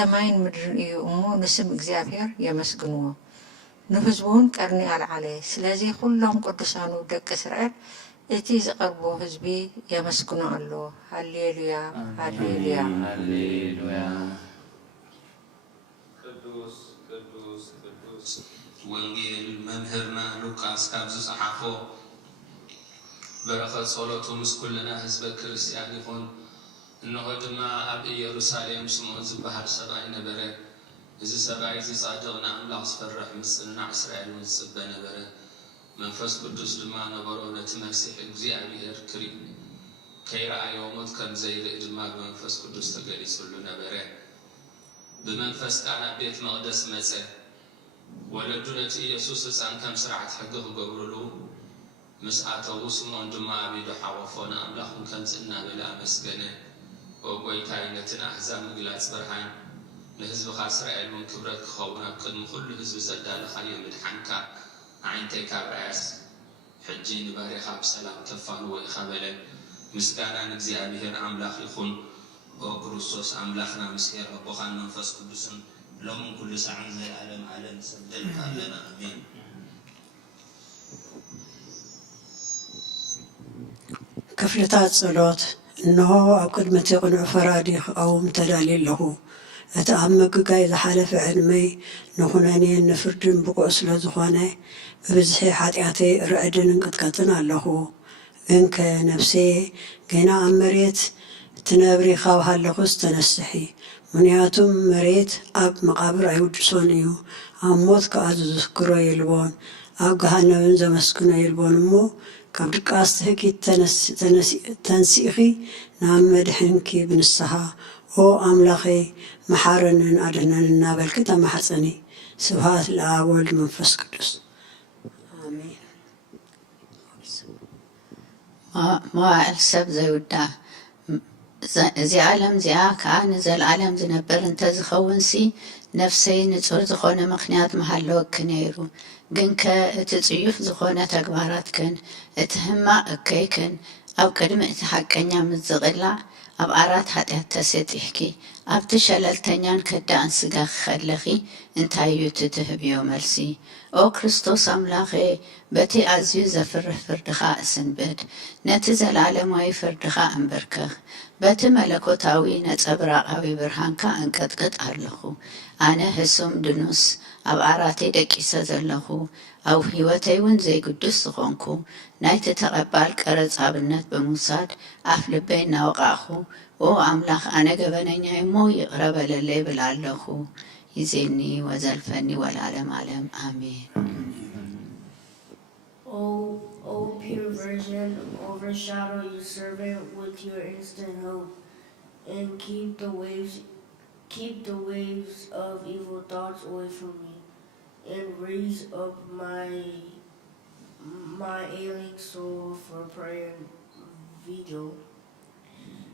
ሰማይን ምድርን እዩ እሞ ንስም እግዚአብሔር የመስግንዎ ንህዝቡን ቀርኒ አልዓለ ስለዚ ኩሎም ቅዱሳኑ ደቂ እስራኤል እቲ ዝቀርቦ ህዝቢ የመስግኑ ኣሎ ሃሌሉያ ሃሌሉያ ሃሌሉያ ቅዱስ ቅዱስ ቅዱስ ወንጌል መምህርና ሉቃስ ካብ ዝፀሓፎ በረኸት ጸሎቱ ምስ ኩልና ህዝበ ክርስቲያን ይኹን እነሆ ድማ ኣብ ኢየሩሳሌም ስምዖን ዝበሃል ሰብኣይ ነበረ እዚ ሰብኣይ እዚ ጻድቕ ንኣምላኽ ዝፈርሕ ምጽናዕ እስራኤል ዝጽበ ነበረ መንፈስ ቅዱስ ድማ ነበሮ ነቲ መሲሕ እግዚኣብሔር ከይረኣዮ ሞት ከም ዘይርኢ ድማ ብመንፈስ ቅዱስ ተገሊጹሉ ነበረ ብመንፈስ ቃል ናብ ቤት መቕደስ መጸ ወለዱ ነቲ ኢየሱስ ህፃን ከም ስርዓት ሕጊ ክገብርሉ ምስ ኣተዉ ስምዖን ድማ ኣብ ኢዱ ሓቆፎ ንኣምላኹ ከምዚ እናበለ ኣመስገነ ወጎይታይ ነቲ ንኣሕዛብ ምግላፅ ብርሃን ንህዝብኻ እስራኤል እውን ክብረት ክኸውን ኣብ ቅድሚ ኩሉ ህዝቢ ዘዳለኻዮ ምድሓንካ ዓይንተይ ካብ ራያስ ሕጂ ንባሪኻ ብሰላም ተፋንዎ ኢኻ በለ ምስጋና ንእግዚአብሔር ኣምላኽ ይኹን ኦ ክርስቶስ ኣምላኽና ምስሄር ኣቦኻን መንፈስ ቅዱስን ሎምን ኩሉ ሰዓን ዘለዓለም ዓለም ሰግደልካ ኣለና ኣሜን ክፍልታት ጸሎት እነሆ ኣብ ቅድመቲ ቅኑዕ ፈራዲ ክቃወም ተዳልዩ ኣለኹ እቲ ኣብ ምግጋይ ዝሓለፈ ዕድመይ ንኹነኔን ንፍርድን ብቁዕ ስለ ዝኾነ ብብዝሒ ሓጢኣተይ ርዕድን እንቅጥቀጥን ኣለኹ እንከ ነፍሴ ገና ኣብ መሬት ትነብሪ ካብ ሃለኹስ ተነስሒ ምክንያቱም መሬት ኣብ መቃብር ኣይውድሶን እዩ ኣብ ሞት ከዓ ዝዝክሮ የልቦን ኣብ ገሃነብን ዘመስግኖ የልቦን እሞ ካብ ድቃስ ትህኪት ተንሲእኺ ናብ መድሕንኪ ብንስሓ ኦ ኣምላኸ መሓረንን ኣድህነን እናበልክ ተማሕፀኒ ስብሃት ለኣብ ወልድ መንፈስ ቅዱስ ኣሜን መዋዕል ሰብ ዘይውዳእ እዚ ዓለም እዚኣ ከዓ ንዘለዓለም ዝነበር እንተዝኸውንሲ ነፍሰይ ንጹር ዝኾነ ምክንያት መሃለወክ ነይሩ ግን እቲ ጽዩፍ ዝኾነ ተግባራትክን እቲ ሕማቕ እከይክን ኣብ ቅድሚ እቲ ሓቀኛ ምዝቕላዕ ኣብ ዓራት ሓጢኣት ተሰጢሕኪ ኣብቲ ሸለልተኛን ከዳእን ስጋ ክኸለኺ እንታይ እዩ ትትህብዮ መልሲ ኦ ክርስቶስ ኣምላኸ በቲ ኣዝዩ ዘፍርሕ ፍርድኻ እስንብድ ነቲ ዘለዓለማዊ ፍርድኻ እንብርከኽ በቲ መለኮታዊ ነጸብራቃዊ ብርሃንካ እንቀጥቅጥ ኣለኹ ኣነ ህሱም ድኑስ ኣብ ዓራተይ ደቂሰ ዘለኹ ኣብ ህይወተይ እውን ዘይግዱስ ዝኾንኩ ናይቲ ተቐባል ቀረፅ ኣብነት ብምውሳድ ኣፍ ልበይ እናወቃዕኹ ኦ ኣምላኽ ኣነ ገበነኛ እሞ ይቕረበለለይ ብል ኣለኹ ይዜኒ ወዘልፈኒ ወለዓለም ዓለም አሜን O pure Virgin, overshadow your servant with your instant hope, and keep the waves of evil thoughts away from me, and raise up my ailing soul for prayer and vigil.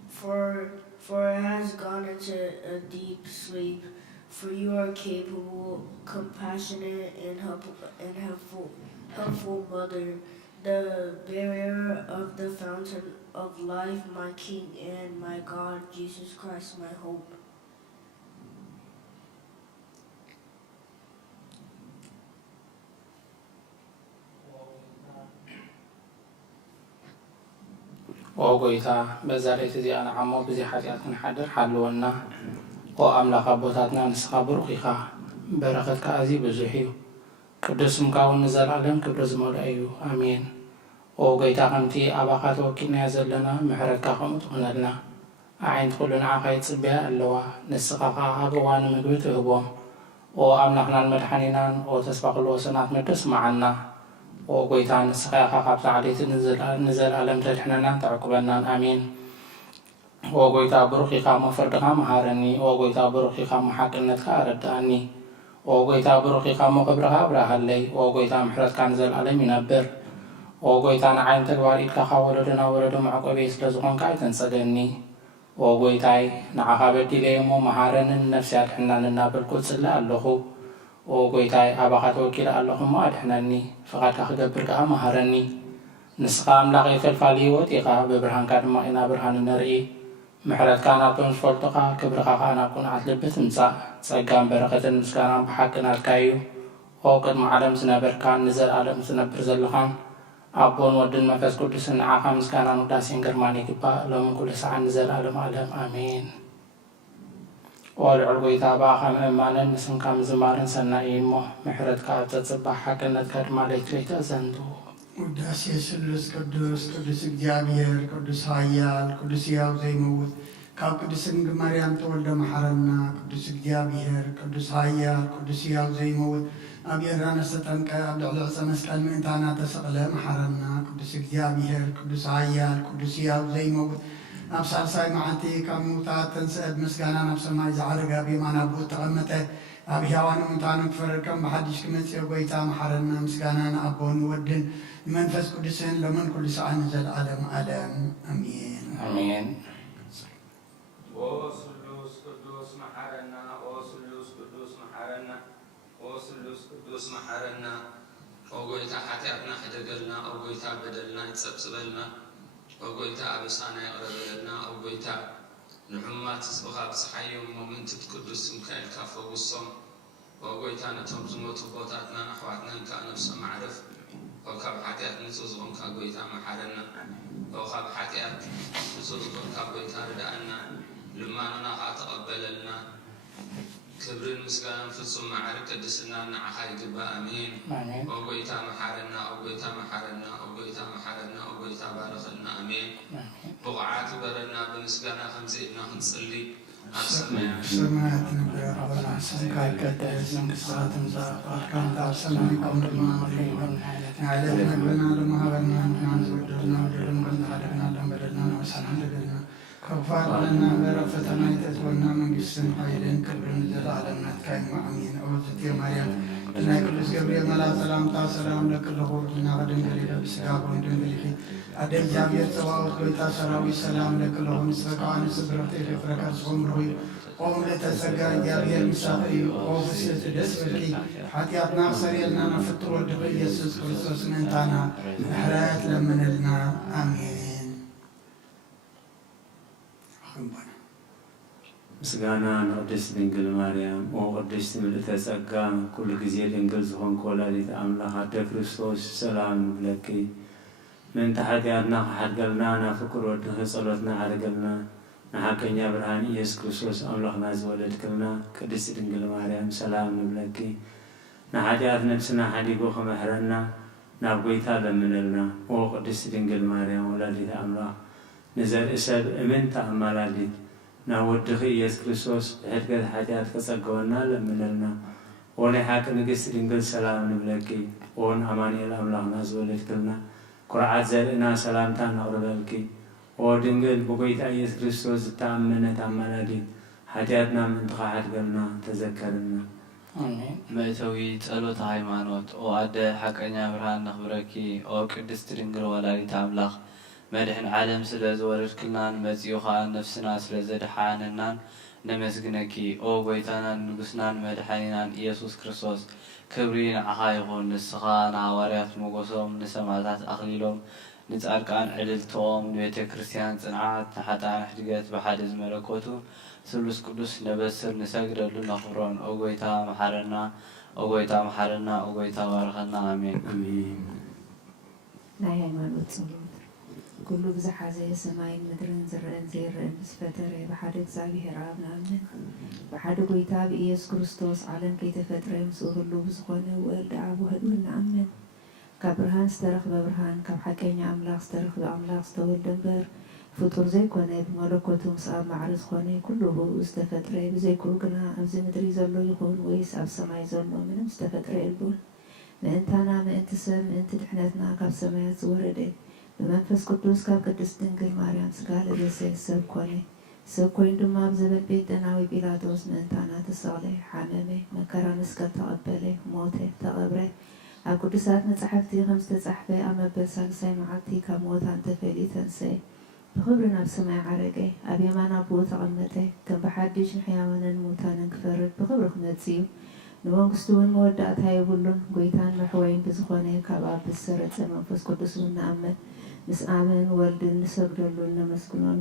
For it has gone into a deep sleep. For you are capable, compassionate, and helpful Mother, the bearer of the fountain of life, my King and my God, Jesus Christ, my hope. ወጎይታ በዛ ለይቲ እዚኣ ንዓሞ ብዚ ሓጢኣት ክንሓድር ሓልወና ኦ ኣምላኽ ኣቦታትና ንስኻ ብሩኽ ኢኻ በረኸትካ ኣዝዩ ብዙሕ እዩ ቅዱስ ስምካ እውን ንዘለዓለም ክብሪ ዝመልአ እዩ ኣሜን ኦ ጎይታ ከምቲ ኣባኻ ተወኪልናዮ ዘለና ምሕረትካ ከምኡ ትኹነልና ኣዓይንቲ ኩሉ ንዓኻ ይፅበያ ኣለዋ ንስኻ ከዓ ኣብ እዋን ምግቢ ትህቦም ኦ ኣምላኽናን መድሓኒናን ኦ ተስፋ ኩሉ ወሰናት መደስ መዓና ኦ ጎይታ ንስኻ ኢኻ ካብቲ ዓሌይቲ ንዘለዓለም ተድሕነናን ተዕቁበናን ኣሜን ኦ ጎይታ ብሩኽ ኢኻ መፈርድኻ መሃረኒ ኦ ጎይታ ብሩኽ ኢኻ መሓቅነትካ ኣረዳእኒ ኦ ጎይታ ብሩኽ ኢኻ ክብርኻ ኣብርሃለይ ኦ ጎይታ ምሕረትካ ንዘለዓለም ይነብር ኦ ጎይታ ንዓይን ተግባር ኢድካ ካብ ወለዶ ናብ ወለዶ መዕቆበይ ስለ ዝኾንካ ኣይተንፀገኒ ኦ ጎይታይ ንዓኻ በዲለየ እሞ መሃረንን ነፍሲ ኣድሕናን እናበልኩ ፅላእ ኣለኹ ኦ ጎይታይ ኣባኻ ተወኪለ ኣለኹ እሞ ኣድሕነኒ ፍቓድካ ክገብር ከዓ መሃረኒ ንስኻ ኣምላኽ ይፈልፋል ህይወት ኢኻ ብብርሃንካ ድማ ኢና ብርሃን ንርኢ ምሕረትካ ናብቶም ዝፈልጡኻ ክብርኻ ከዓ ናብ ኩንዓት ልቢ ትምጻእ ጸጋን በረኸትን ምስጋናን ብሓቂ ናትካ እዩ ኦ ቅድሚ ዓለም ዝነበርካ ንዘለኣለም ዝነብር ዘለኻን ኣቦን ወድን መንፈስ ቅዱስን ንዓኻ ምስጋናን ውዳሴን ግርማን ይግባእ ሎሚ ኩሉ ሰዓት ንዘለኣለም ዓለም ኣሜን ወልዑል ጎይታ በኣኻ ምእማንን ንስምካ ምዝማርን ሰናይ እዩ እሞ ምሕረትካ ተጽባሕ ሓቅነትካ ድማ ለይትለይት ኣዘንቱ ውዳሴ ስሉስ ቅዱስ ቅዱስ እግዚአብሔር ቅዱስ ኃያል ቅዱስ ሕያው ዘይመውት ካብ ቅዱስ ድንግል ማርያም ተወልደ መሐረና ቅዱስ እግዚአብሔር ቅዱስ ኃያል ቅዱስ ሕያው ዘይመውት ኣብ የራነ ዝተጠምቀ ኣብ ልዕሊ ዕፀ መስቀል ምእንታና ተሰቕለ መሐረና ቅዱስ እግዚአብሔር ቅዱስ ኃያል ቅዱስ ሕያው ዘይመውት ኣብ ሳልሳይ መዓልቲ ካብ ምውታት ተንስአት ምስጋና ናብ ሰማይ ዝዓረገ ኣብ የማን ኣቦ ተቐመጠ ኣብ ሕያዋን ምእንታኑ ክፈርድ ከም ብሓድሽ ክመጽእ ጎይታ መሐረና ምስጋና ንኣቦን ወድን መንፈስ ቅዱስን ለመን ኩሉ ሰዓት ንዘለዓለም ዓለም አሜን አሜን ኦ ስሉስ ቅዱስ መሐረና ኦ ስሉስ ቅዱስ መሐረና ኦ ስሉስ ቅዱስ መሐረና ኦ ጎይታ ኃጢአትና ሕደገልና ኦ ጎይታ በደልና ይጸብጽበልና ኦ ጎይታ አበሳና ይቅረበልና ኦ ጎይታ ንሑማት ህዝብኻ ብፀሓዮም ሞምንትት ቅዱስ ሚካኤል ካፈውሶም ኦ ጎይታ ነቶም ዝሞቱ ቦታትና ኣሕዋትናን ከዓ ነብሶም ማዕረፍ ኦ ካብ ሓጢአት ንጹህ ዝኾንካ ጎይታ መሐረና ኦ ካብ ሓጢአት ንጹህ ዝኾንካ ጎይታ ርዳእና ልማኖና ከዓ ተቐበለልና ክብርን ምስጋናን ፍጹም ማዕረግ ቅድስና ንዓኻ ይግባእ አሜን ኦ ጎይታ መሐረና ኦ ጎይታ መሐረና ኦ ጎይታ መሐረና ኦ ጎይታ ባረኸልና አሜን ብቕዓት በረና ብምስጋና ከምዚ ኢልና ክንጽሊ ኣብ ሰማያት ንብረ ኣበና ስምካ ይቀደስ መንግሥትካ ትምጻእ ፍቃድካ ኣብ ሰማይ ከምኡ ድማ ምድሪ ይኹን ንዕለት መግብና ለመሃበና ንሕና ዝወደድና ወደድም ከም ዝሓደግናለን በደልና ንወሳና እንደገድና ከፋለና ምዕራፍ ፈተና ይተትወና መንግሥትን ኃይልን ክብርን ዘለዓለም ናትካ እዩ አሜን እግዝእትየ ማርያም ናይ ቅዱስ ገብርኤል መልአክ ሰላምታ ሰላም ለክለኹ ድና ከድንግል ኢለ ብስጋ ኮን ድንግል ኢኺ ኣደ እግዚአብሔር ፀባኦት ጎይታ ሰራዊት ሰላም ለክለኹ ንስፈቃዋን ስብረት ኢለ ፍረካት ዝኸምርሁ እዩ ኦ ለተጸጋ እግዚአብሔር ምሳኺ እዩ ኦ ፍስሕቲ ደስ በልኪ ኃጢአትና ክሰሪየልና ናፍቲ ወድኺ ኢየሱስ ክርስቶስ ምእንታና ምሕረት ለምንልና አሜን ምስጋና ንቅድስት ድንግል ማርያም ኦ ቅድስት ምልዕተ ጸጋ ኩሉ ግዜ ድንግል ዝኾንክ ወላዲተ ኣምላኽ ኣደ ክርስቶስ ሰላም ንብለኪ ምእንተ ኃጢአትና ክሓድገልና ናብ ፍቁር ወድኺ ጸሎትና ሓደገልና ንሓቀኛ ብርሃን ኢየሱስ ክርስቶስ ኣምላኽና ዝወለድክልና ቅድስት ድንግል ማርያም ሰላም ንብለኪ ንኃጢአት ነብስና ሓዲጉ ከመሕረና ናብ ጎይታ ለምነልና ኦ ቅድስት ድንግል ማርያም ወላዲተ ኣምላኽ ንዘርኢ ሰብ እምንታ ኣማላዲት ናብ ወድኺ ኢየሱስ ክርስቶስ ብሕድገት ኃጢአት ከጸገወና ለምነልና ኦ ናይ ሓቂ ንግሥቲ ድንግል ሰላም ንብለኪ ኦ ንኣማኑኤል ኣምላኽና ዝወለድክልና ኩርዓት ዘርእና ሰላምታ ነቕርበልኪ ኦ ድንግል ብጎይታ ኢየሱስ ክርስቶስ ዝተኣመነት ኣማላዲት ኃጢአትና ምእንቲ ሓድገልና ተዘከርና መእተዊ ጸሎተ ሃይማኖት ኦ ኣደ ሓቀኛ ብርሃን ነኽብረኪ ኦ ቅድስቲ ድንግል ወላዲተ ኣምላኽ መድሕን ዓለም ስለ ዝወለድክልናን መጺኡኻ ነፍስና ስለ ዘድሓነናን ነመስግነኪ ኦ ጎይታናን ንጉስናን መድሓኒናን ኢየሱስ ክርስቶስ ክብሪ ንዓኻ ይኹን ንስኻ ንሃዋርያት ሞገሶም ንሰማዕታት ኣኽሊሎም ንጻድቃን ዕልልቶኦም ንቤተ ክርስቲያን ጽንዓት ንሓጣን ሕድገት ብሓደ ዝመለኮቱ ስሉስ ቅዱስ ነበስር ንሰግደሉ ነኽብሮን ኦ ጎይታ መሐረና ኦ ጎይታ መሐረና ኦ ጎይታ ባረኸና አሜን ናይ ሃይማኖት ጸሎት ኩሉ ብዝሓዘ ሰማይን ምድርን ዝርአን ዘይርአን ዝፈጠረ ብሓደ እግዚአብሔር ኣብ ንኣምን ብሓደ ጎይታ ብኢየሱስ ክርስቶስ ዓለም ከይተፈጥረ ምስኡ ህሉ ብዝኾነ ወልዲ ኣብ ውህዱ ንኣምን ካብ ብርሃን ዝተረኽበ ብርሃን ካብ ሓቀኛ ኣምላኽ ዝተረኽበ ኣምላኽ ዝተወልደ እምበር ፍጡር ዘይኮነ ብመለኮቱ ምስ ኣብ ማዕረ ዝኾነ ኩሉ ብኡ ዝተፈጥረ ብዘይክኡ ግና ኣብዚ ምድሪ ዘሎ ይኹን ወይስ ኣብ ሰማይ ዘሎ ምንም ዝተፈጥረ የልቡን ምእንታና ምእንቲ ሰብ ምእንቲ ድሕነትና ካብ ሰማያት ዝወረደ በመንፈስ ቅዱስ ካብ ቅድስት ድንግል ማርያም ስጋ ለበሰ ሰብ ኮነ ሰብ ኮይኑ ድማ ብዘበል ቤት ደናዊ ጲላጦስ ምእንታና ተሰቕለ ሓመመ መከራ መስቀል ተቐበለ ሞተ ተቐብረ ኣብ ቅዱሳት መጻሕፍቲ ከም ዝተጻሕፈ ኣብ መበል ሳልሳይ መዓልቲ ካብ ሞታን ተፈልዩ ተንስአ ብክብሪ ናብ ሰማይ ዓረገ ኣብ የማን ኣቦ ተቐመጠ ከም ብሓድሽ ንሕያዋንን ሙታንን ክፈርድ ብክብሪ ክመጽእ እዩ ንመንግስቱ እውን መወዳእታ የብሉን ጎይታን መሕወይን ብዝኾነ ካብ ኣብ ብዝሰረፀ መንፈስ ቅዱስ እውን ንኣምን ምስ ኣመን ወልድን ንሰግደሉን ነመስግኖን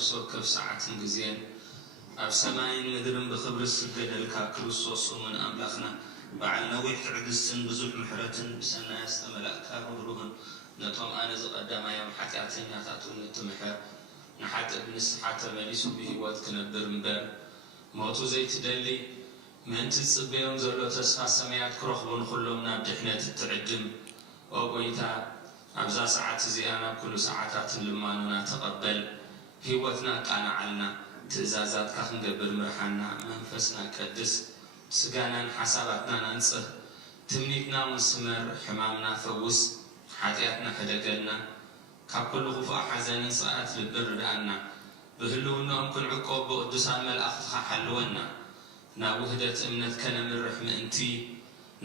ነፍስ ወከፍ ሰዓትን ጊዜን ኣብ ሰማይን ምድርን ብክብሪ ዝስገደልካ ክርስቶስ እውን ኣምላኽና በዓል ነዊሕ ትዕግስትን ብዙሕ ምሕረትን ብሰናይ ዝተመላእካ ርህሩህን ነቶም ኣነ ዝቐዳማዮም ሓጢኣተኛታት እውን እትምሕር ንሓጥብ ንስሓ ተመሊሱ ብሂወት ክነብር እምበር ሞቱ ዘይትደሊ ምእንቲ ዝፅበዮም ዘሎ ተስፋ ሰማያት ክረኽቡ ንኩሎም ናብ ድሕነት እትዕድም ኦ ጎይታ ኣብዛ ሰዓት እዚኣ ናብ ኩሉ ሰዓታትን ልማኑና ተቐበል ሂወትና ቃናዓልና ትእዛዛትካ ክንገብር ምርሓና መንፈስና ቀድስ ስጋናን ሓሳባትናን አንጽህ ትምኒትና ሙስመር ሕማምና ፈውስ ሓጢአትና ሕደገልና ካብ ኩሉ ክፉእ ሓዘንን ስርዓት ልብን ርዳእና ብህልውናኦም ክንዕቆብ ብቅዱሳን መላእኽትካ ሓልወና ናብ ውህደት እምነት ከነምርሕ ምእንቲ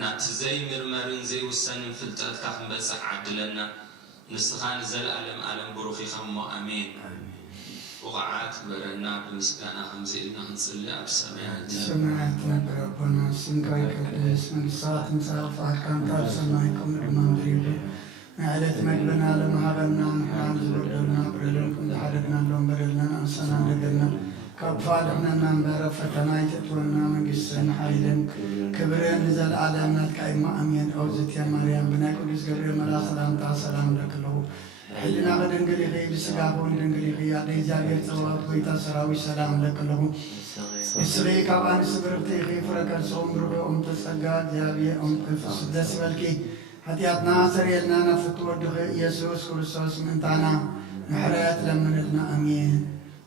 ናብቲ ዘይምርመርን ዘይውሰንን ፍልጠትካ ክንበፅሕ ዓድለና ንስኻ ንዘለኣለም ዓለም ብሩኽ ኢኻ እሞ ኣሜን وقعات برنا بمسكنا خمسة إلنا نصلي على السماوات. سمعت نبي ربنا سنكاي كدس من الصلاة مسافة كان تاب سماعكم المندريب. معلت مجبنا لما هبنا نحن زبدنا برلونكم لحدنا لهم برلنا أنسنا لقلنا كفارنا نمبر فتنايت تونا من جسنا حيدن كبرنا نزل عالمنا كأيما أمين أوزت يا مريم بناكل جزء ملا سلام لك له. حلنا غدن قلي خي بسقابون دن قلي خي على زاغير صواب ويتا سراوي سلام لك لهم اسري كابان سبرتي خي فركر صوم برو تسقا جابي تفسدس ملكي حتياتنا سريلنا نفتور دخ يسوع كريستوس من تانا محرات لمن لنا امين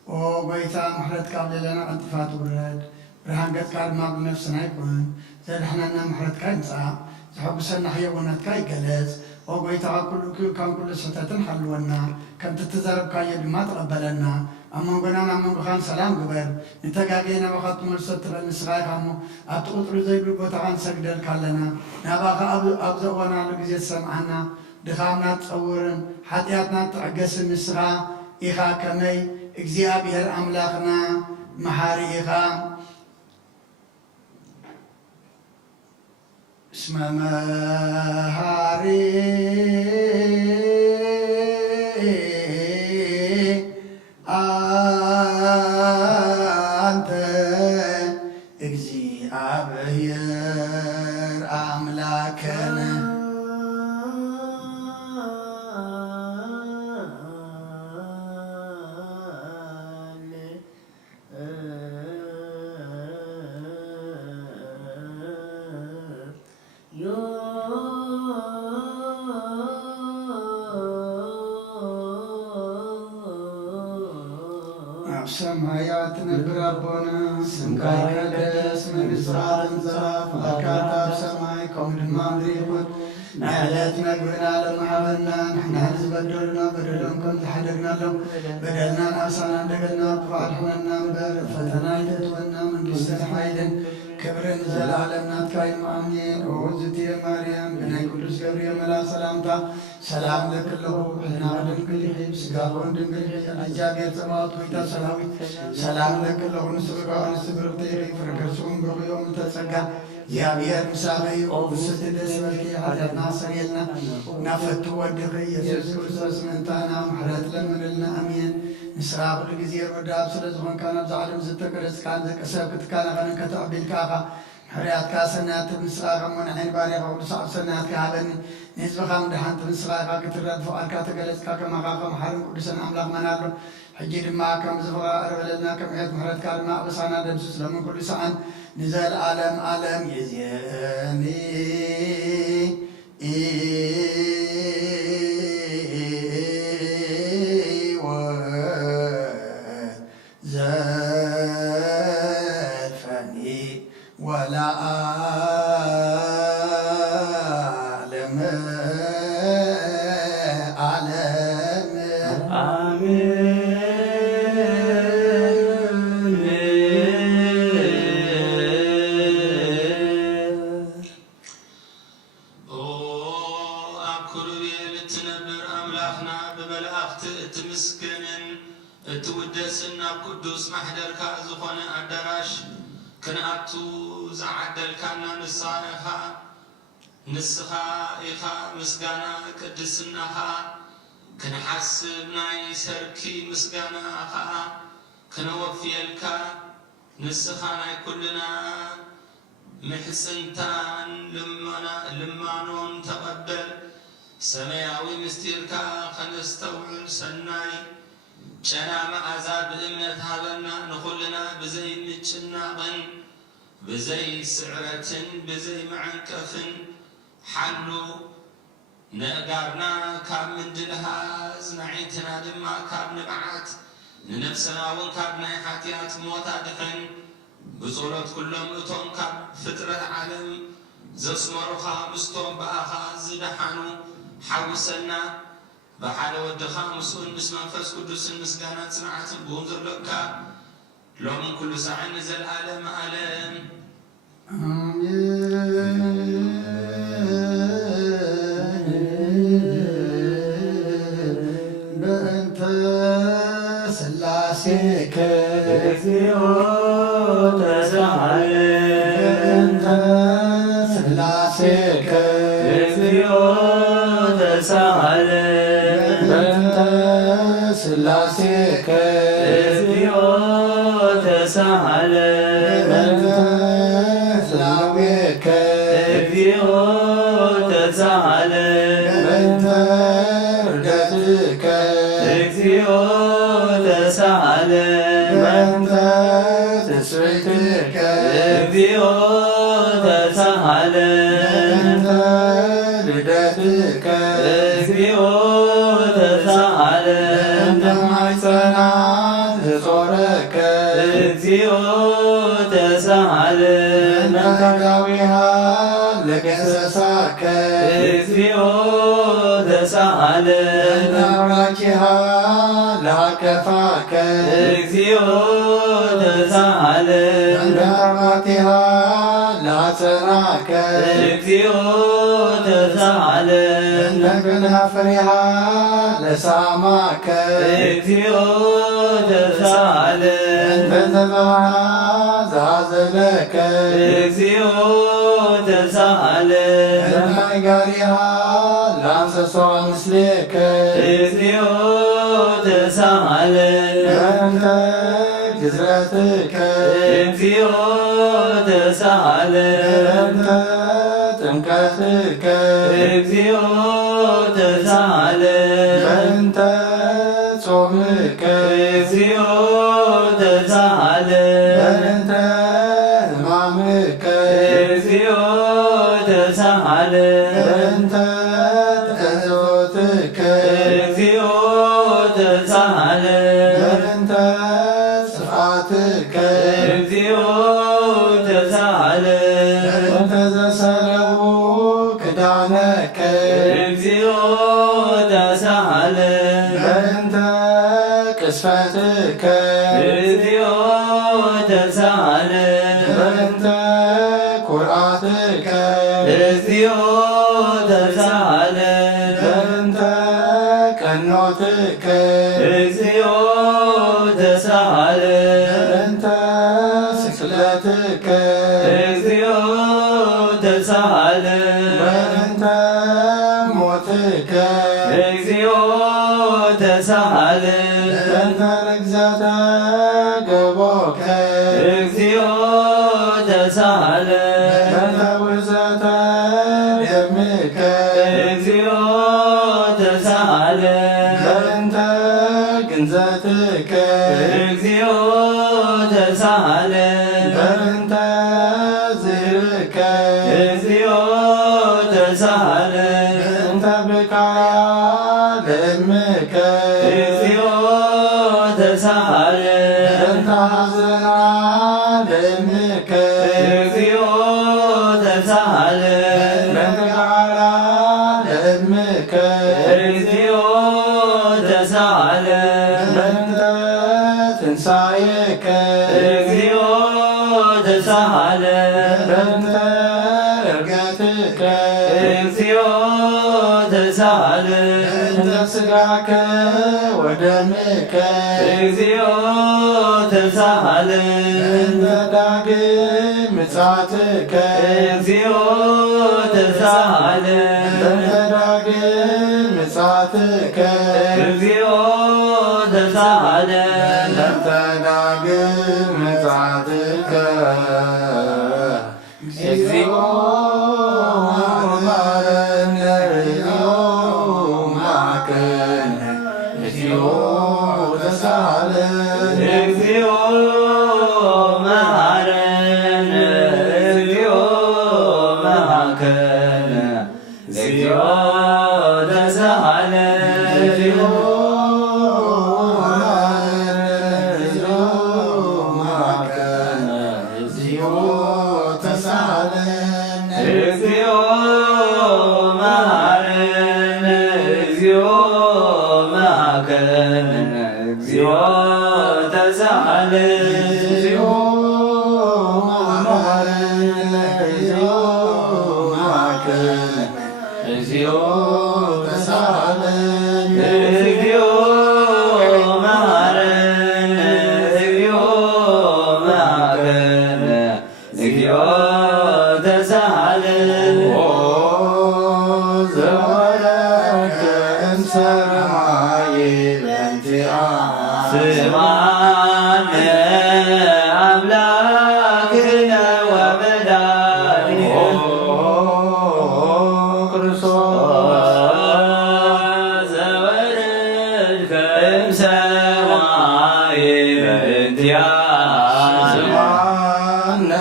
او ويتا محرات قبل لنا انتفات ورد برهان قد قال ما بنفسنا يكون زي احنا محرات كنصا حب سنه حيوانات كاي جلس او ويتا كان كل ستاتن حلونا كم تتزرب كاي ما تقبلنا اما قلنا من بخان سلام قبر نتقاقينا وقت مرسط النسغاي كامو اتقطر زي بوتعان سجدل كالنا نباقى ابزوانا لقزي سمعنا دخامنا تصورن حتياتنا تعقس النسغا إخا كمي اكزيابير املاخنا محاري إخا اسم مهاري أنت اكزيابير املاكنا سمايات نبرابنا سمكاي كدس من إسراء انزاف أكاتاب سمايكم الماضيقون نعلات نقبنا لمعبنا نحن هنز بدلنا بدلنكم تحدقنا لهم بدلنا ناسانا دقلنا فعلحنا نبر فتنا يتتونا من قسر حيدن كبر نزل عالمنا تكاي مامين وعزتي يا مريم بناي كلس قبريا ملا سلامتا سلام لك له حنا غدن كل حين سقاقون دن كل حين أجابير سماوات ويتا سلاوي سلام لك له نسبقا ونسبق تيري فرقرسون بغيوم تسقا يا بير مساغي وبسط دسملكي حتى ناصر يلنا نفتو ودقي يسوس كريستوس منتانا محرات لمن لنا أمين نسراب الجزير وداب سلزون كان بزعلم زتكرس كان ذاك سبكت كان غنن كتعب الكاغا حريات كاسنات مسراغ من عين باريغ ولصعب سنات كهبن نسبة خام دحنت مسراغ كترد فوق كاتجلس كما غاغ محرم قدسنا أملاك منالو حجير ما كم زفغا أربلنا كم عيد محرات كارما بسانا دمسوس لمن كل سعان نزال عالم يزياني زادفني ولا عالم تودسنا قدوس محضرك زخون أدراش كنأتو زعدل كان نسخا إخا مسجانا كدسناها ክንሓስብ ናይ ሰርኪ ምስጋና ኸዓ ክነወፍየልካ ንስኻ ናይ ኩልና ምሕፅንታን ልማኖን ተቐበል ሰማያዊ ምስጢርካ ከነስተውዕል ሰናይ ጨና መዓዛ ብእምነት ሃበና ንኹልና ብዘይ ምጭናቕን ብዘይ ስዕረትን ብዘይ መዓንቀፍን ሓሉ ነእጋርና ካብ ምንድልሃዝ ናዒትና ድማ ካብ ንብዓት ንነፍስና እውን ካብ ናይ ሓጢኣት ሞት ኣድሕን ብጸሎት ኩሎም እቶም ካብ ፍጥረት ዓለም ዘስመሩኻ ምስቶም በኣኻ ዝደሓኑ ሓውሰና ብሓደ ወድኻ ምስኡን ምስ መንፈስ ቅዱስን ምስጋና ጽንዓትን ብውን ዘለካ ሎምን ኩሉ ሰዓን ዘለዓለም ዓለም በእንተ ሥላሴከ እግዚኦ ተሳሃለ በእንተ ሥላሴከ እግዚኦ ተሳሃለ በእንተ ሥላሴከ እግዚኦ ተሳሃለ በእንተ ሥላዌከ እግዚኦ ተሳሃለ በእንተ ርደትከ እግዚኦ ተሳሃለ በእንተ ትስብእትከ እግዚኦ ተሳሃለ በእንተ ልደትከ እግዚኦ ተሳሃለ በእንተ ማኅፀናት ዘጾረከ እግዚኦ ተሳሃለ በእንተ ዳዊሃ ለገሰሳከ እግዚኦ ተሳሃለ በእንተ አውራኪሃ ለአቀፋከ እግዚኦ ተሳሃለ በእንተ አርማቲሃ ለአጸናከ እግዚኦ ተሳሃለ በእንተ ከናፍሪሃ ለሳማከ እግዚኦ ተሳሃለ በእንተ ዘባሃ ዘአዘለከ እግዚኦ ተሳሃለ በእንተ አይጋሪሃ ለአንሰሶ ምስሌከ እግዚኦ ተሳሃለ በእንተ ግዝረትከ እግዚኦ ተሳሃለ በእንተ ጥምቀትከ እግዚኦ ተሳሃለ በእንተ ጾምከ እግዚኦ ተሳሃለ በእንተ ሕማምከ እግዚኦ ተሳሃለ በእንተ ተእዞትከ እግዚኦ ተሳሃለ በእንተ ጽፍዓትከ እግዚኦ ተሳሃለ በእንተ ዘሰለቡ ክዳነከ እግዚኦ ተሳሃለ በእንተ ቅስፈትከ እግዚኦ ተሳሃለ በእንተ ኵርዓትከ እግዚኦ ተሳሃለ በእንተ ቀኖትከ እግዚኦ ተሳሃለ በእንተ ስቅለትከ እግዚኦ ተሳሃለ በእንተ ሞትከ እግዚኦ ተሳሃለ በእንተ ርግዘተ ገቦከ እግዚኦ ተሳሃለ በእንተ ውርዘተ ደምከ እግዚኦ ተሳሃለ በእንተ ግንዘትከ እግዚኦ ተሳሃለ በእንተ ዝህብከ እግዚኦ ተሳሃለ በእንተ ብቃያ ለእምከ እግዚኦ ተሳሃለ በእንተ ሐዘና ለእምከ እግዚኦ ተሳሃለ በእንተ ቃላ ለእምከ እግዚኦ ተሳሃለ በእንተ ትንሣኤከ እግዚኦ ተሳሃለ በእንተ ዕርገትከ እግዚኦ ተሳሃለ በእንተ ሥጋከ ወደምከ እግዚኦ ተሳሃለ በእንተ ዳግም ምጽአትከ እግዚኦ ተሳሃለ በእንተ ዳግም ምጽአትከ ምጽአትከ እግዚኦ ተሳሃለን ለተዳግም ምጽአትከ እግዚኦ መሐረነ እግዚኦ መሐከነ እግዚኦ ተሳሃለን እግዚኦ መሐረነ እግዚኦ መሐከነ እግዚኦ ተሳሃለን እግዚኦ መሐረነ እግዚኦ ተሳሃለን እግዚኦ መሐረነ እግዚኦ መሐከነ እግዚኦ ተሳሃለን እግዚኦ መሐረነ እግዚኦ መሐከነ እግዚኦ ተሳሃለን እግዚኦ መሐረነ እግዚኦ መሐከነ እግዚኦ ተሳሃለን ዘወረድከ እምሰማይ በእንቲአነ ስማነ አምላክነ ወመድኃኒነ ክርስቶስ ዘወረድከ እምሰማይ በእንቲአነ ስማነ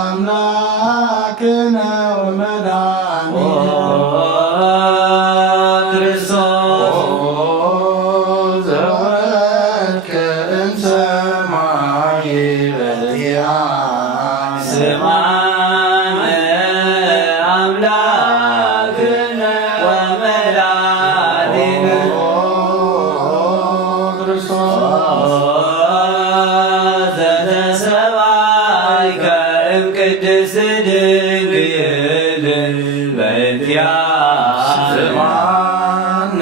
አምላክነ ወመድኃኒነ ክርስቶስ ዘወረድከ እምሰማይ በእንቲአነ ስማነ አምላክነ ወመድኃኒነ ክርስቶስ ዘተሰባይከ እምቅድስት ድንግል በእንቲአነ ስማነ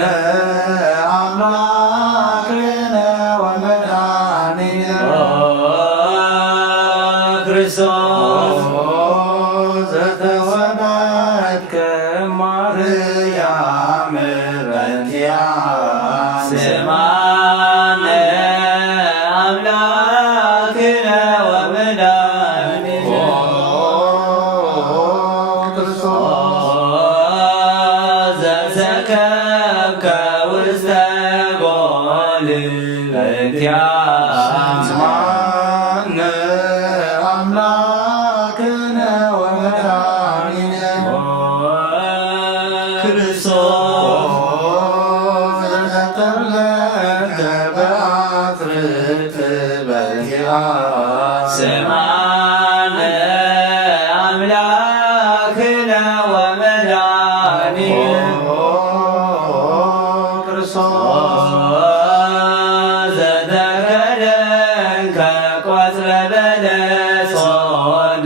አምላክነ ወመድኃኒነ ክርስቶስ ዘተወለድከ እማርያም በእንቲአነ ስማነ አምላክነ ወመድኃኒነ ክርስቶስ ዘሰከብከ ውስተ ጎል በእንቲአነ ስማነ አምላክነ ወመድኃኒነ ክርስቶስ ዘተጠለከ በአጽርቅ በእንቲአነ ስማነ አምላክነ ወመድኃኒነ ክርስቶስ ዘተከደንከ ቆጽለ በለሶን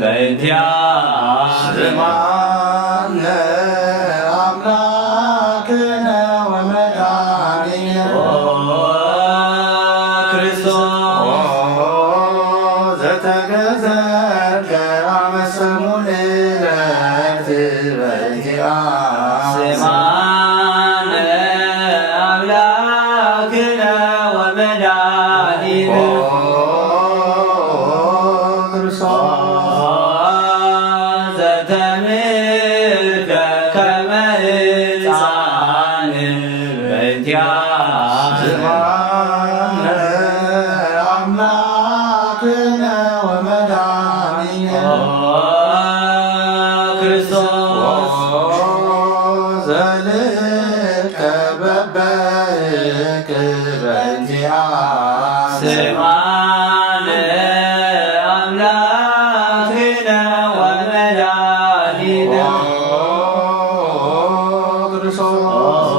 በእንቲአነ ስማነ አምላክነ ወመድኃኒነ ክርስቶስ ዘተገዘርከ አመ ሰሙን ዕለት በእንቲአነ ስማነ አምላክነ ወመድኃኒነ ክርስቶስ ዘተምልከ ከመ ሕፃን በእንቲአነ ስማነ አምላክነ ወመድኃኒነ ክርስቶስ ዘልከ በበይክ በእንቲአነ ስማነ አምላክነ ወመድኃኒነ ክርስቶስ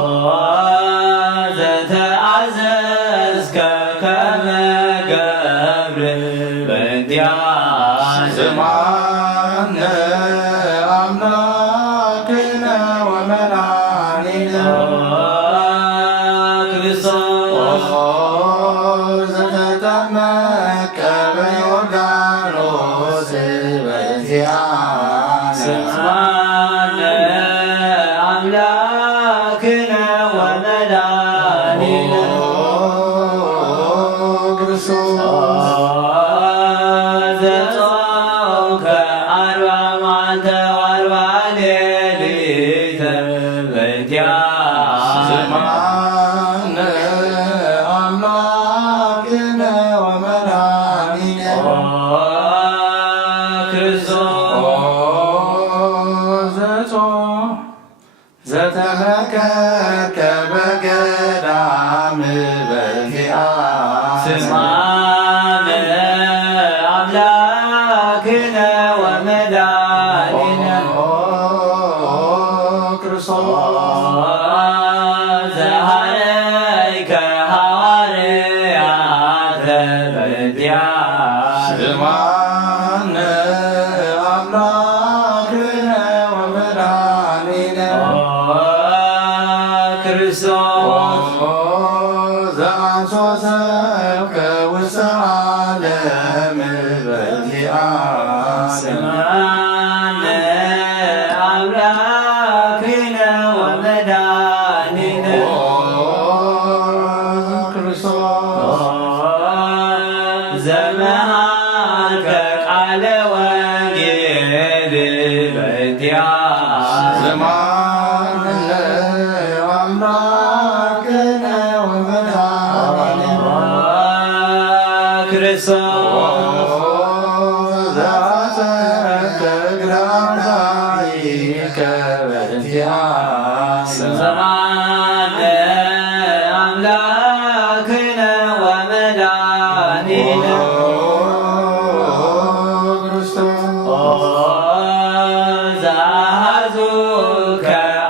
ዘተአዘዝከ ከመ ገብር በእንቲአነ ስማነ አምላክነ ወመድኃኒነ ክርስቶስ ዘተጠመቀ በዮርዳኖስ በእንቲአነ ስማነ አምላክነ መዓልተ ወአርብዓ ሌሊተ በእንቲአነ ስማነ አምላክነ ወመድኃኒነ ክርስቶስ ዘተመከርከ በገዳም በእንቲአነ ስማነ አምላክነ ወመድኃኒነ ክርስቶስ ዘሃረይከ ሐዋርያተ በእንቲአነ ስማነ አምላክነ ወመድኃኒነ ክርስቶስ ዘአንሶሰብከ ውስተ ዓለም በእንቲአነ ስማነ አምላክነ ወመድኃኒነ ክርስቶስ ዘመሃርከ ቃለ ወንጌል በእንቲአነ ስማነ አምላክነ ወመድኃኒነ ክርስቶስ ዘአሰርከ ግራዛይከ በእንቲአነ ስማነ አምላክነ ወመድኃኒነ ዘአሐዙከ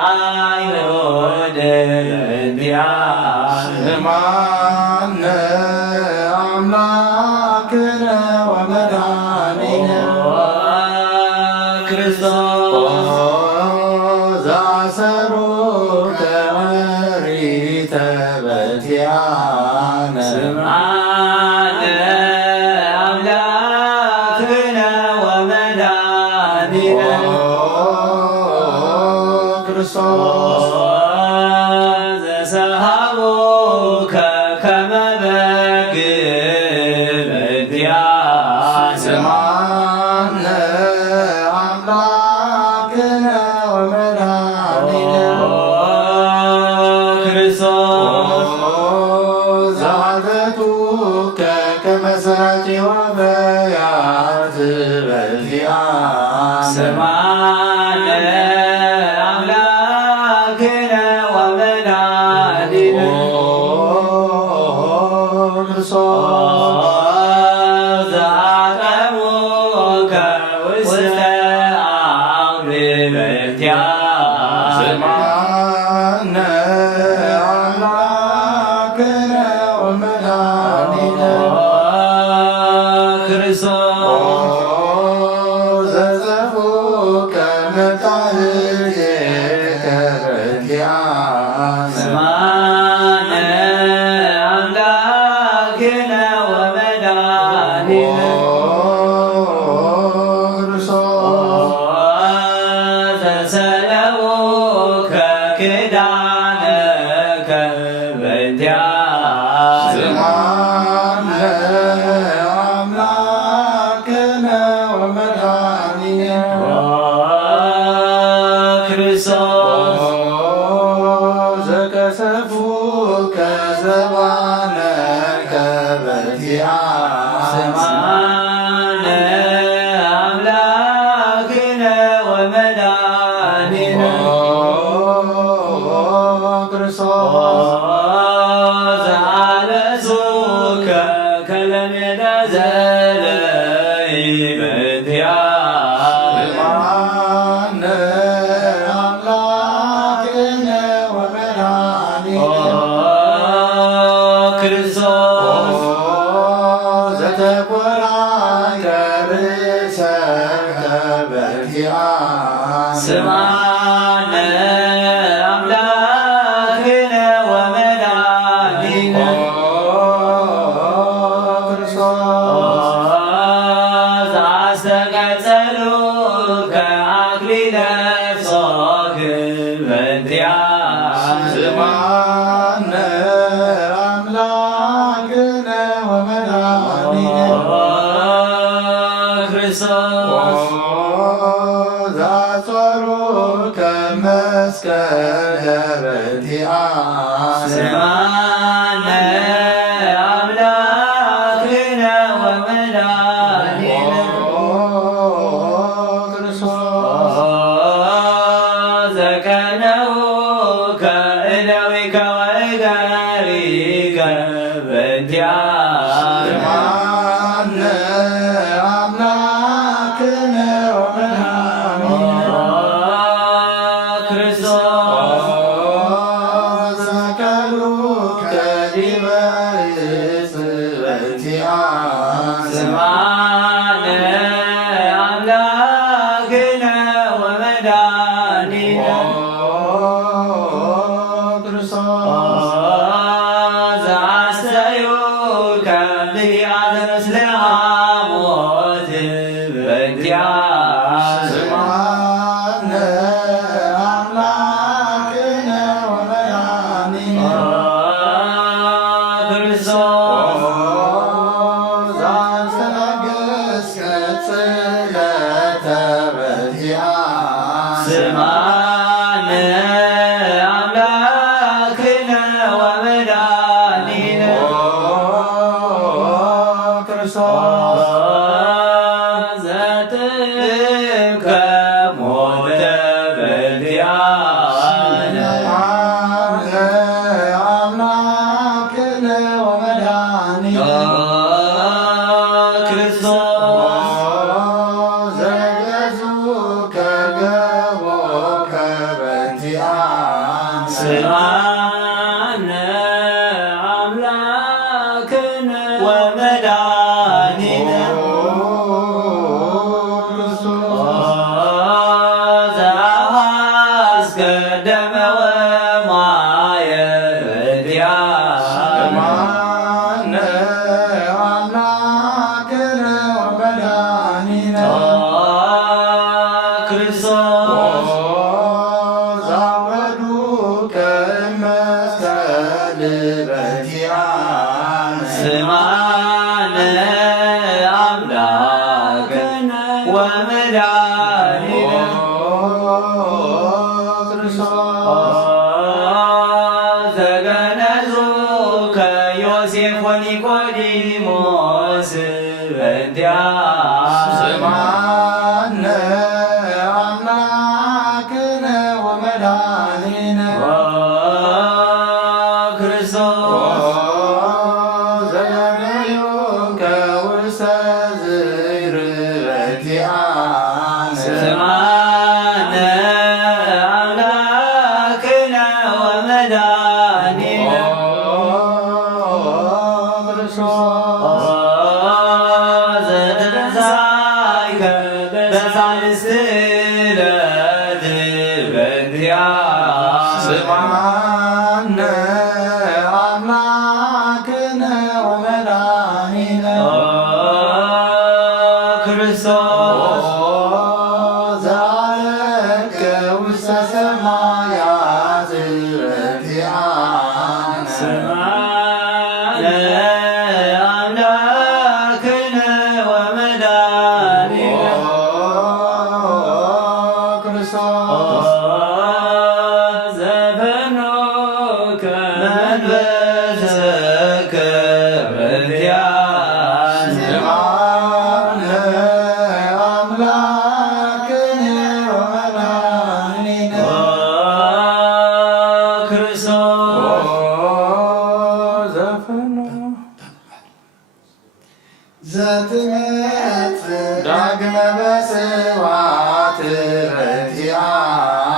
አይሁድ በእንቲአነ ስማነ አምላክነ ወመድኃኒነ ክርስቶስ ዘአሰሩከ ኦሪተ በእንቲአነ ስማነ አምላክነ ወመድኃኒነ ክርስቶስ ዘሰሃቡከ ከመ በግ በእንቲአነ ስማነ አምላክነ ወመድኃኒነ ክርስቶስ ዘአዘቱከ ከመ ሰራቂ ወበያት በእንቲአነ ስማነ አምላክነ ወመድኃኒነ ክርስቶስ ዘአቀሙከ ውስተ አውድ በእንቲአነ ስማነ አምላክነ ወመድኃኒነ ክርስቶስ ዘዘፉከ መቃልቴከ በእንቲአነ ስማነ አምላክነ ወመድኃኒነ ክርስቶስ ዘሰለሙከ ክዳነከ በእንቲአነ ስማነ አምላክነ ወመድኃኒነ ክርስቶስ ዘቀሰፉከ ዘባነከ በእንቲአነ ስማነ አምላክነ ወመድኃኒነ ክርስቶስ ዘአለሱከ ከለሜዳ ዘለይ በእንቲአነ ስማነ አምላክነ ወመድኃኒነ ክርስቶስ ዘተቆራኘ ርእሰከ በእንቲአነ ስማነ አምላክነ ወመድኃኒነ ክርስቶስ ዘአስተቀጸሉከ አክሊለ ጾክ በእንቲአነ ስማነ አምላክነ ወመድኃኒነ ክርስቶስ ጾሩ ከመስቀል በእንቲአነ ስማነ አምላክነ ወመድኃኒነ ክርስቶስ ዘቀነው ከእደዊከ ወእገሪከ በእንቲአነ ስማነ አምላክነ ወመድኃኒነ ክርስቶስ ሰቀሉ ከዲበ ዕፅ በእንቲአነ ስማነ አምላክነ ወመድኃኒነ ክርስቶስ ዘአስተዩ ከብያተ ምስለ ሐሞት በእንቲአነ ስማነ አምላክነ ወመድኃኒነ ክርስቶስ ዘአስተናገሥከ ጽለተ በእንቲአነ ስማነ አምላክነ ወመድኃኒነ ክርስቶስ ዘጥምከ ሞተ በእንቲአነ አምላክነ ወመድኃኒነ ክርስቶስ ዘገዙከ ገቦከ በእንቲአነ ስማነ አምላክነ ወመድኃኒነ ዘአሐስከ ደመ ወማየ በእንቲአነ ስማነ አምላክነ ወመድኃኒነ ክርስቶስ ዛወዱከ መስቀል በእንቲአነ ስማነ አምላክነ ወመድኃኒነ ዘገነዙ ከዮሴፍ ወኒቆዲሞስ በእንቲአነ ስማነ አምላክነ ወመድኃኒነ ክርስቶስ ዘገነዩከ ውስተ ዝይር በእንቲአነ ስማነ አምላክነ ወመድኃኒነ ክርስቶስ ዘተንሣእከ በሳልስት ዕለት በእንቲአነ ስማነ አምላክነ ወመድኃኒነ ክርስቶስ ዘአለከ ውስተ ሰማያት በእንቲአነ ስማነ አምላክነ ወመድኃኒነ ክርስቶስ ዘፈኖከ መንፈስከ በእንቲአነ ስማነ አምላክነ ወመድኃኒነ ክርስቶስ ዘፈኖ ዘትመጽእ ዳግመ በስብሐት በእንቲአነ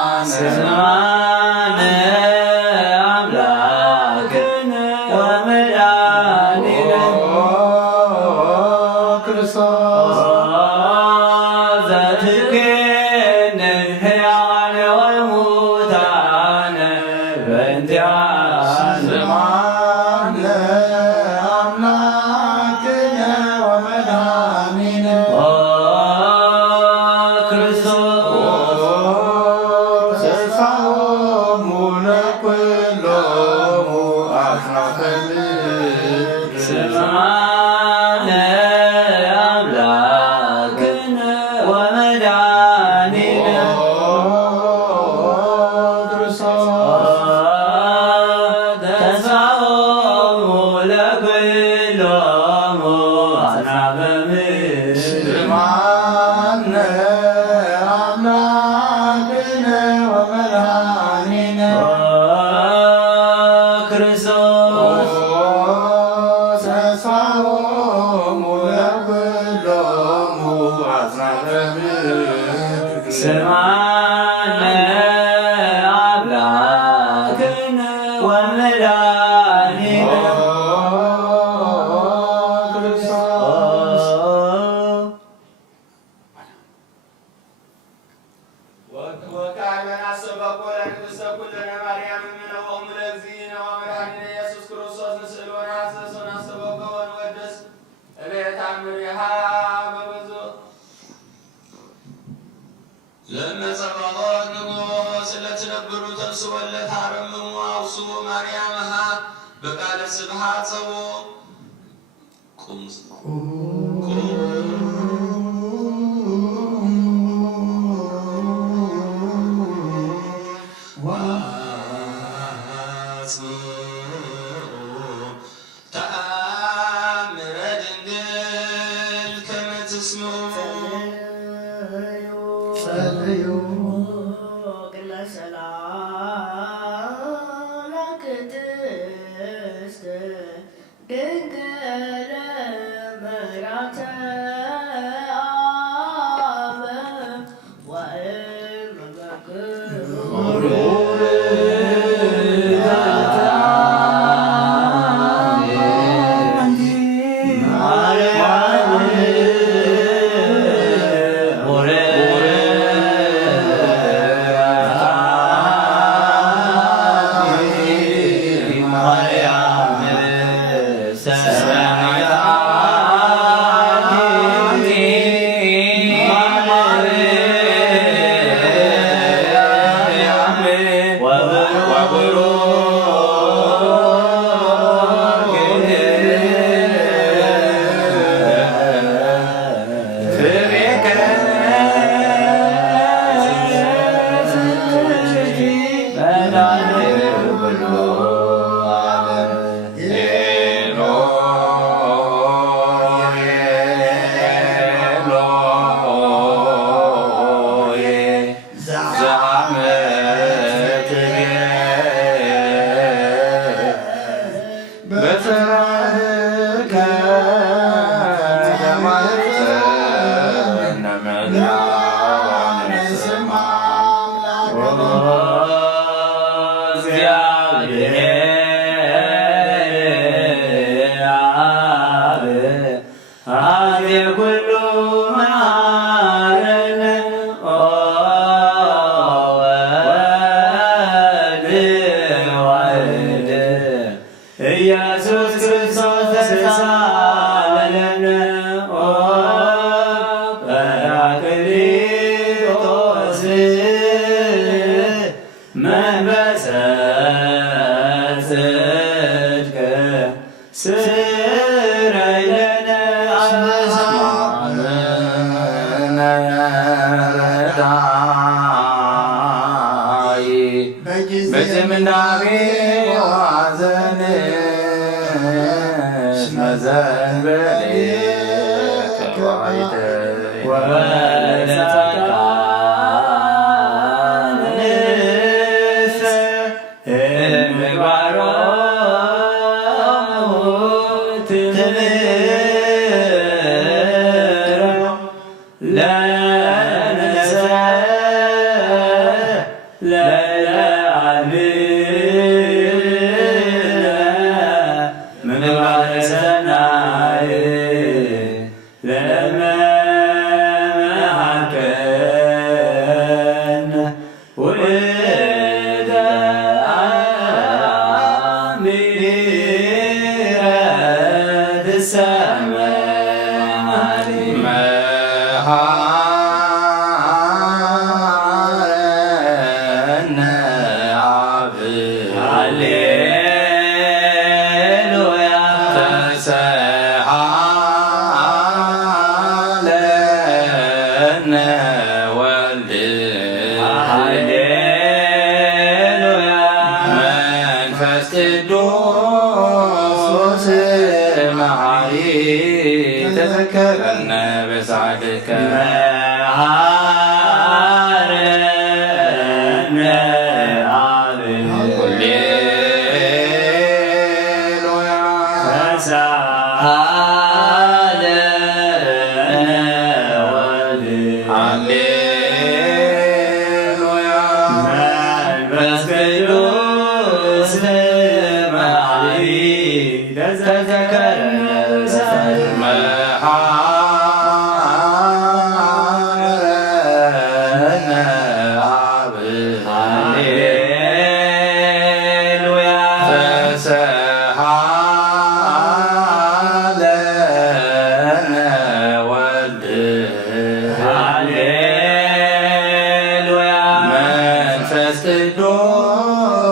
ስማነ አምላክነ ወመድኃኒነ لما سبقت نقوص لتنبر تنسو لتعرمم وأوصو مريمها بقال السبحات صبو قم Hallelujah. አብ ሃሌሉያ ተሰሃ ለነ ወልድ ሃሌሉያ መንፈስ ቅዱስ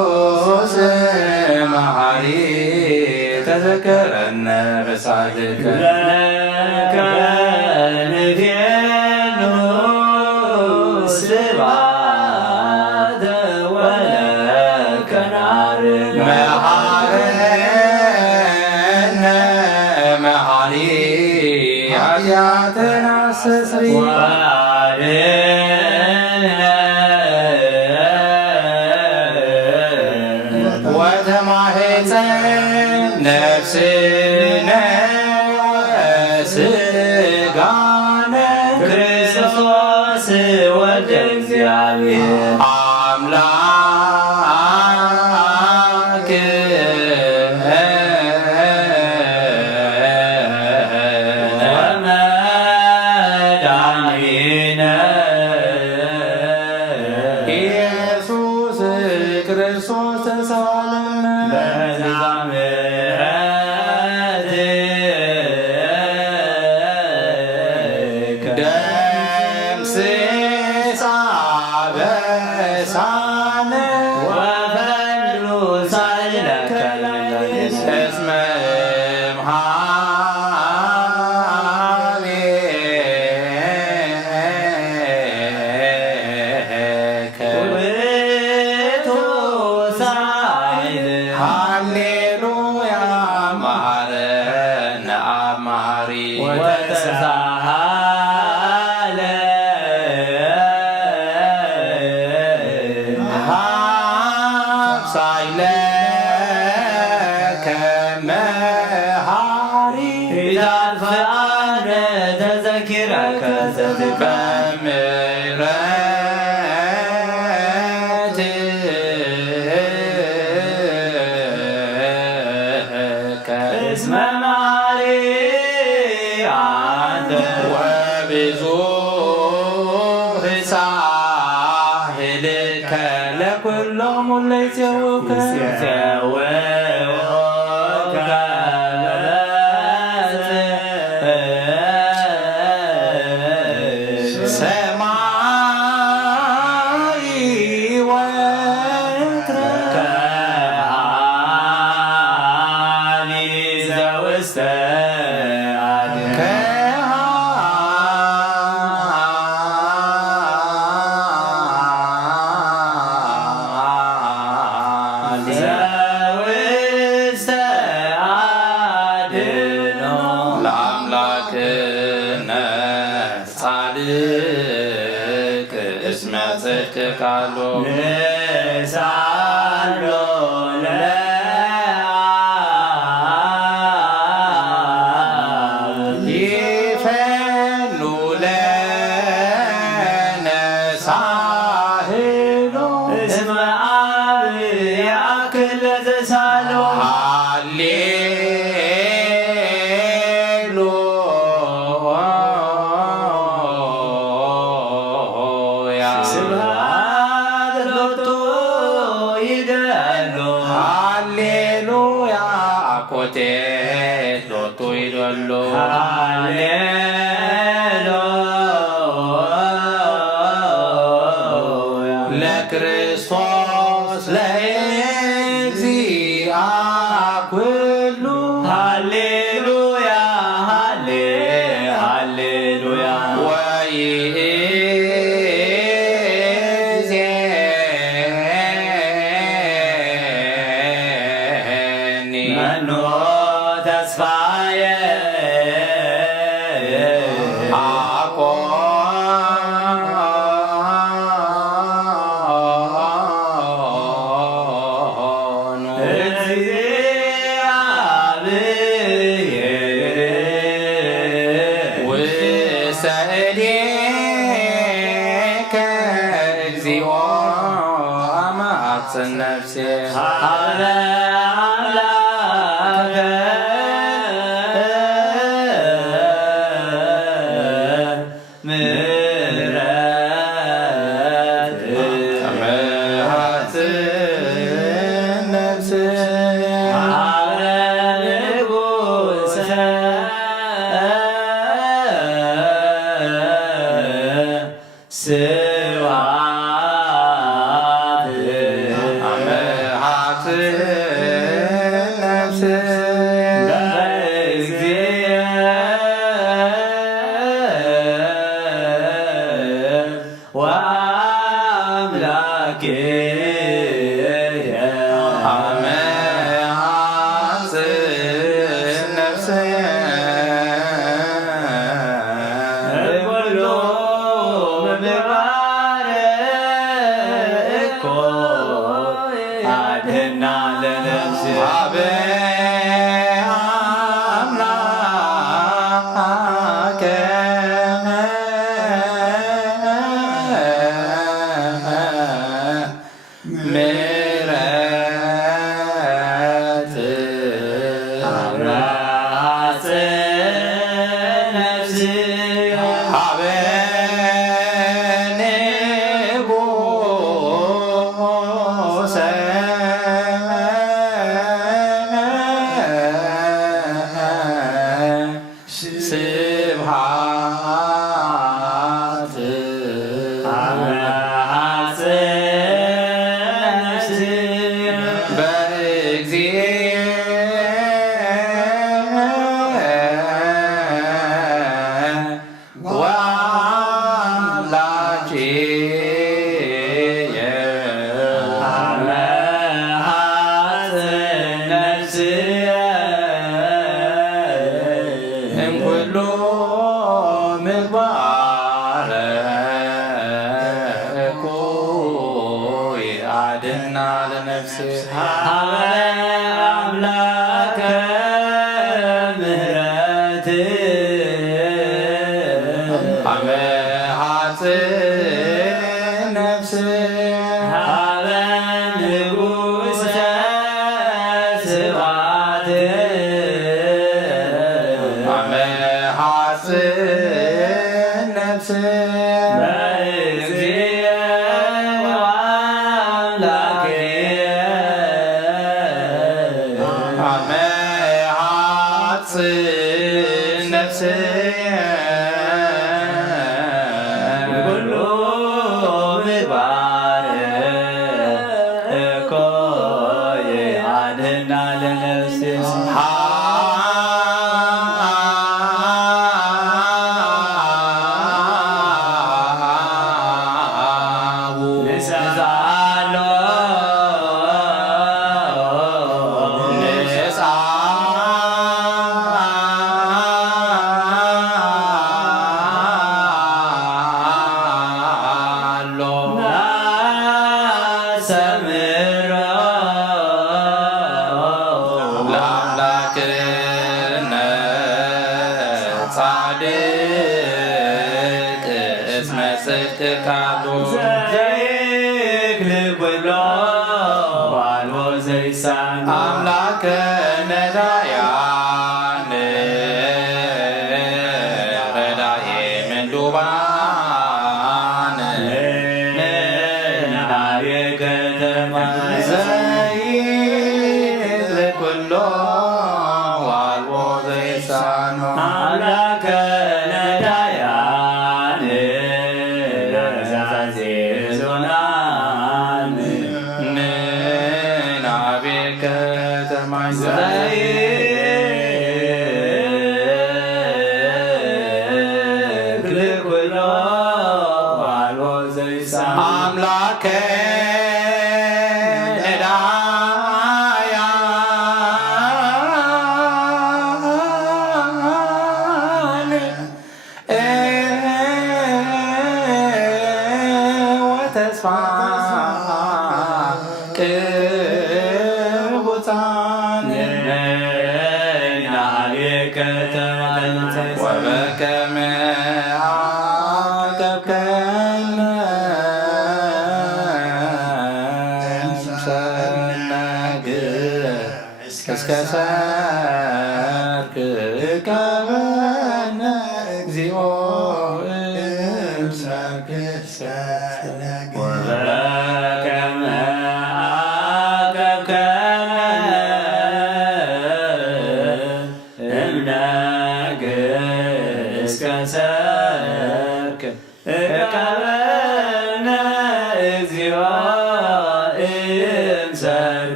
መሐሪ ተዘከረነ በሳድከ ነፍስነ ወስጋነ ክርስቶስ ወልደ እግዚአብሔር አምላክ ወመድኃኒነ ኢየሱስ ክርስቶስ ተሳለነ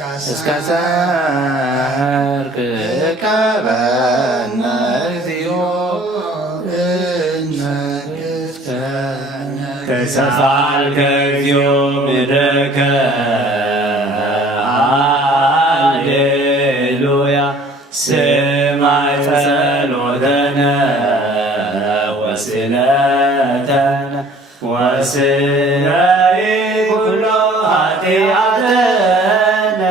እስከ ሰርክ ቀበነ እግዚኦ ተሰፋልከ እግዚኦ ምድረከ ሃሌሉያ ስማዕ ጸሎተነ ወስእለተነ ወስረይ ኩሎ ኃጢአተነ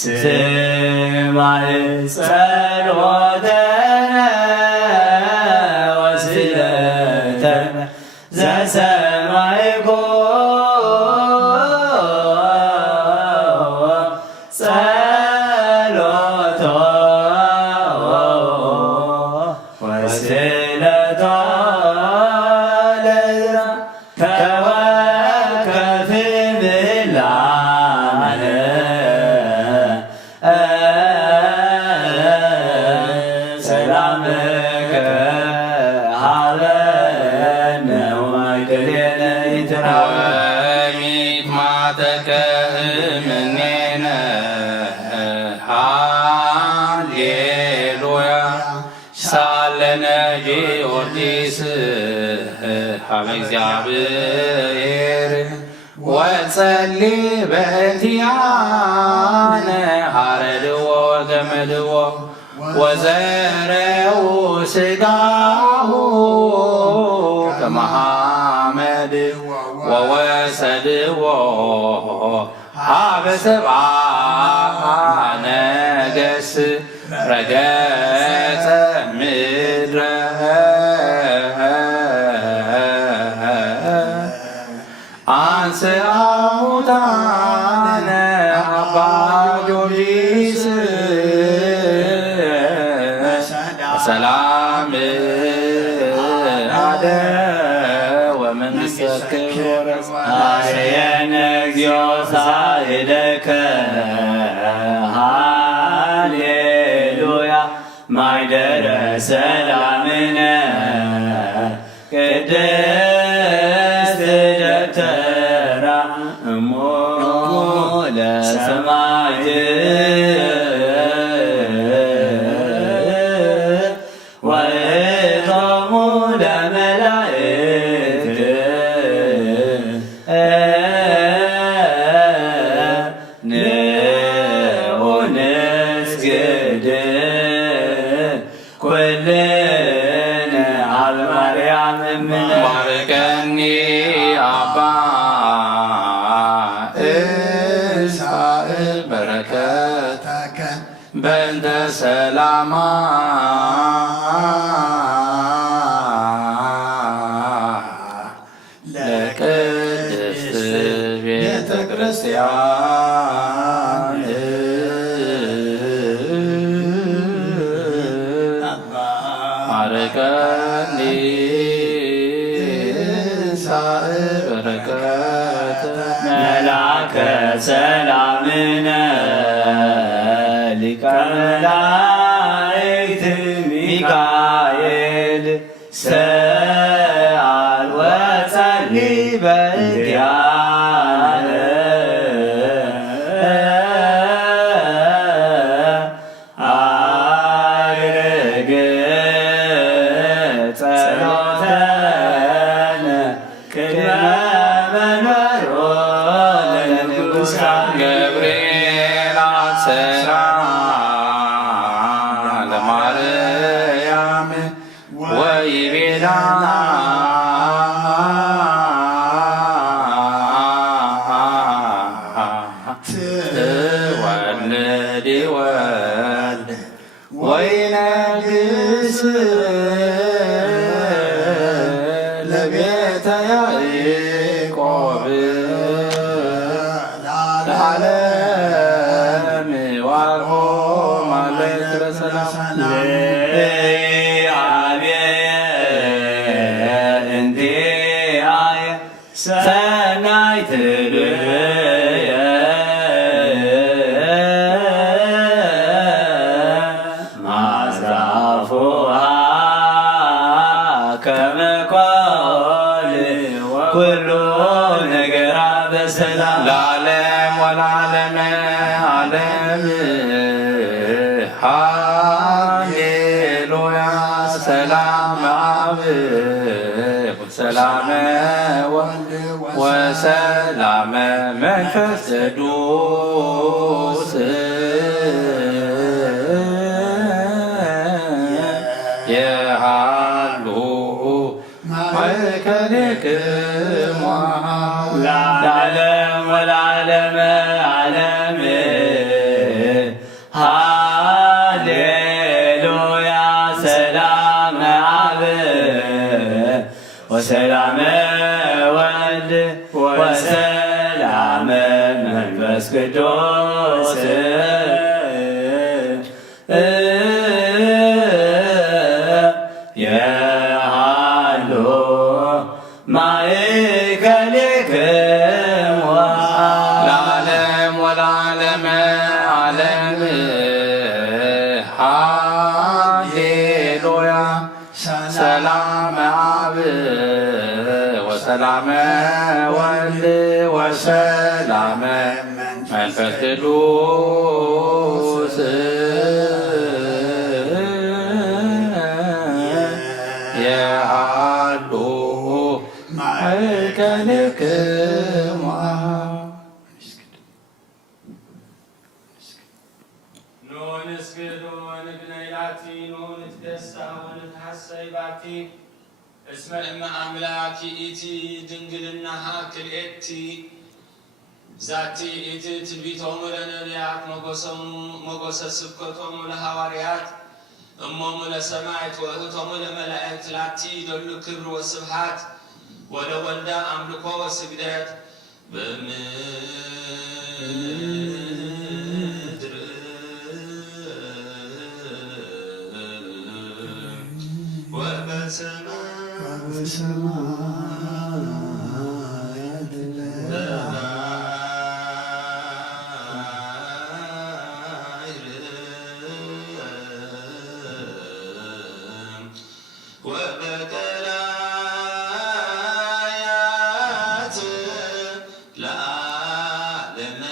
ስማዕ ጸሎተነ ወስእለተነ ዘሰማይኮ ጸሎቶ ወስእለቶ ለእዝራ ተወከፍ ብላነ ሰላምከ ሀበነ ወማእከሌነ ወሚጥማተከ እምኔነ ሃሌሉያ ሳለነ ጊዮርጊስ ሀበ እግዚአብሔር ወጸሊ በእንቲአነ ሀረድዎ ወገመድዎ ወዘረው ስጋሁ ከመሐመድ ወወሰድዎ ሀበ ሰብአ ነገሥት ረገጸ ምድረ አንስአ ሙታነ አባ ጊዮርጊስ ሰላም አደ ወመንግሥተ ወረስ አርየነ እግዚኦ ሳህለከ ሃሌሉያ ማይደረ ሰላምነ ቅድስት ደብተራ እሞ ለሰማዕት ወእቶሙ ለመላእክት ንዑ ንስግድ ኩልነ ሀበ ማርያም እምነ ባርከኒ አባ እንሳእ በረከተከ በእንተ ሰላማ ለቅድስት ቤተ ክርስቲያን ባርከኒ እንሳእ በረከተ መላከ ሰላምነ ሊቀ መላእክት ሚካኤል ሰአል ወጸልይ በእንቲአነ አርግ ጸሎተነ ቅድመ መንበሮ ለንጉሥ ገብርኤል አሰራ ለማርያም ወይቤላ ትወልድ ወልድ ወይነግስ ለቤተ ያዕቆብ ለዓለም ዋልሆ ማለት በሰላም እንቲአየ ሰናይት ልየ ማዝራፉሃ ከመ ኮል ኩሉ ነገራ በሰላም ለዓለም ወለዓለመ ዓለም ሃሌሉያ ሰላም አብ ወሰላመ ወልድ ወሰላመ መንፈስ ቅዱስ የሃሉ ማእከልክሙ ለዓለም ወለዓለመ ዓለም ሃሌሉያ ሰላም አብ ወሰላመ ወልድ ወሰላመ መንፈስ ቅዱስ የሃሉ ማእከልክሙ ለዓለም ወለዓለመ ዓለም ሃሌሉያ ሰላም አብ ወሰላመ ወልድ ወሰላመ መንፈስ ቅዱስ የሃሉ ማእከልክሙ ንስግድ ወንግነይ ላቲ ንትደስታ ወንትሐሰይ ባቲ እስመ እመ አምላክ ኢቲ ድንግልናሃ ክልኤቲ ዛቲ ኢቲ ትንቢቶሙ ለነቢያት ሞገሰ ስብከቶሙ ለሐዋርያት እሞሙ ለሰማዕት ወእህቶሙ ለመላእክት ላቲ ይደሉ ክብር ወስብሐት ወለወልደ አምልኮ ወስግደት በምድር ወበሰማያት ወበቀላያት ለዓለመ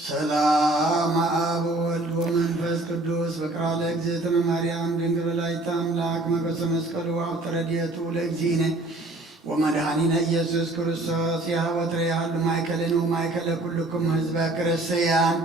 ሰላም አብ ወልድ ወመንፈስ ቅዱስ በቃለ እግዝእትነ ማርያም ድንግል ወላዲተ አምላክ መገሰ መስቀሉ ሀብተ ረድኤቱ ለእግዚእነ ወመድኃኒነ ኢየሱስ ክርስቶስ ያወትረ ያህል ማእከልነ ወማእከለ ኩልክሙ ህዝበ ክርስቲያን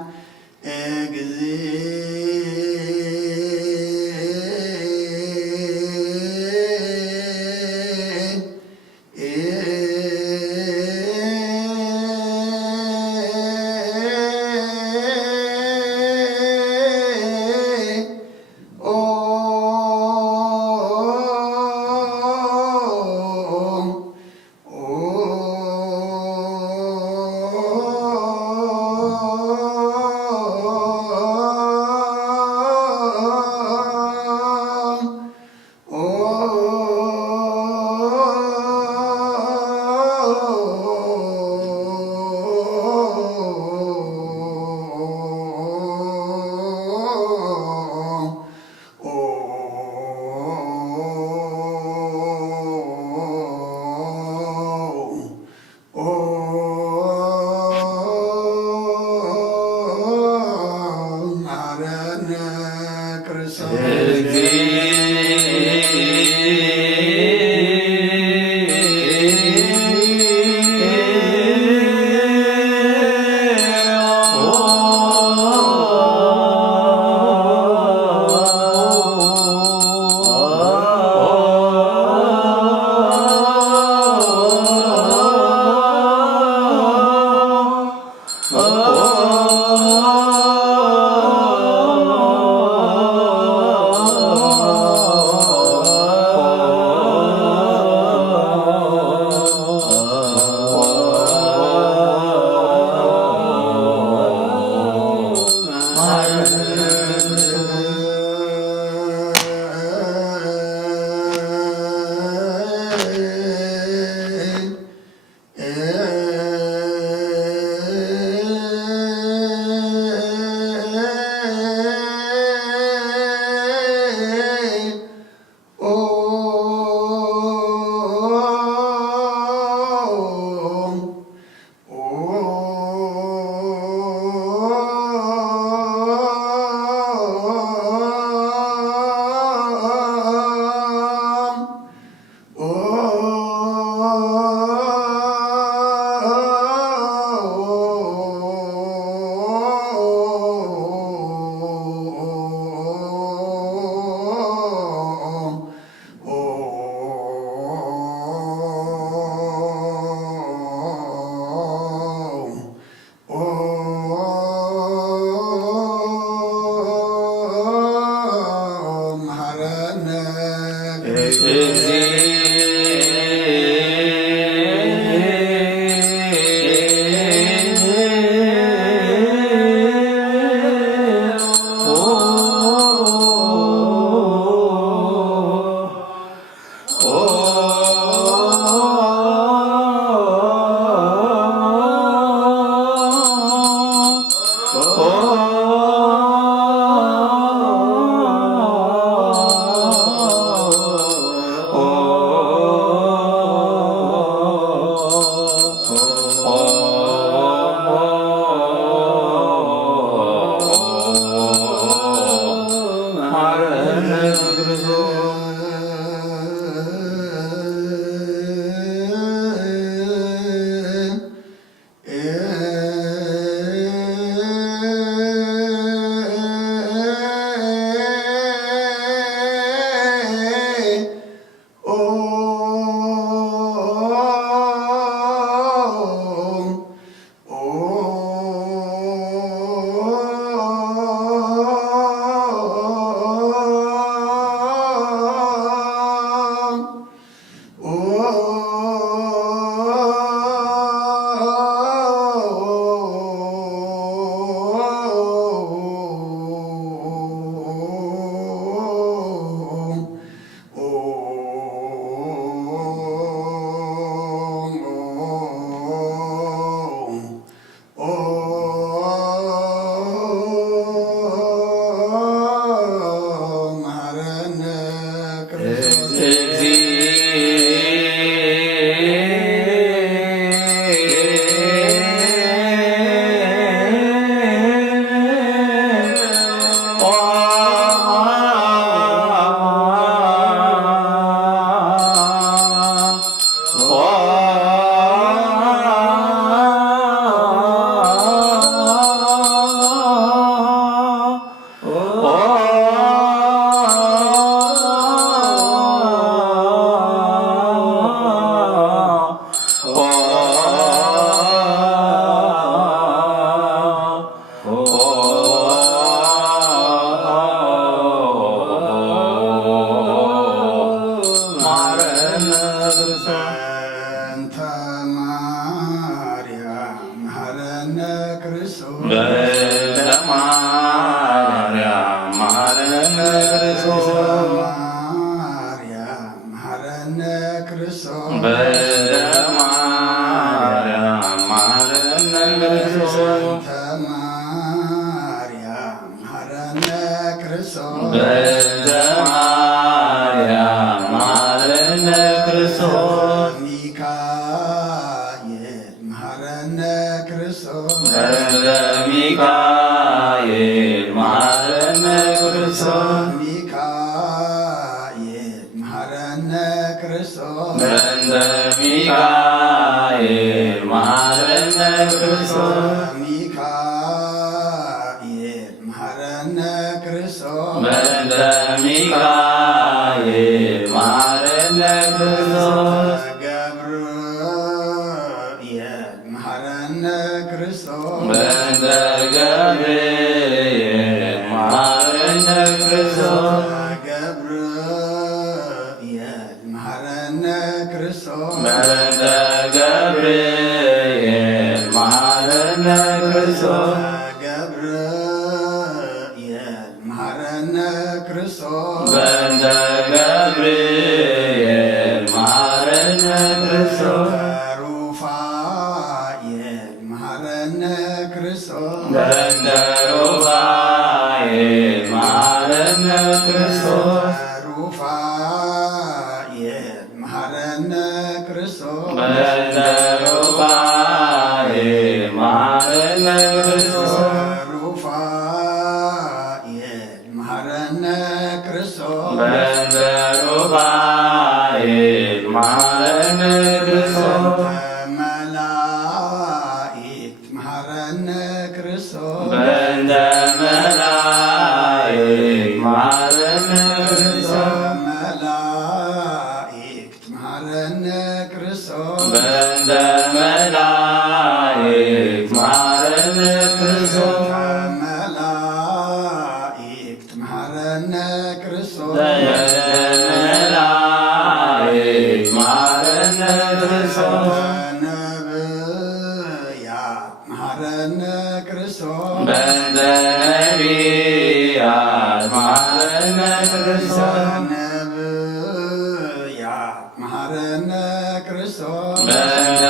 ነብያት مهرنا كريستوس بنت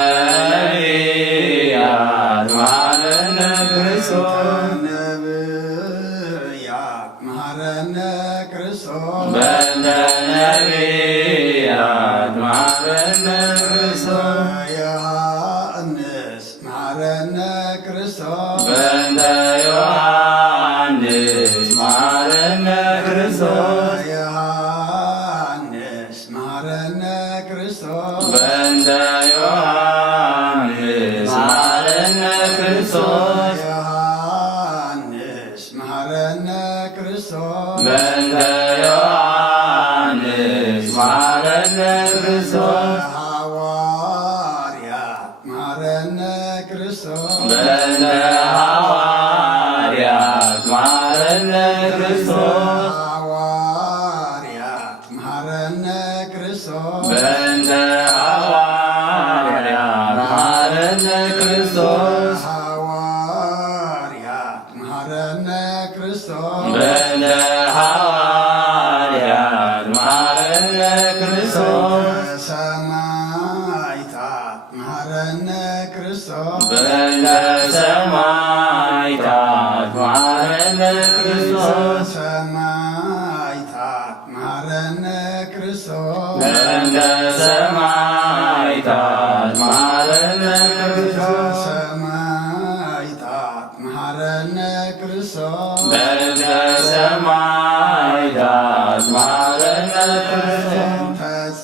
نبيات مهرنا كريستوس نبيات مهرنا كريستوس بنت نبيات مهرنا كريستوس يوحنس مهرنا كريستوس بنت يوحنس مهرنا كريستوس يوحنس مهرنا كريستوس بنت يوحنس مهرنا كريستوس يوحنس مهرنا كريستوس بنت يوحنس مهرنا كريستوس حواريات مهرنا كريستوس بنت حواريات مهرنا كريستوس حواريات مهرنا كريستوس بنت حواريات مهرنا كريستوس حواريات مهرنا كريستوس بنت حواريات مهرنا كريستوس سمايتات مهرنا كريستوس بنت سمايتات مهرنا كريستوس سمايتات مهرنا كريستوس بنت سمايتات مهرنا كريستوس سمايتات مهرنا كريستوس بنت سمايتات مهرنا كريستوس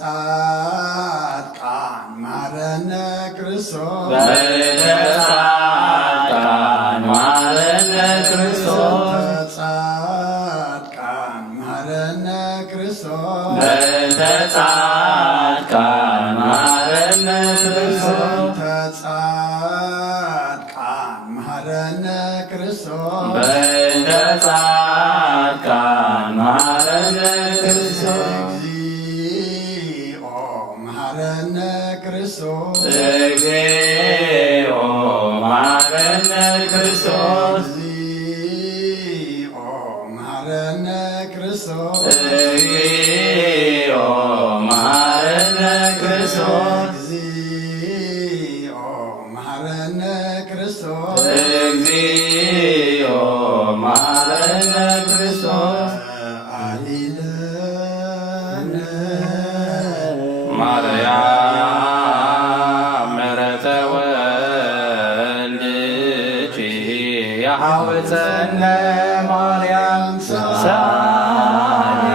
تصادقان مهرنا كريستوس بنت صادقان مهرنا كريستوس تصادقان مهرنا كريستوس بنت صادقان مهرنا كريستوس تصادقان مهرنا كريستوس بنت صادقان مهرنا كريستوس مهرنا كريستوس እግዚኦ መሐረነ ክርስቶስ መሐረነ ክርስቶስ እግዚኦ መሐረነ ክርስቶስ መሐረነ ክርስቶስ እግዚኦ መሐረነ ክርስቶስ ማርያም ምሕረተ ወልድኪ ያሐውፀነ ማርያም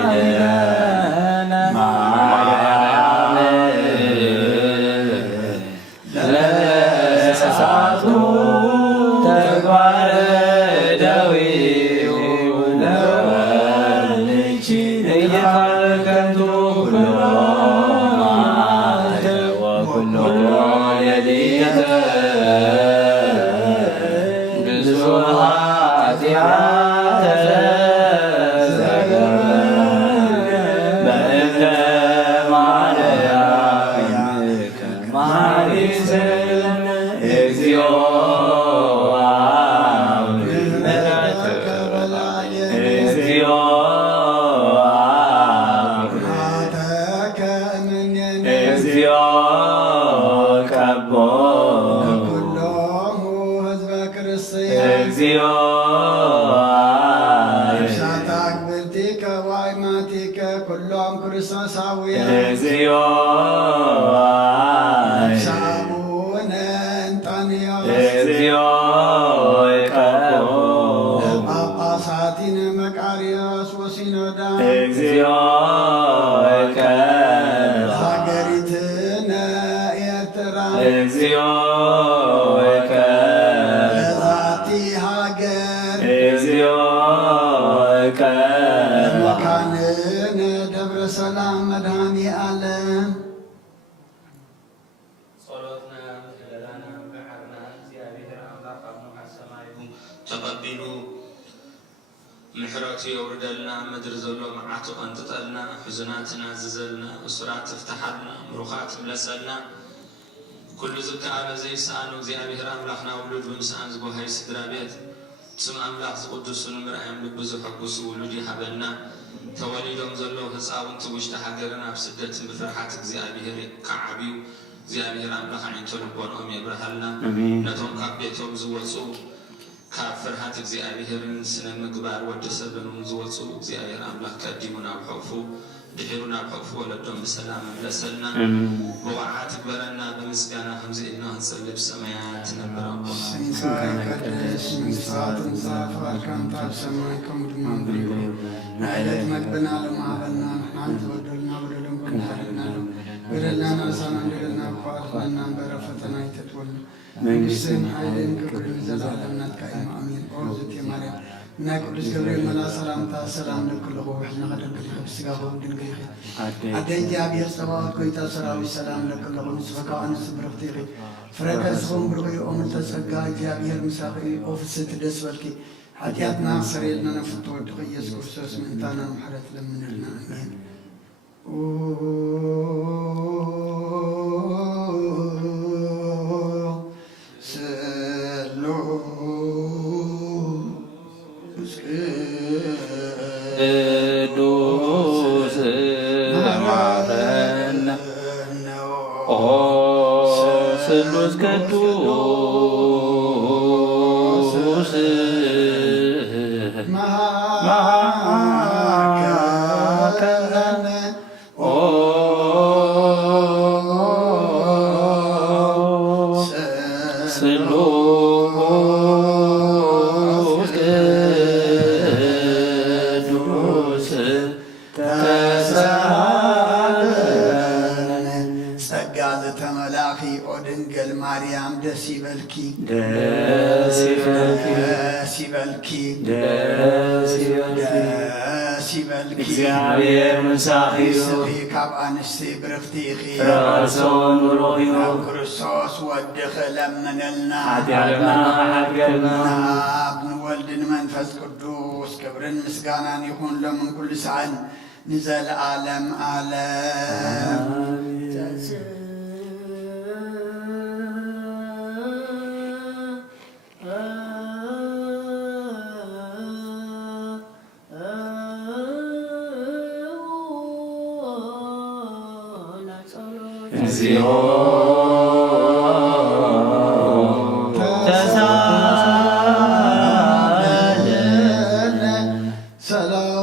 ሳሊለነ ማርያም ለእንስሳቱ ተግባረ ደዊው ለወልድኪ እየፋረከንቱ ኩሎ ኩሎም ክርስቶሳውያን እግዚኦ ሳቡነ እንጣንዮስ እግዚኦ ይቀቦ ጳጳሳቲነ መቃርዮስ ወሲኖዳ እግዚኦ ይቀቦ ሀገሪትነ ኤርትራ እግዚኦ ይቀቦ ለዛቲ ሀገር እግዚኦ ይቀቦ መካንነ ደብረ ሰላም መድኃኔ ዓለም ተቀቢሉ ምሕረቱ የውርደልና ምድሪ ዘሎ መዓቱ ቀንጥጠልና ሕዙናትና ዝዘልና እሱራት ትፍታሓልና ምሩኻት ትምለሰልና ኩሉ ዝከኣለ ዘይሰኣኑ እግዚኣብሔር ኣምላኽና ውሉድ ብምስኣን ዝጎሃይ ስድራ ቤት ስም ኣምላኽ ዝቅዱሱ ንምርኣዮም ልቢ ዝሐጉሱ ውሉድ ይሃበልና ተወሊዶም ዘለው ህፃውንቲ ውሽጢ ሃገርን ኣብ ስደትን ብፍርሓት እግዚኣብሔር ከዓብዩ እግዚአብሔር አምላክ ዓይንቶ ልቦናኦም የብርሃልና ነቶም ካብ ቤቶም ዝወፁ ካብ ፍርሃት እግዚአብሔርን ስነ ምግባር ወዲ ሰብን ዝወፁ እግዚአብሔር አምላክ ቀዲሙ ናብ ሕቑፉ ድሒሩ ናብ ሕቑፉ ወለዶም ብሰላም መለሰልና ብውዓት ግበረና ብምስጋና ከምዚ ኢልና ክንፅልይ ብሰማያት ትነብር ኣቦ ቅዱስ ምስራት እንሳፋር ከምታ ሰማይ ከምኡ ድማ ምድሪ ንዕለት መግብና ለማሃበልና ንሓንቲ በደልና በደሎም ከምታደግናሎ በደልናን ኣሳና እንደገና ኳልፈና እንበረ ፈተና ይተትወልና መንግስትን ሓይልን ክብርን ዘለዓለም ናትካ እዩ ኣሚን ኦርዝት ማርያም ናይ ቅዱስ ገብርኤል መልአክ ሰላምታ ሰላም ለክለኹ ውሕልና ኸደንግል ይኽእል ስጋኹ ድንግል ይኽእል ኣደይ እግዚኣብሔር ፀባዖት ጎይታ ሰራዊት ሰላም ለክለኹ ንስኸ ካብ ኣንስቲ ብርኽቲ ይኽእል ፍረ ገጽኹም ብርኺ ኦምልተ ጸጋ እግዚኣብሔር ምሳኺ ኦፍስቲ ደስ በልኪ ሓጢኣትና ሰሪየልና ነፍቲ ወድኺ ኢየሱስ ክርስቶስ ምእንታና ምሕረት ለምንልና ኣሜን ቅዱስ ማረነ ኦ ስሉስ ቅዱስ ማከነ ኦ ስሉስ ማርያም ደስ ይበልኪ ደስ ይበልኪ ደስ ይበልኪ ደስ ይበልኪ እግዚአብሔር ምሳኺዩ ካብ ኣንስቲ ብርኽቲ ኢኺ ራሶን ሩኺዩ ኣብ ክርስቶስ ወድኺ ለምነልና ሓጢኣትና ሓድገልና ኣብ ንወልድን መንፈስ ቅዱስ ክብርን ምስጋናን ይኹን ሎምን ኩሉ ሰዓን ንዘለዓለም ዓለም እግዚኦ ተሳለነ ሰላም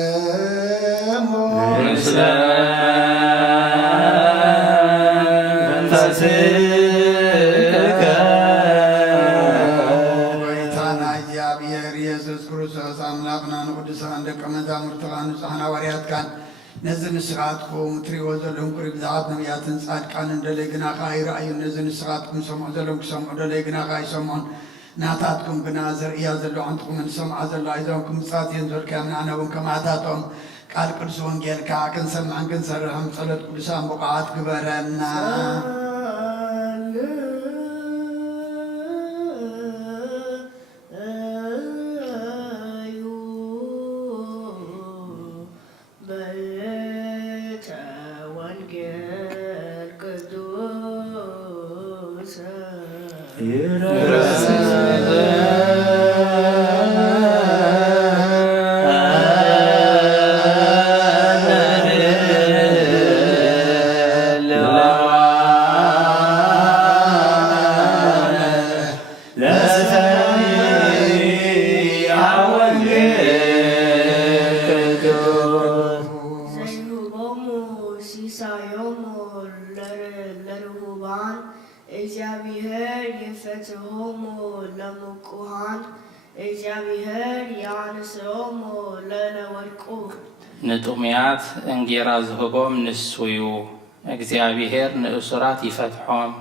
ለኩልክሙ ምስለ መንፈስከ ጎይታና እግዚአብሔር ኢየሱስ ክርስቶስ አምላክና ንቅዱሳን ደቀ መዛሙርትኻ ንጹሓን ሐዋርያትካን ነዚ ንስኻትኩም ትሪእዎ ዘለኹም ኩሪ ብዛዕት ነቢያትን ጻድቃንን ደለይ ግናኻ ይረኣዩ ነዚ ንስኻትኩም ሰምዑ ዘለኹም ክሰምዑ ደለይ ግናኻ ይሰምዑን ናታትኩም ግና ዘርእያ ዘሎ ዓንትኩም ንሰምዓ ዘሎ ኣይዞምኩም ምጽዋት እየን ዘልካ ምንዓና እውን ከማታቶም ቃል ቅዱስ ወንጌልካ ክንሰምዕን ክንሰርሕን ጸሎት ቅዱሳን ብቕዓት ግበረና እግዚአብሔር ይፈትሆሙ ለምቁሃን እግዚአብሔር ያንስኦሙ ለለወድቁ ንጡምያት እንጌራ ዝህቦም ንሱ እዩ እግዚአብሔር ንእሱራት ይፈትሖም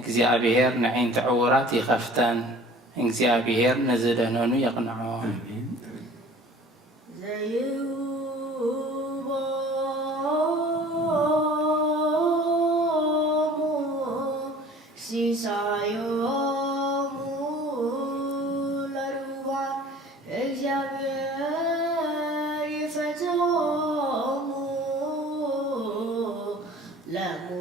እግዚአብሔር ንዓይንቲ ዕውራት ይኸፍተን እግዚአብሔር ንዝደነኑ የቕንዖም ሲሳዮሙ እግዚአብሔር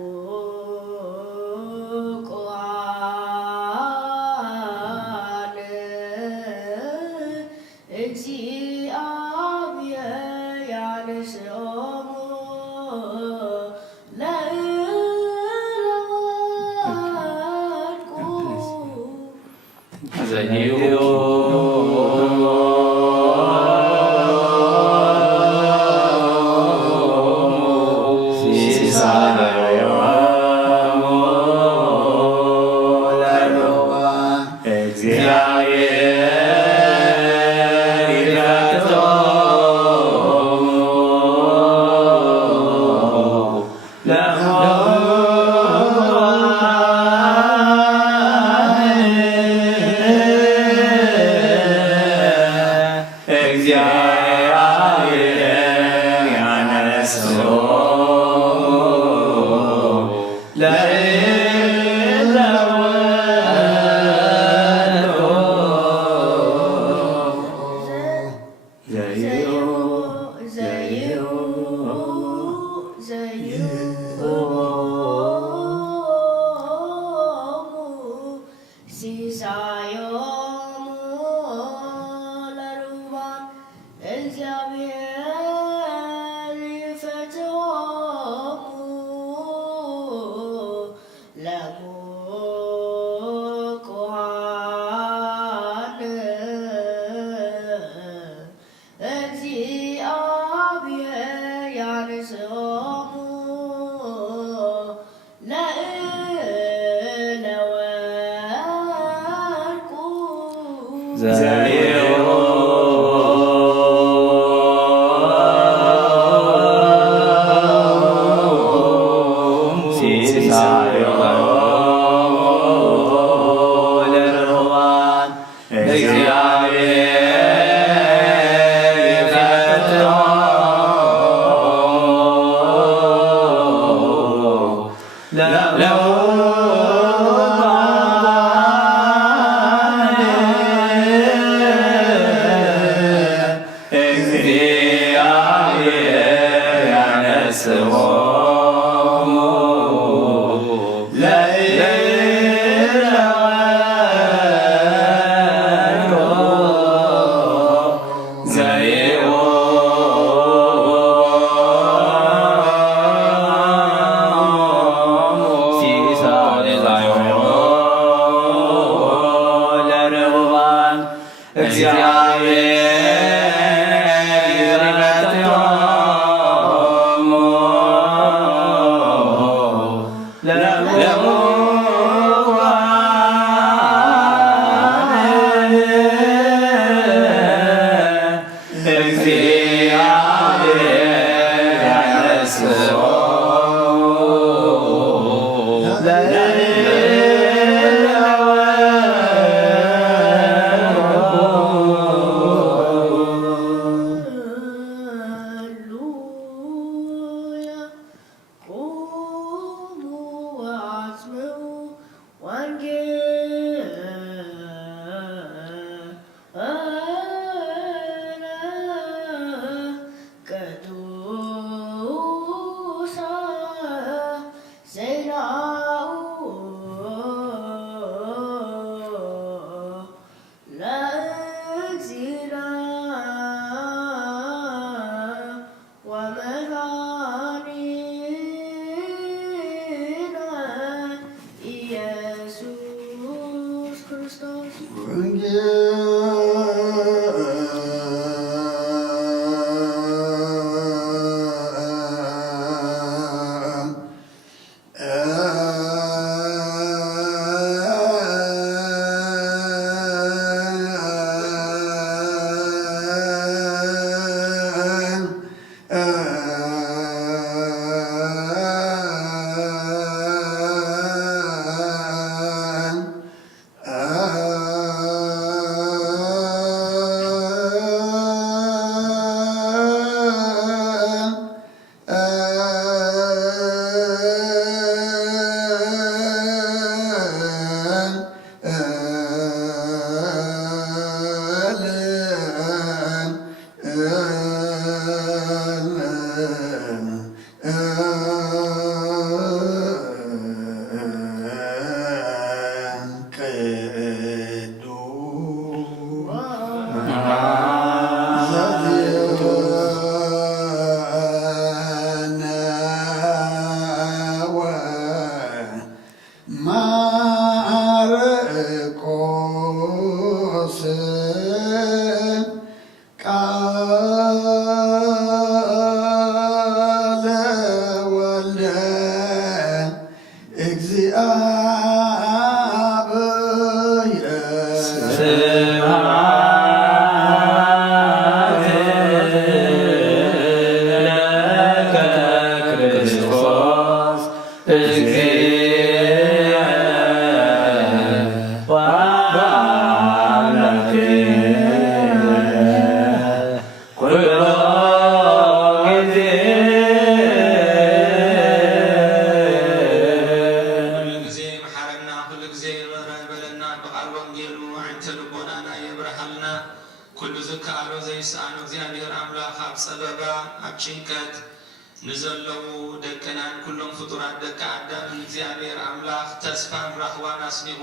ንዘለዉ ደቀናን ኩሎም ፍጡራት ደቂ ኣዳም እግዚኣብሔር ኣምላኽ ተስፋን ራኽዋን ኣስኒቑ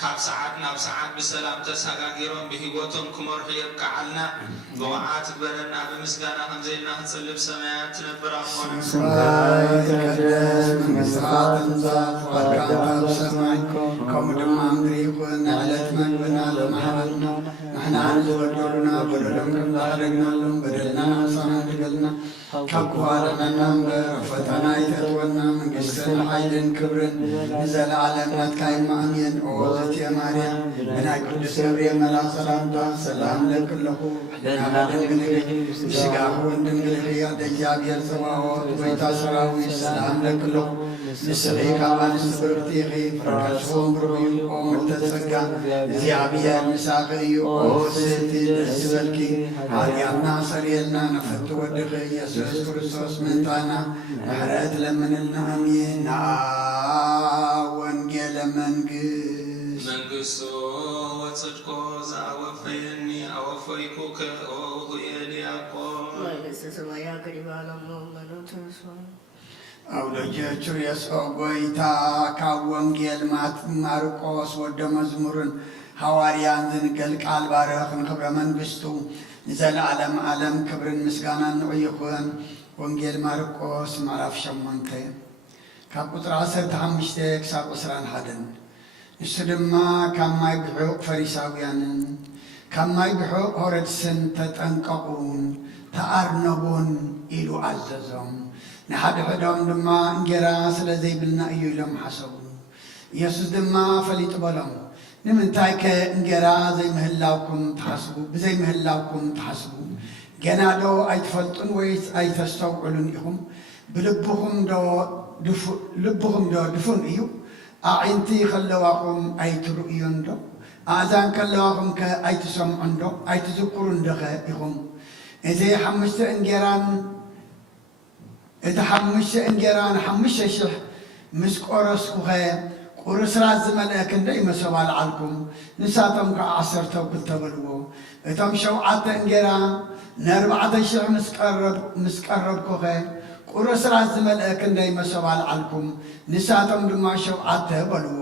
ካብ ሰዓት ናብ ሰዓት ብሰላም ተሰጋጊሮም ብሂወቶም ክመርሑ የብቃዓልና ብቕዓት ግበረና ብምስጋና ከምዘይልና ክንጽልብ ሰማያት ትነብር ኣኾነ ይትቀደስ መንግሥትኻ ትምጻእ ፍቓድካ ኣብ ሰማይ ከምኡ ድማ ምድሪ ይኹን ንዕለት መግብና ለመሃበልና ንሕና ንዝበደሉና በደሎም ከም ዝሓደግናሎም በደልና ንሳና ንግልና ካብ ክፋለመና እምበር ፈተና ይተትወና መንግሥትን ሓይልን ክብርን ንዘለዓለም ናትካ ይማእምየን ኦ ዘእትየ ማርያም ብናይ ቅዱስ ገብርኤል መልኣክ ሰላምታ ሰላም ለክለኹ ናበደንግልህ ብስጋኹን ድንግልህ ኣደ እግዚኣብሔር ጽባዖት ጎይታ ሰራዊት ሰላም ለክለኹ ንስኺ ካብ ኣንስቲ ብርክቲ ኢኺ ፍርቀትኩም ብሩኽ እዩ ኦ ምልዕተ ጸጋ እግዚኣብሔር ምሳኺ እዩ ኦ ስእቲ ደስ ዝበልኪ ሓጢኣትና ሰሪየልና ነፈቲ ወድኺ ኢየሱስ ክርስቶስ ምንታና ምሕረት ለምንልና ኣሜን ንኣ ወንጌለ መንግሥቱ ወጽድቆ ዘአወፈየኒ አወፈይኩከ ኦ ሁየ ዲያቆን መንግሥተ ሰማያት ቀሪባ ነው ተስፋ አውሎጀችር የሰው ጎይታ ካብ ወንጌል ማርቆስ ወደ መዝሙርን ሐዋርያን ዝንገል ቃል ባረኽን ክብረ መንግሥቱ ንዘለዓለም ዓለም ክብርን ምስጋናን ንዑይኹን ወንጌል ማርቆስ ምዕራፍ 8 ካብ ቁጥሪ 15 ክሳብ 21 ንሱ ድማ ካብ ማይ ግሑቕ ፈሪሳውያንን ካብ ማይ ግሑቕ ሄሮድስን ተጠንቀቑን ተኣርነቡን ኢሉ ኣዘዞም ንሓድሕዶም ድማ እንጀራ ስለ ዘይብልና እዩ ኢሎም ሓሰቡ ኢየሱስ ድማ ፈሊጥ በሎም ንምንታይ ከ እንጀራ ብዘይምህላውኩም ትሓስቡ ገና ዶ ኣይትፈልጡን ወይስ ኣይተስተውዕሉን ኢኹም ብልብኹም ዶ ድፉን እዩ ኣዒንቲ ከለዋኹም ኣይትርእዩን ዶ ኣእዛን ከለዋኹም ከ ኣይትሰምዑን ዶ ኣይትዝክሩን ዶኸ ኢኹም እቲ 5 እንጀራን 5,000 ምስ ቆረስኩኸ ቁርስራስ ዝመልአ ክንደይ መሶብ ኣልዓልኩም ንሳቶም ከዓ 12 በልዎ እቶም 7 እንጀራ ን4,000 ምስ ቀረብኩኸ ቁርስራስ ዝመልአ ክንደይ መሶብ ኣልዓልኩም ንሳቶም ድማ 7 በልዎ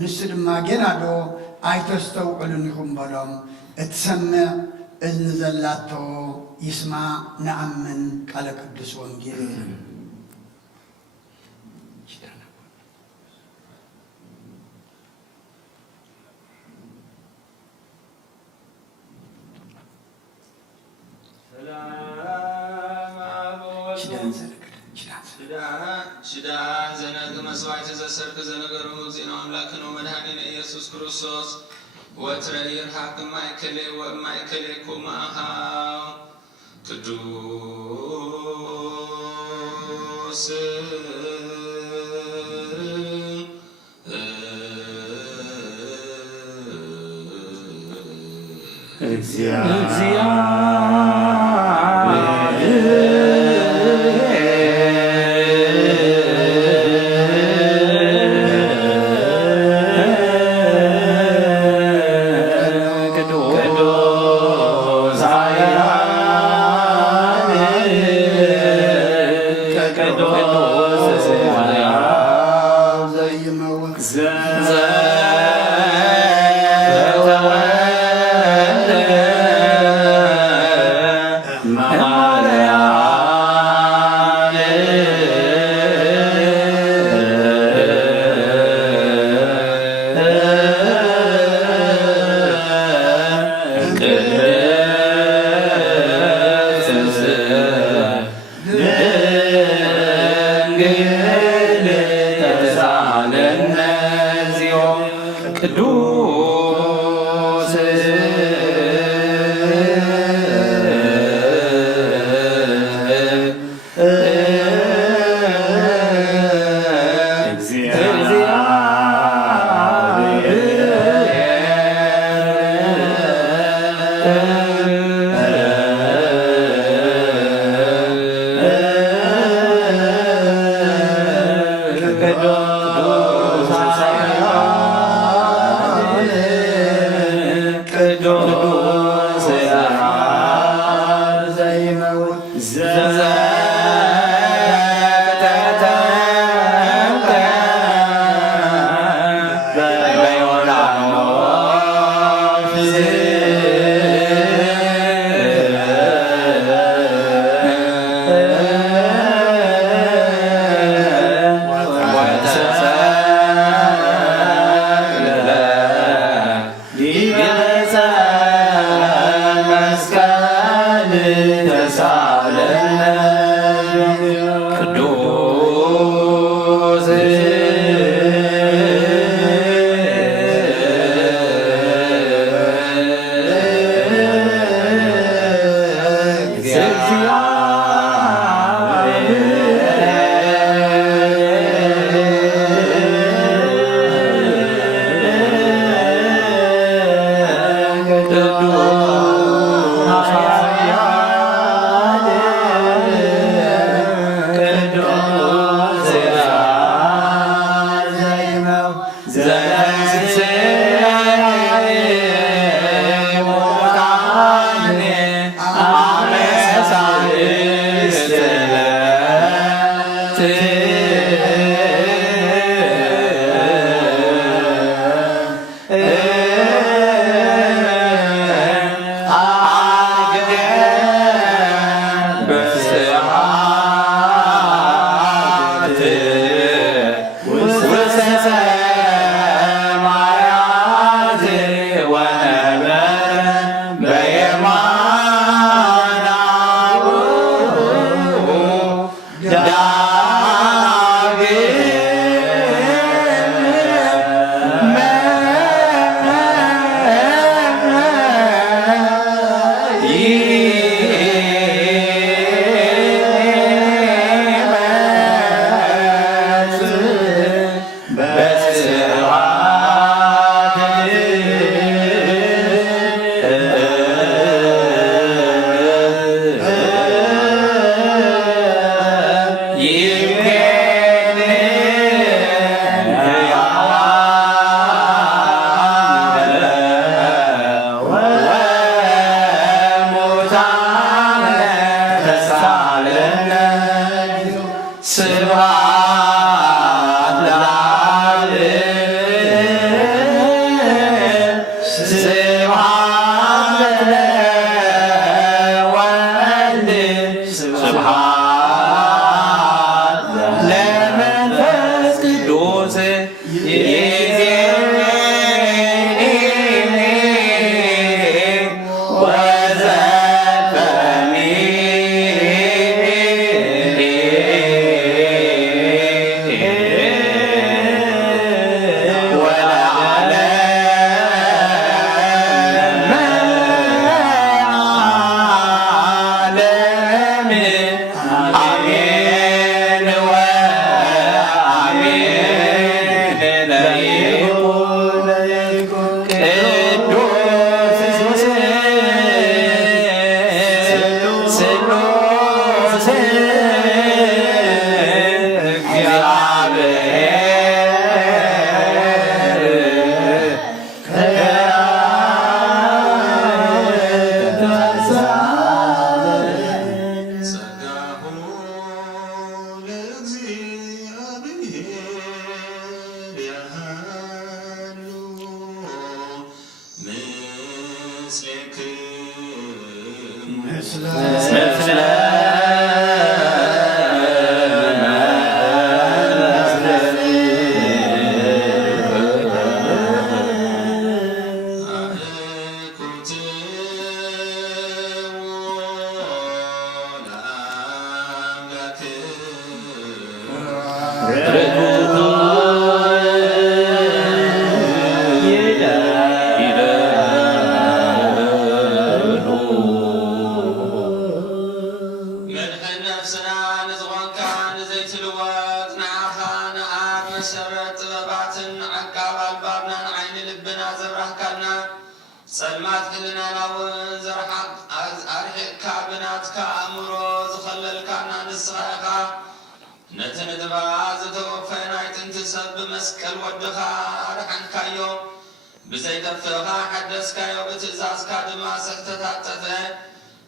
ንሱ ድማ ገና ዶ ኣይተስተውዕሉን ኢኹም በሎም እትሰምዕ እዝኒ ዘላቶ ይስማዕ ንኣምን ቃለ ቅዱስ ወንጌል ሽዳን ዘነግ መስዋዕት ዘሰርክ ዘነገሩ ዜና አምላክን ወመድኃኒነ ኢየሱስ ክርስቶስ ወትረ ይርሃቅ ማእከሌ ወማእከሌኩም አሃው ቅዱስ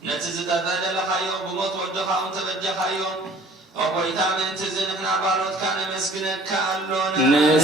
نتزدفل لخيو بموت ودخاهم تبجخيو وقويتا من تزن احنا باروت كان مسكنك كالونا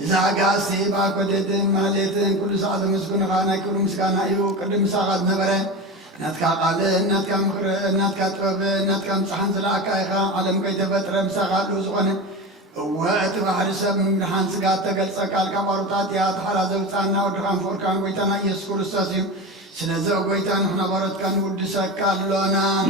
زعقاسي باكودتن مالتن كل ساعة مسكون خانا كل مسكان أيو كل مساقات نبرة ناتكا قال ناتكا مخر ناتكا طب ناتكا مسحن زلاكا إخا علم كي تفتر مساقات لوزغن وقت بحر سب من حان سقات تقل سقال كبارتات يا تحرى زوجانا ودخان فوركان ويتانا يسكول الساسيو سنزو ويتان احنا بارت كان ود سقال لونا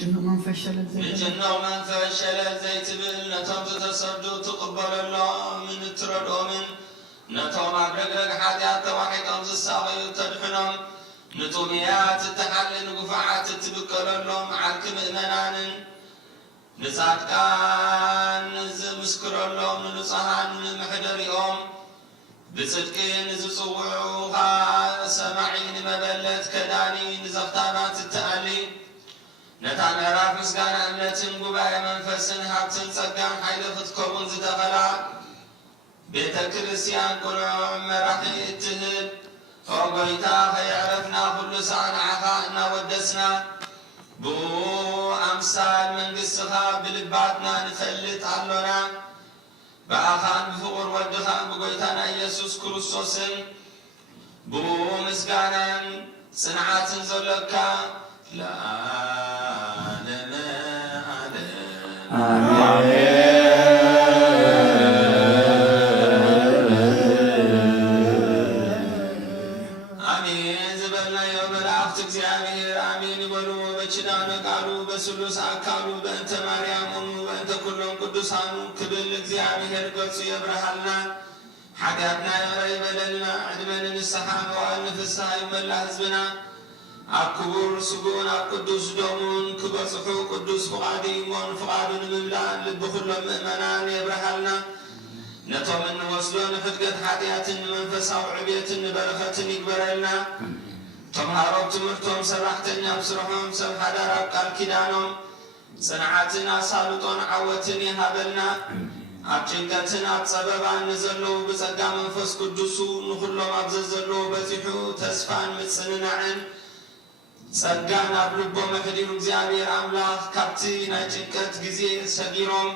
نجنو من فشل زيت بالنتوم تتصدو تقبل الله من تردو من نتوم عبرق حاديات واحد أمز الساغي تدحنهم نتوميات التحلل قفعات تبكر اللهم عالك مؤمنان نسعد كان مسكر اللهم نصحان محدر يوم بصدقين زصوعوها سمعين مبلت كداني نزفتانات التألي نتعن عراف مسكان أمنتن قبايا منفسن حبتن صقان حيلفت كوبن زدخلا بيت كريسيان قنوع مرحي اتهد وقويتا خيعرفنا كل سعن عخائنا ودسنا بو أمثال من قصها بلباتنا نفلت علونا بأخان بفقر ودخان بقويتانا يسوس كريستوسن بو مسكانا صنعات زلكا لا آمين زبلنا يوم العفت እግዚአብሔር آمين ይበሉ በችዳነ ቃሉ በስሉስ አካሉ በእንተ ማርያም በእንተ ኩሎም ቅዱሳኑ ክብል እግዚአብሔር ገጹ የብርሃልና ኃጢአትና ይበለልና ዕድመን ንስሐ መዋዕል ንፍስሐ ይመላ ህዝብና አክቡር ስጉን ቅዱስ ደሙን ክበጽሑ ቅዱስ ፍቃዲ ሞን ፍቃዱን ምምላን ልብ ኩሎም ምእመናን የብርሃልና ነቶም እንወስዶ ንፍትገት ኃጢአትን መንፈሳዊ ዕብየትን በረኸትን ይግበረልና ተምሃሮም ትምህርቶም ሰራሕተኛም ስርሖም ሰብ ሓዳር ኣብ ቃል ኪዳኖም ጽንዓትን ኣሳልጦን ዓወትን ይሃበልና ኣብ ጭንቀትን ኣብ ጸበባን ንዘለዉ ብጸጋ መንፈስ ቅዱሱ ንኹሎም ኣብ ዘዘለዉ በዚሑ ተስፋን ምጽንናዕን ጸጋን ኣብ ልቦም ሕዲሩ እግዚአብሔር ኣምላኽ ካብቲ ናይ ጭንቀት ጊዜ ሰጊሮም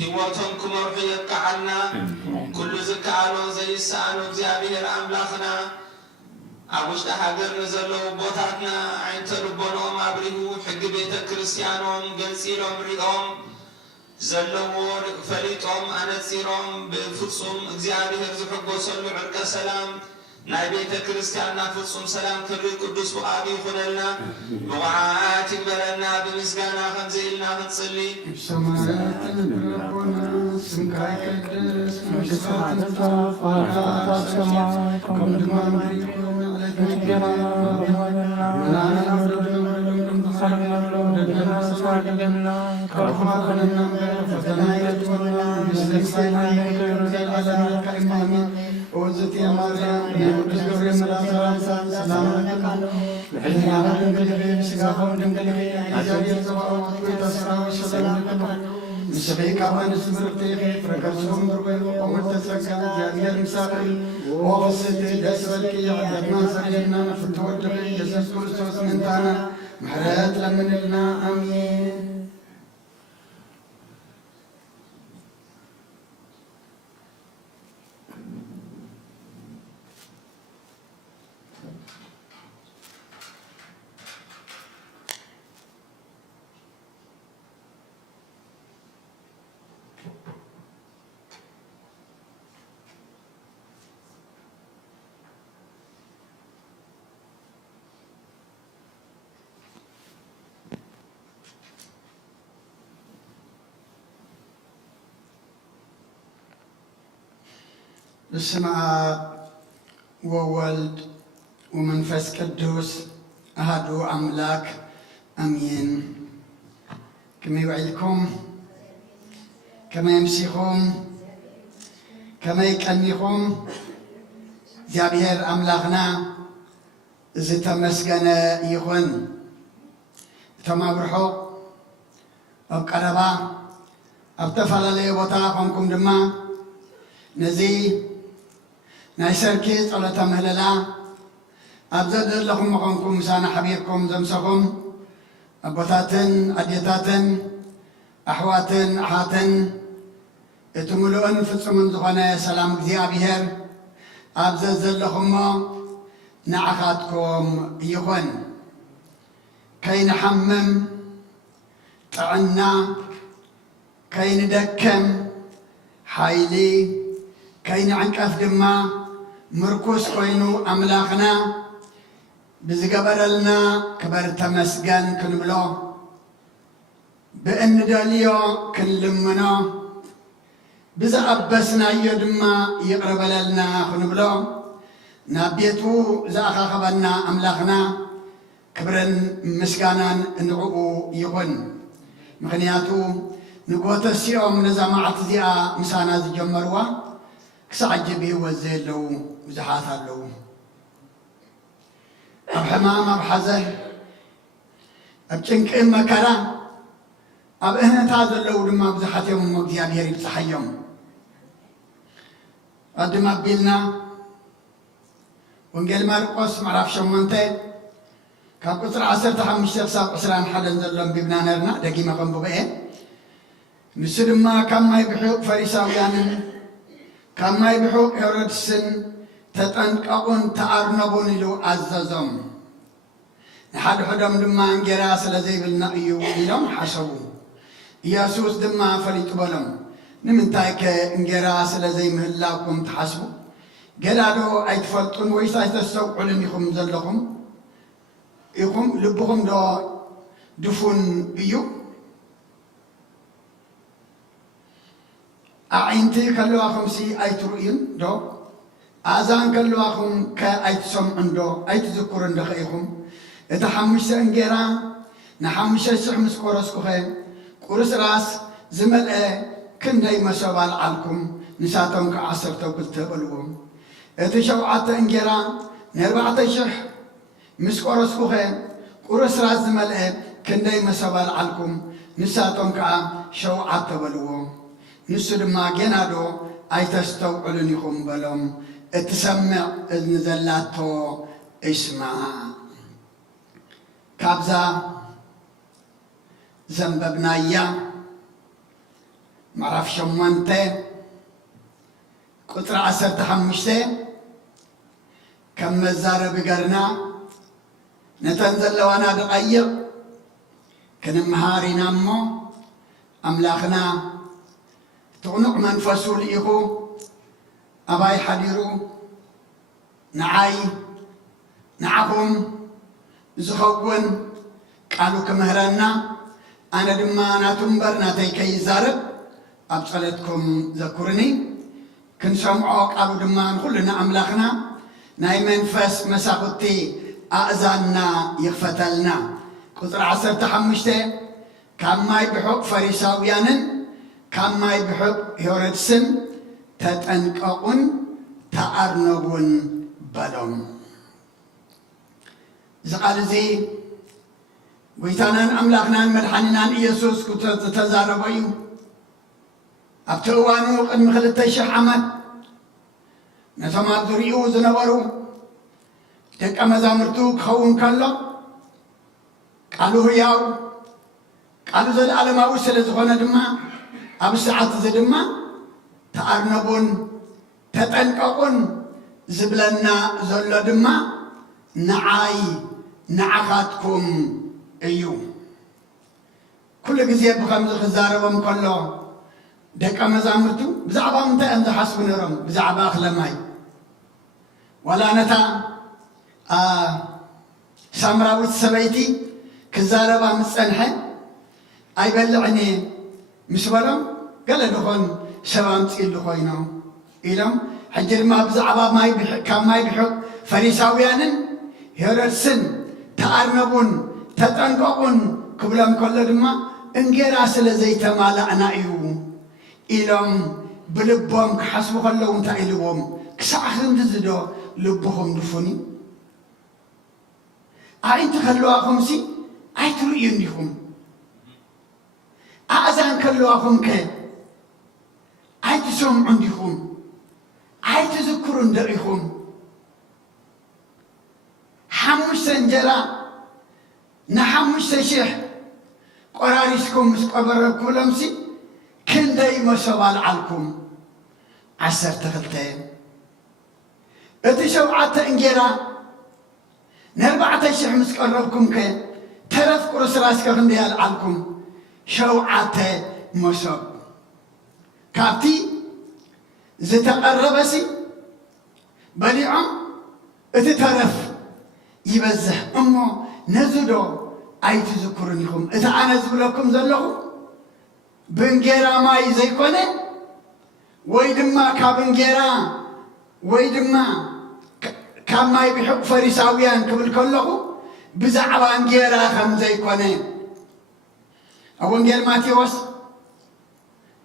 ህይወቶም ክመርሑ የብቃዓልና ኩሉ ዝከኣሎ ዘይሰኣኖ እግዚአብሔር ኣምላኽና ኣብ ውሽጢ ሃገር ንዘለዉ ቦታትና ዓይንተ ልቦኖም ኣብሪሁ ሕጊ ቤተ ክርስቲያኖም ገንፂሎም ሪኦም ዘለዎ ፈሊጦም ኣነጺሮም ብፍጹም እግዚአብሔር ዝሕጐሰሉ ዕርቀ ሰላም ናይ ቤተ ክርስቲያንና ፍጹም ሰላም ክሪ ቅዱስ ፍቃዱ ይኹነልና ብቕዓት ይግበረልና ብምስጋና ከምዚ ኢልና ክንጽሊ ሰማያት ረቦና ስምካ ይቀደስ መንግሥትካ ትምጻ ፈቃድካ በሰማይ ከምኡ በምድር ይኩን እንጀራና በማለና ሳድገና ከርኩማከንና ፈተና ይገጥመና ምስለክሳና ከኢማሚን ወዝት የማርያም የቅዱስ ገብርኤል መልአክ ሰላም ለቃሉ ለሕሊናና ድንግል ስጋሆም ድንግል እግዚአብሔር ዘባኦት ቤተሰራዊ ሰላም ለቃሉ ምስሌ ካባንስ ምርቴ ፍረከርሶም ብርበዩ ቆመት ተጸጋ እግዚአብሔር ምሳሌ ወፍስት ደስ በልቂ ኃጢአትና ሰሪና ፍትወድቅ ኢየሱስ ክርስቶስ ምንታና ምሕረት ለምንልና አሜን። بسم آب وولد ومنفس قدوس أهدو أملاك أمين. كما يوعدكم كما يمسيكم كما يكنيكم زابير أملاكنا زي تمسكنا يخون تمابرحو أو قربا أبتفل لي وطاقمكم دما نزي نايسركي صلاة مهللا أبزد لكم مقامكم مسانا حبيبكم زمسكم أبوتاتن أديتاتن أحواتن أحاتن اتملؤن فتصمن زغانا سلام እግዚአብሔር أبزد لكم نعخاتكم يخون كي نحمم طعنا كي ندكم حيلي كي نعنكف دما مركوس كوينو أملاخنا بزقبرلنا كبر تمسجن كنبلو بأن داليو كنلمنا بزقبسنا يدما يقرب لنا كنبلو نابيتو زاخا خبرنا أملاخنا كبرن مسكانان نعقو يغن مغنياتو نقوة السيوم نزامعات زيا مسانا زجمروا كسعجبي وزيلو وزحاثا له أب حمام أب حزه أب جنك مكرا أب إهنا تازلو لما بزحاتهم ومقديا بيري بصحيهم قدم أبيلنا ونقل مارقوس معرف شمونتي كاب قصر 15 ساب 20 حدا نزلهم ببنا نرنا دقيمة قنبو بإيه نسلما كما يبحوق فريساويان كما يبحوق هيرودسن تتنققون تأرنبون لو عززهم نحد حدهم دما انجرا سلزي بالنقيو إلهم حسبوا ياسوس دما فريق بلهم نمنتايك انجرا سلزي مهلاكم تحسبوا قلالو ايتفلطون ويسا يتسوقوا لنكم زلكم يقوم لبهم دو دفون إيو أعينتي كلواكم سي أيترؤين دو أذان كلواكم كأيتسمعن دو أيتذكرن دخيكم إتحمش انجرا نحمش سحمس كورسكو خيم كورس راس زمل كندي مسوال عالكم نساتهم كعصر توكل تقلوهم إتشوعات انجرا نربعة شح مسكورسكو خيم كورس راس زمل كندي مسوال عالكم نساتهم كشوعات تقلوهم نسل ما جنادو أي تستوعلنيكم بلهم اتسمع إذن زلاتو اسمع كابزا زنببنايا معرف شمونتي قطر 15 كم مزار بقرنا نتنزل وانا دقيق كنمهاري نامو أملاخنا تغنق منفسو لإيخو أباي حديرو نعاي نعهم زخوون قالوا كمهرنا أنا دما ناتنبر ناتي كي زارب أبصلتكم ذكرني كن سمعوا قالوا دما كلنا أملاخنا ناي منفس مساقتي أأذاننا يغفتلنا قطر 15 كما يبحق فريساويانا كما يبحق هيرودسن تتنققون تأرنبون بلهم زقال زي ويتانان أملاخنان ملحننان إيسوس كنت تتزاربوا أبتوانو قد مخلت شحمت نتماد ذريئو زنبرو تك أمزامرتو كخون كالله قالوا هياو قالوا زل على ما وصل زخونا دما أب ساعات زدما تأرنبون تتنققون زبلنا زل دما نعاي نعخاتكم أيو كل جزية بخمس خزارة كله دك أمزامرتو بزعبا متى أنت حسب نرم بزعبا أخلماي ولا نتا سامراوت سبيتي كزارة مستنحة أي بلعني مسبرم قال لهم شباب تقول لخوينا إلهم حجر ما بزعبا ما يبحق فريساويان هيرسن تأرنبون تتنققون كبلام كل دما انجرا سلزيت مالا أنا إلهم بلبهم كحسبوا خلوهم تعيلهم كساخن تزدو لبهم دفوني أنت خلوهم سي أيتريونيهم أذان خلوهم كه أيتسوم عندهم أيتذكرون دريهم حمش سنجرا نحمش سشيح قراريسكم مسقبركم لمسي كندي مسوال عنكم 12 اتشوعت انجرا نربعة شيح مسقربكم كي ترف قرص راسك خنديال عنكم شوعت مسوب كابتي زتقربسي بليعم اتترف يبزح أمو نزدو أي تذكرنيكم إذا أنا زبلكم زلهم بنجرا ما يزيكونه ويدما كابنجرا ويدما كما يبحق فريساويان قبل كله بزعب انجرا خم زيكونه أونجر ماتيوس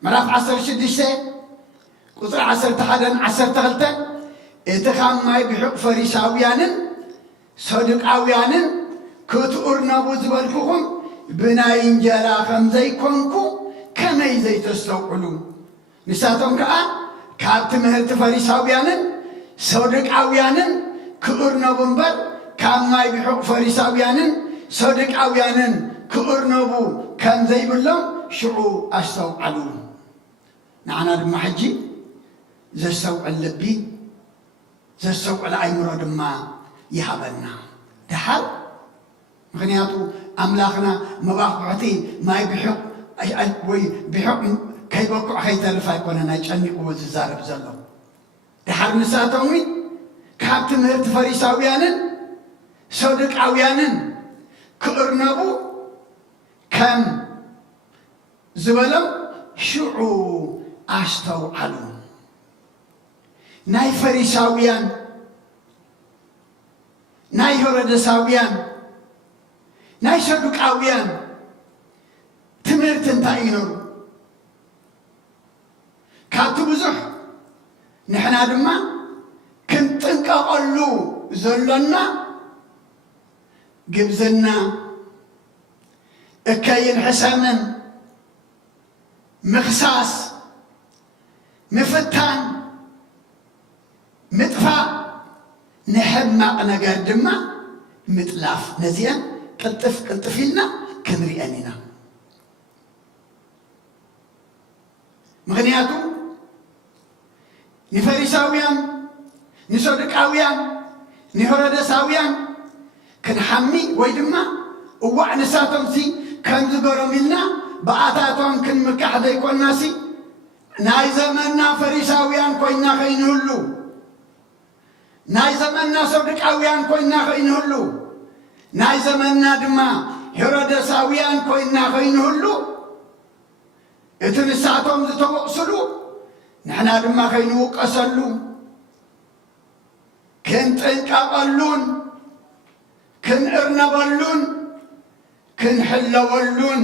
مراف 16 قصر 11 إذا كما يبحق فريساويان صدقاويان كتورنا بزبالكم بناي انجرا خمزي كونكو كمي زي تستوقلون نساتهم كابت مهرت فريساويان صدقاويان كورنا بنبر كما يبحق فريساويان صدقاويان كورنا بو كان زي بلهم شعو استوقلون نعنا دم حجي زي السوق اللبي زي السوق العيمرو دما يهابنا دحال مغنياتو أملاخنا مباقعتي ما يبحق وي بحق كي بقع خي تلفا يكون أنا جاني قوة الزارب زلو دحال نساتومي كابت مهرت فريساويانن صدق عويانن كأرنبو كم زبلم شعو أشتو علو ناي فريساويان ناي هردساويان ناي صدقاويان تمرتن تاينور كاتو بزح نحنا دما كنتنققلو زلنا جبزنا اكاين حسامن مخصاص مفتان مطفى نحب ما نقال دما متلاف نزيان قلطفيلنا كنريانينا مغنياتو نفريساويان نصدقاويان نهردساويان كنحمي ويدما ووع نساتهم سي كان زقرم لنا بآتاتهم كن مكحدا يكون ناسي ناي زمنا فريساويان كوينا خين هلو ناي زمنا صدقاويان كوينا خين هلو ناي زمنا دما هردساويان كوينا خين هلو اتنساتهم زتوقسلو نحنا دما خينو قسلو كنت انقابلون كن ارنبلون كن حلولون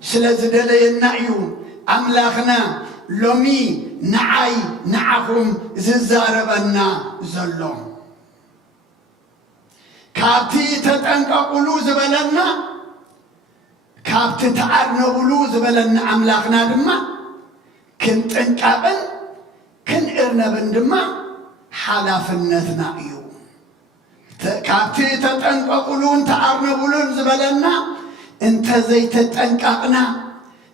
سلازدلي النعيو أملاخنا لومي نعاي نعخم ززاربنا زلون كابتي تتنققلو زبلنا كابتي تعرنبلو زبلنا أملاخنا دما كنت انقابل كن ارنبن دما حلافنتنا ايو كابتي تتنققلون تعرنبلون زبلنا انت زي تتنققنا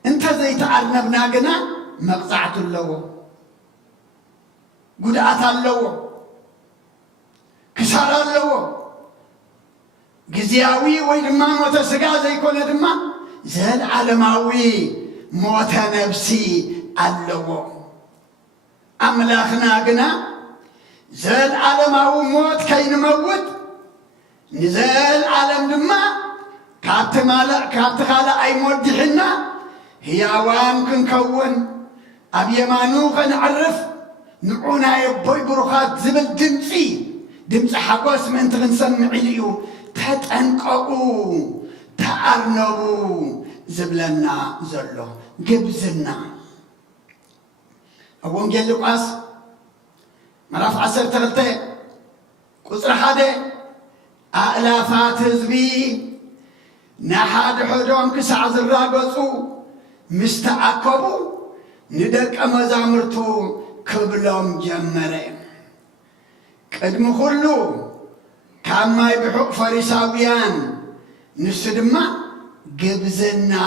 انت زي تعرنبنا قنا مقطعت اللو قدعت اللو كسار اللو جزياوي ويدما موت سقا زي كون دما زال عالماوي موت نفسي اللو أملاخنا قنا زال عالماو موت كي نموت نزال عالم دما كابت خالا أي مودحنا هياوان كنكون أبي مانو نعرف نعونا يبوي بروخات زبل دمسي حقوس من تغنسمع ليو تتنققوا تأرنبوا زبلنا زلو جبزنا أبون جل لقاس مراف عسر تغلطة قصر حدا ألافات هزبي نحاد حدهم كسع زراقصو مستعقبو ندك أمزامرتو كبلهم جمرين قدم خلو كما يبحق فريساويان نسدما جبزنا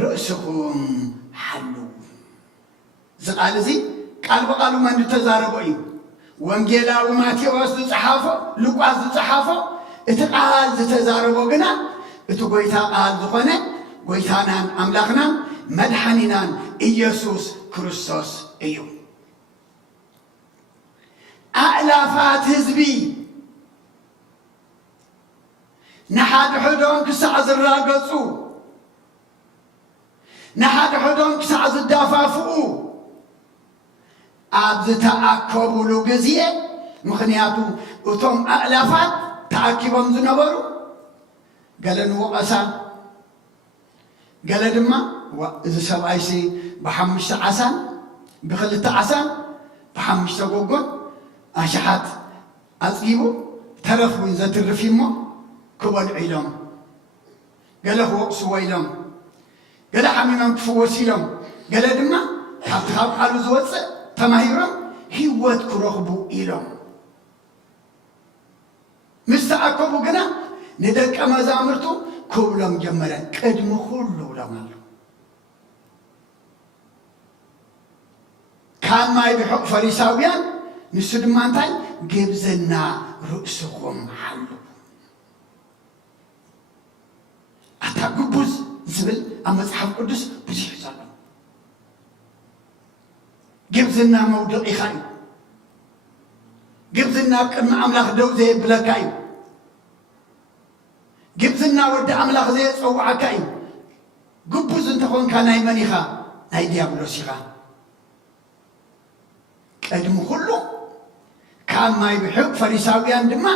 رأسهم حلو زقال زي قال بقالوا من تزاربوا وانجيلا وماتيوس صحافه لوقاس صحافه اتقال تزاربوا قنا اتو قويتا قال زخونه قويتانا املاخنا مدحننا إيسوس كريستوس ايو ألافات هزبي نحاد حدهم كسع زراقصو نحاد حدهم كسع زدافافو أبز تأكبوا له جزية مخنياتو وتم ألافات تأكبهم زنبرو قال نوقسا قال دما إذا سبعيسي بحمشت عسان بخلت عسان بحمشت قوقون أشحات أصيبو ترفوا إذا ترفيمو كبال عيلهم قال هو سويلهم قال حميمهم كفوسيلهم قال دما حبتخاب على زوجة تماهيرهم هيوت كرهبو إلهم مستعقبو قنا ندك أمازامرتو كبلهم جمرا قدم خلو لهم كان ما يبحق فريساويان نسود مانتاي جبزنا رؤسهم حلو أتاقبوز زبل أما صحاب قدس بزيح زالهم جبزنا موضوع إخايو جبزنا كما أملاخ دو زي بلاكايو جبزنا ود أملاخ زي صوعكايو قبوز انتخون كان ايمانيخا اي ديابلوسيخا قدم كله كان ما يبحق فريساويان دما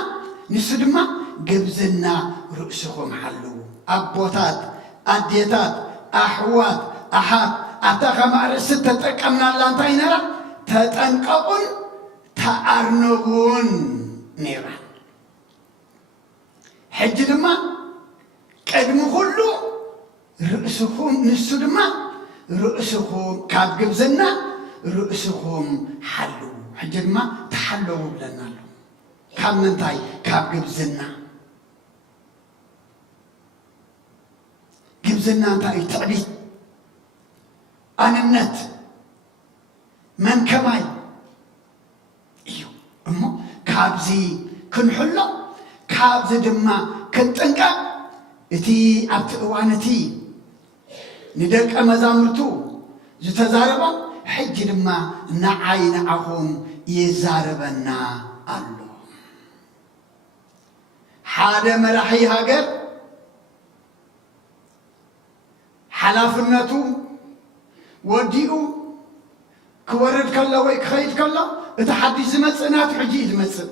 نسو دما جبزنا رؤسهم حلو أبوتات أديتات أحوات أحاد أتاخا معرس تتقمنا اللانتاي نرى تتنقبون تأرنبون نيرا حج دما قدم كله رؤسهم نسو دما رؤسهم كاب جبزنا رؤسهم حلو حجر ما تحلوا لنا كم ننتاي كاب جبزنا جبزنا نتاي تعبي أنا النت من كماي إيو أمو كابزي كن حلو كابزي دما كنت انكا اتي أبتقوانتي ندك أمزامرتو زتزاربا حج لما نعين عهم يزاربنا الله حدا مرحي هاجر حلافنتو وديو كورد كلا ويكخيد كلا اتحدي زمصنات حجي زمصن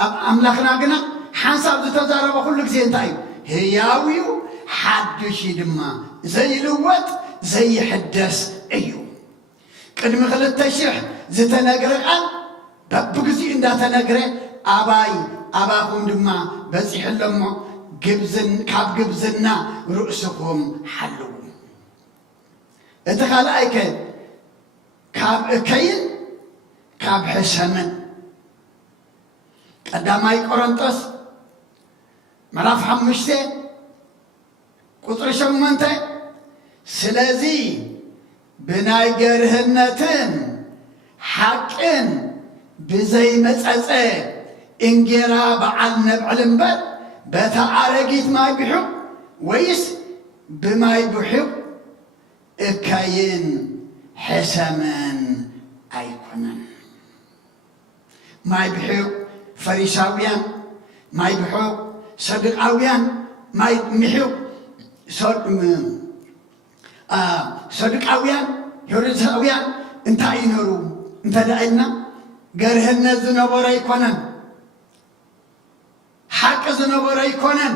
أملاخنا قنا حساب زتزارب كل غزي انتايو هياويو حدش دما زي لوت زي حدث أيو قدم خلت تشرح زتناقرقان ببقزي اندا تناقره أباكم دما بزيح اللمو جبزن كاب جبزنا رؤسكم حلو اتخال ايكين كاب اكين كاب حسمن قداماي قرنطس مراف حمشته قطر شمنته سلازي بناي جرهنتن حقن بزي مصصه انجرا بعل نبعلنبر بتعارجيت ما يبحو ويس بما يبحو اكاين حسمن ايكونن ما يبحو فريساويان ما يبحو صدقاويان ما يمحو صدقاويان ሄሮድሳውያን እንታይ ይነሩ እንተዳእና ገርህነት ዝነበረ ይኮነን ሓቂ ዝነበረ ይኮነን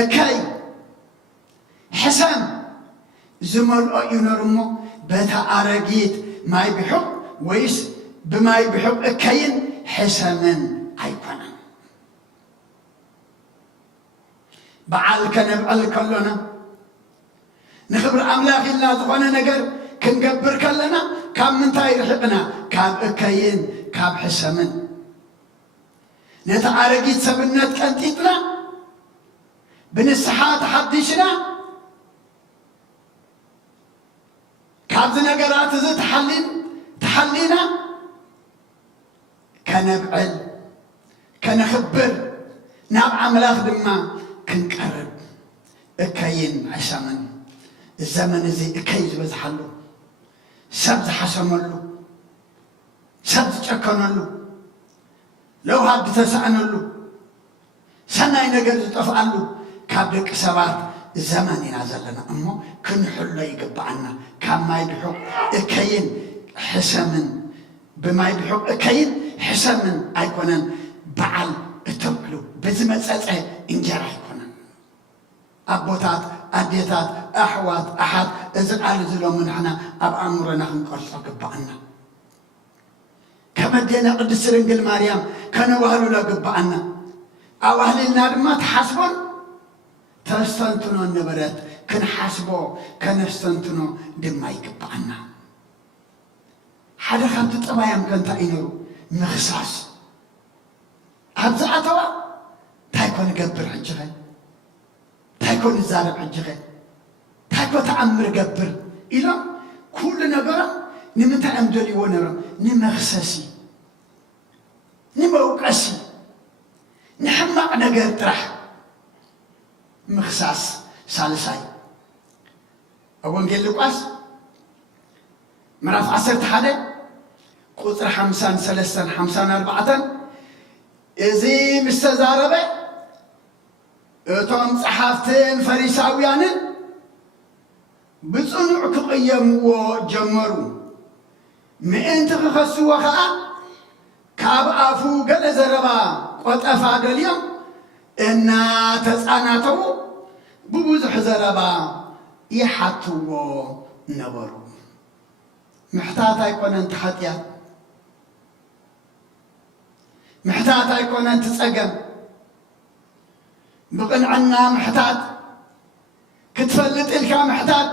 እከይ ሕሰም ዝመልኦ ይነሩ እሞ በታ ኣረጊት ማይ ብሑቕ ወይስ ብማይ ብሑቕ እከይን ሕሰምን ኣይኮነን በዓል ከነብዕል ከሎና ንኽብሪ ኣምላኽ ኢልና ዝኾነ ነገር ክንገብር ከለና ካብ ምንታይ ርሕቕና ካብ እከይን ካብ ሕሰምን ነቲ ኣረጊት ሰብነት ቀንጢጥና ብንስሓ ተሓዲሽና ካብዚ ነገራት እዚ ተሓሊና ከነብዕል ከነኽብር ናብ ኣምላኽ ድማ ክንቀርብ እከይን ሕሰምን الزمن زي كيز بزحلو سبز حسملو سبز تشكنلو لو هاد تسعنلو سناي نجر تفعلو كابدك سبات الزمن ينازلنا أمو كن حلو يقبعنا كان ما يبحق كين حسمن بما يبحق كين حسمن أيقونن بعل تبلو بزمن سأسأ إنجار أيقونن أبوتات أديتات أحوات أحد إذا قال زلوا من حنا أب أمرنا خنقرص قبعنا كما دينا قدس رنجل مريم كانوا وهلوا لا قبعنا أو أهل النار ما تحسبون تستنتنوا النبرات كن حسبوا كن استنتنوا دم يقبعنا حدا خمت طبايم كان تعينوا مخصاص أبزع توا تايكون قبر حجغي تايكون الزارب حجغي تايكو تعمر قبر إلا كل نقرأ نمتع أمدلي ونرى نمخسسي نموقسي نحمق نقر ترح مخصاص سالساي أقول نقول لقاس مراف عصرت حدا قطر 50 3 50 4 إذي مستزاربة أتوم صحافتين فريساويانن بصنع كقيموا جمروا من تخصوا خا كاب عفو قال زربا قطفا اليوم إن تسعناتو ببوزح زربا يحطوا نبروا محتاج يكون أنت حتيا محتاج يكون أنت تسقم بقن عنا محتاج كتفلت إلك محتاج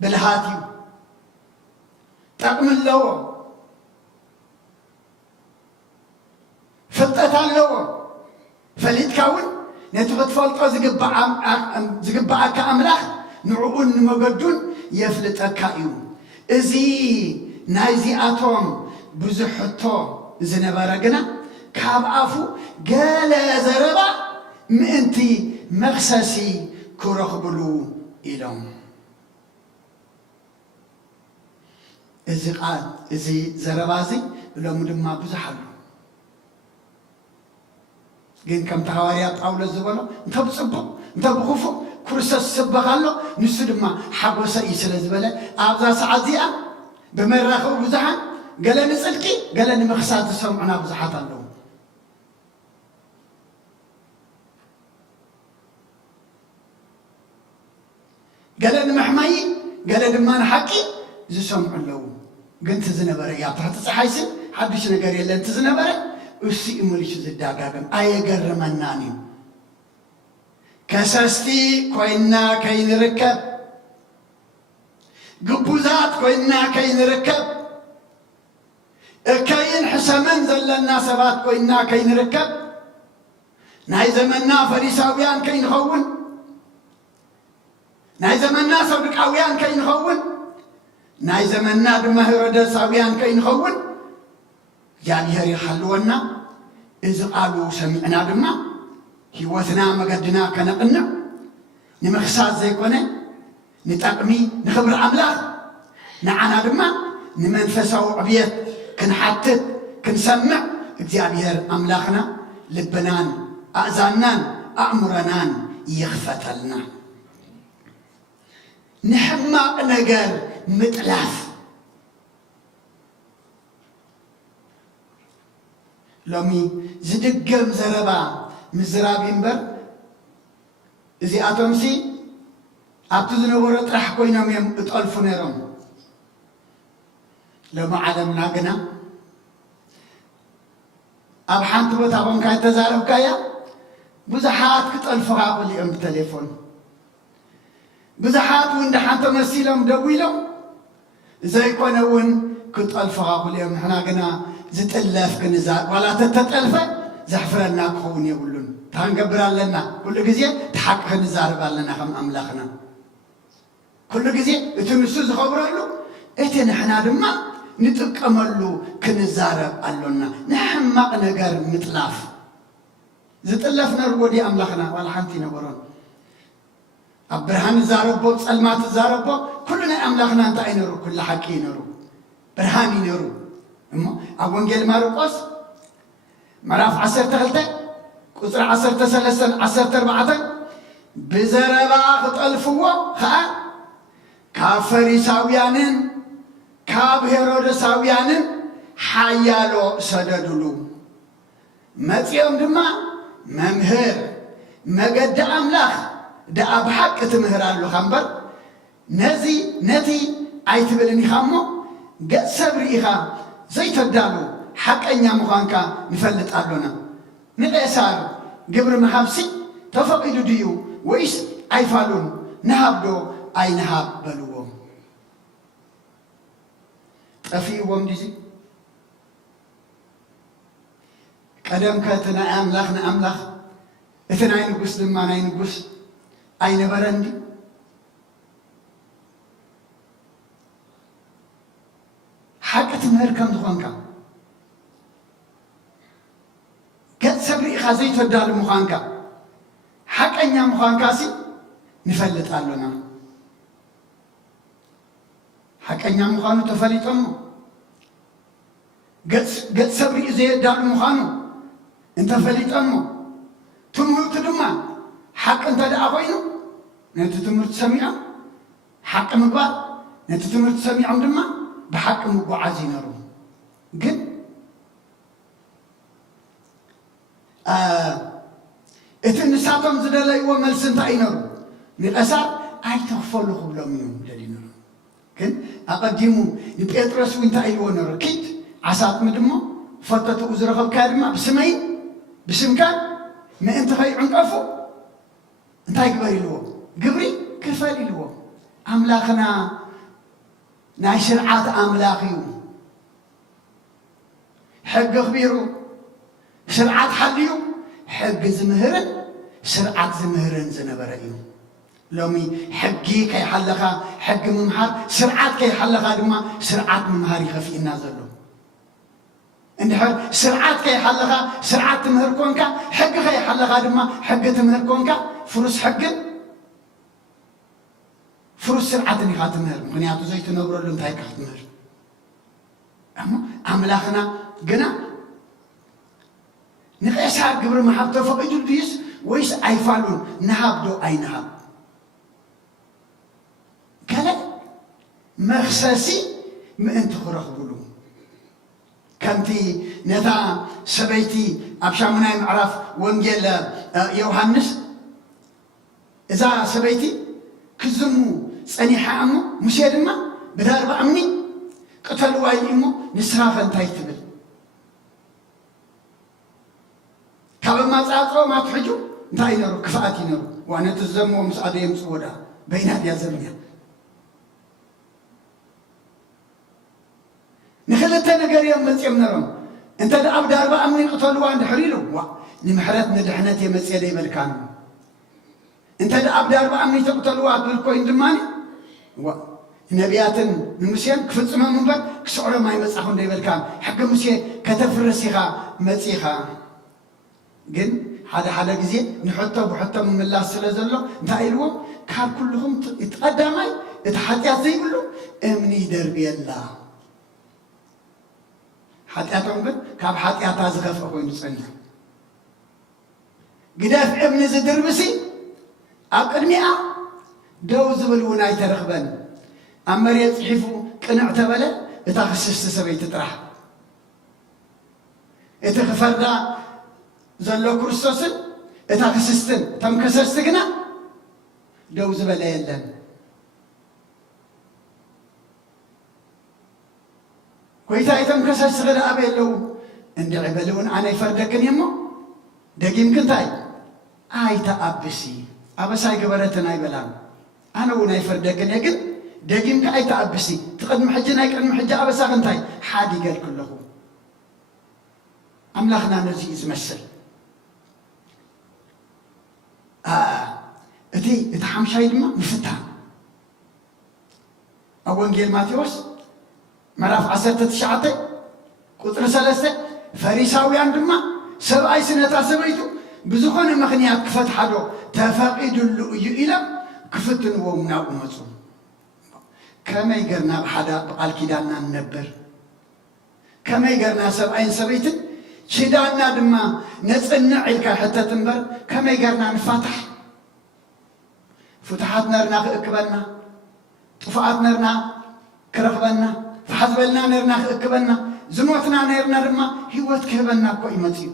بالهاتي تقم اللو فلتت اللو فليت كون نتغط فلطة زقبع كأملاخ نعقون مقدون يفلت أكايو إزي نايزي آتوم بزحطو زنبارقنا كاب عفو قال زربا مئنتي مخسسي كرخبلو إلهم إزي قال إزي زربازي لو مدما بزحلو جين كم تهواريات أولى الزبالة أنت بصبو أنت بخوفو كرسس سبخالو نسدما حبوسا يسل الزبالة أبزا سعزيا بمراخو بزحان قال نسألكي قال مخسات سمعنا بزحات اللو قال محماي قال دمان حكي زي سمع اللو قلت زنبرة يا تحت صحيسن حدش نقر يلا انت زنبرة وسي اموليش زداقاقم اي قرمناني كساستي كوينا كاين ركب قبوزات كوينا كاين ركب كاين حسمن زلنا سبات كوينا كاين ركب ناي زمنا فريساويان كاين خون ناي زمنا صدقاويان كاين خون ناي زمنا بمهردساويان كاين خون እግዚአብሔር ይሐልወና እዚ ቃሉ ሰሚዕና ድማ ህይወትና መገድና ከነቅና ንምኽሳት ዘይኮነ ንጠቅሚ ንኽብሪ ኣምላኽ ንዓና ድማ ንመንፈሳዊ ዕብየት ክንሓትት ክንሰምዕ እግዚአብሔር ኣምላኽና ልብናን ኣእዛናን ኣእምሮናን ይኽፈተልና نحماق نجار متلاف لومي زدقم زربا مزرابين بر إذا أتمسي أبتزن ورد راح كوينا ميم اتألفوا نيرهم لما عالمنا قنا أب حانت بتابون كاي تزارب كايا بزحات كتألفوا قبل يوم تليفون بزحات وين حانت مسيلهم دويلهم زي كونون كتألفوا قبل يوم إحنا قنا زت ألاف كنزار ولا تتألفه زحفرنا كون يقولون تانقبر لنا كل جزية تحقق نزار بالنا خم أملاخنا كل جزية تنسوز خبره إتنا إحنا دما نتكملوا كنزار بالنا نحمق نجار متلاف زت ألاف نرودي أملاخنا ولا حنتي نبرون أبرهان زاربو سلمات زاربو كلنا أملاخنا أنت أينرو كل حكي نرو برهاني نرو أبونجيل ماركوس مراف 10 قصر 10 بزربا خطلفوا خا كافريساويانن كاب هيرودساويانن حيالو سددلو متيوم دما ممهر مجد أملاخ دا أبحق تمهرالو خمبر نزي نتي أيتبلني خامو قد سبريها زي تدالو حق أنيا مخانكا نفلت أبلونا نقيسار قبر محابسي تفقدو ديو وإيش أيفالون نهابدو أي نهاب بلوهم أفيوهم ديزي قدم كاتنا أملاخ إثنى أي نقص لما أي نقص أي نبرندي حق تمهر كم دخانكا قد سبري خازي تدال مخانكا حق أنيا مخانكا سي نفلت قالونا حق أنيا مخانو تفلت أمو قد سبري زي دال مخانو انت فلت أمو تمهر تدما حق انت دا أغوينو نتو تمهر تسميعا حق مقبال نتو تمهر تسميعا دما بحق مقعازي نرو قد إتنساتهم زدلي وملسن تاينرو نقصار أي تغفلوا خبلهم يوم دلينرو كن أقدموا بيترس وين تايلو نرو كيت عسات مدمو فتت أزرق كادما بسمين بسمكان ما أنت خي عنقفو أنت يقبري له قبري كفالي له أملاخنا ناي شرعات أملاخيو حق خبيرو شرعات حليو حق زمهرن شرعات زمهرن زنبرأيو لومي حقي كي حلقا حق ممهار شرعات كي حلقا دما شرعات ممهاري خفي النازلو اندحر شرعات كي حلقا شرعات تمهر كونكا حق كي حلقا دما حق تمهر كونكا فروس حق فروس شرعات اللي خاتمهر مغنياتو زي تنبرو لهم تايك خاتمهر أما أملاخنا قنا نقيسها قبر محبته فقيدو ديس ويس أيفالون نهابدو أي نهاب كلا مخساسي ما انت خرخ بلو كمتي نتا سبيتي أبشامناي معرف وانجيل يوحنس إذا سبيتي كزمو صنيحة أمو مشيدما بدار أمني قتلوا أي أمو نسرافا تايتبل كابا ما تعطوا ما تحجوا انتهي نرو كفاءتي نرو وانا تزموا مسعد يمسودا بينات يا زميا نخلتها نقر يوم مسيم نرو انت دا عبد أربع أمني قتلوا عند حريلو نمحرات ندحنات يمسيا دي بالكانو انت دا عبد أربع أمني تقتلوا عند بالكوين دماني نبيات نمسيان كفتسما منبر كسعر ما يمسحون دي بالكان حق مسيا كتفرسيها مسيها جن هذا جزء نحطه بحطه من الله سلزله دايلوه كار كلهم يتقدمي يتحدى زي كله امني دربي الله حتياتهم قد كاب حتيات ازغف اكو نصنع قداف ابن زدربسي اقدميا دو زبل وناي ترخبن أمر يصحفوا قنع تبلا اتخسست سبي تطرح اتخفردا زلو كريستوسن اتخسستن تمكسستنا دو زبل يلن كويتا يتمكسس غدا أبيلو عند عبلون أنا يفردكن يمو دقيم كنتاي آيتا أبسي أبساي قبرتنا يبلان أنا ونا يفردكن يقل دقيم كآيتا أبسي تقدم حجنا يقدم حجة أبسا كنتاي حادي قال كله أملاخنا نزيز مسل إتي إتحمشاي دما مفتان أوانجيل ماتيوس مراف 19 قطر 3 فريساويان دما سبعي سنة سبيتو بزخون مخنيات كفت حدو تفاقيد اللؤي إلى كفتن ومناء مصر كما يقرنا بحدا بقال كدانا النبر كما يقرنا سبعين سبيتن شدانا دما نتقنع إلكا حتى تنبر كما يقرنا نفتح فتحات نرنا اكبرنا طفعات نرنا كرخبنا فحزبلنا نرنا اكبرنا زنوتنا نرنا دما هيوت كهبنا كو يمتيو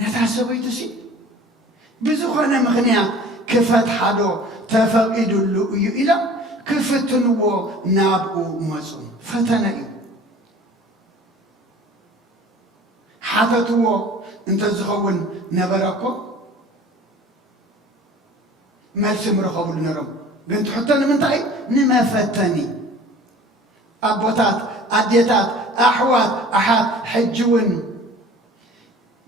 نتحسبوا يتسي بزخنا مخنيا كفت حدو تفقد اللؤي إلى كفتنو نابو مزون فتنئي حتتو انت زخون نبركو ملسم رخبو لنرم بنت حتى من تاي نما فتني أبوتات أديتات أحوات أحد حجون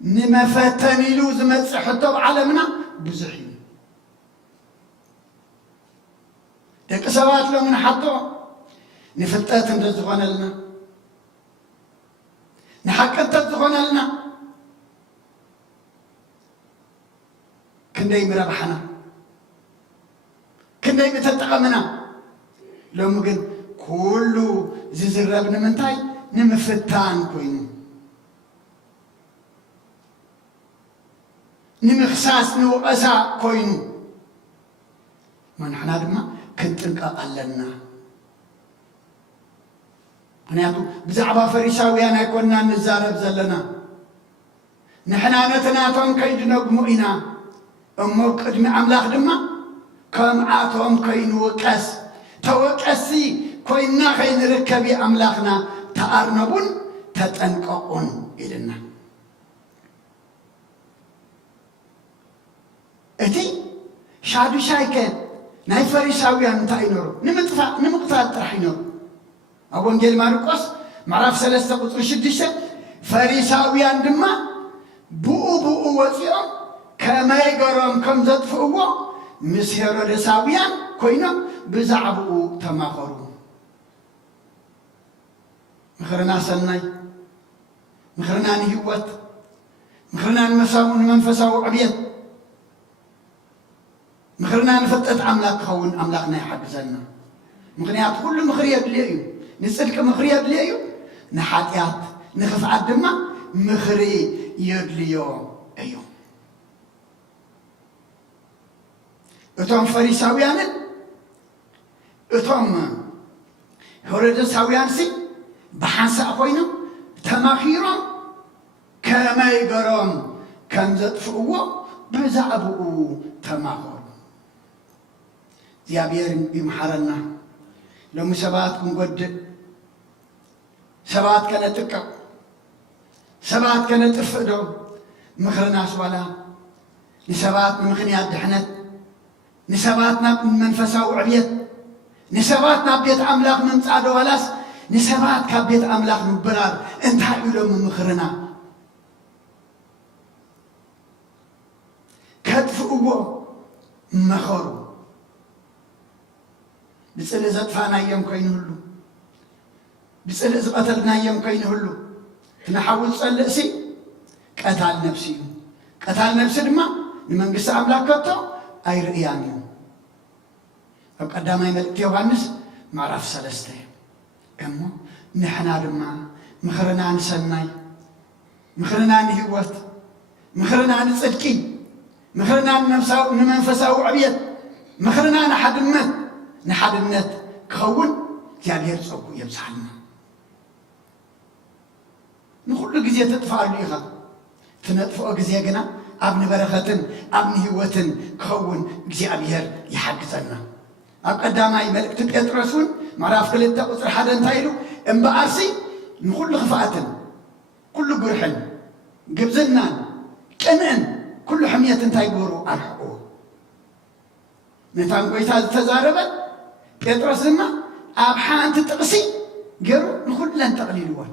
نما فتني لوز متسحتو بعالمنا بزحي دك سوات لو من حطو نفتات ندزغون لنا نحكت تزغون لنا كندي مربحنا كندي متتقمنا لو مقل كله زربنا من تاي نمفتان كوين نمخساس نوقسا كوين ما نحن دما كنتنقا لنا ምክንያቱ ብዛዕባ ፈሪሳውያን ኣይኮንና ንዛረብ ዘለና ንሕና ነትናቶም ከይድነግሙ ኢና እሞ ቅድሚ ኣምላኽ ድማ ከምኣቶም ከይንውቀስ ተወቀሲ ኮይና ከይንርከብ ኣምላኽና ተኣርነቡን ተጠንቀቁን ኢልና እቲ ሻዱሻይከ ናይ ፈሪሳውያን እንታይ ይኖሩ ንምቕታል ጥራሕ ይኖሩ أوانجيل ماركوس معرف 3 قطر 6 فريساويان دما بؤ وزيرم كما يقرم كم زدفؤوا مسيرو رساويان كوينو بزعبؤ تماخرو مخرنا سناي مخرنا نهوت مخرنا نمساون منفساو عبيد مخرنا نفتت أملاك خون أملاكنا يحجزنا مخنيات كل مخريات ليو نسألك مخري يدليو نحاتيات نخف عدما مخري يدليو أيو اتوم فريساويان اتوم هردساويان سي بحانسا أخوينو تماخيرهم كما يقرم كم زدفؤوا بزعبؤوا تماخر زيابير يمحرنا لو سبات نقد سبات كانت تكا سبات كانت تفقدو مخرنا سوالا نسبات من مخنيات دحنت نسباتنا من منفسا وعبيت نسباتنا بيت أملاك من تعدو ولاس نسبات كبيت أملاك من برار انتهى لهم من مخرنا كتفقوا مخروا بسأل زدفانا يوم كاين هلو بسأل زقتلنا يوم كاين هلو نحاول سألسي قتال نفسي قتال نفسي دما لمن قصة أملاكته أي رئياني قدامي ملك يوحنس معرف 3 أمو نحنا دما مخرنا نسناي مخرنا نهوت مخرنا نصدقي مخرنا نمنفساو عبيت مخرنا نحدنت كون እግዚአብሔር ጸጉ يبصحنا نخل ጊዜ ተጥፋሉ ይኻ ትነጥፎ ጊዜ ግና ኣብ ንበረኸትን ኣብ ንህይወትን ክኸውን እግዚአብሔር ይሓግዘና ኣብ ቀዳማይ መልእክቲ ጴጥሮስን ምዕራፍ 2 ቁጥር 1 እንታይ ኢሉ እምበኣርሲ ንኹሉ ክፍኣትን ኩሉ ጉርሕን ግብዝናን ቅንዕን ኩሉ ሕምየት እንታይ ግብሩ ኣርሕቁ ነታን ጎይታ ዝተዛረበ ጴጥሮስ ድማ ኣብ ሓንቲ ጥቕሲ ገይሩ ንኹለን ተቕሊልዎን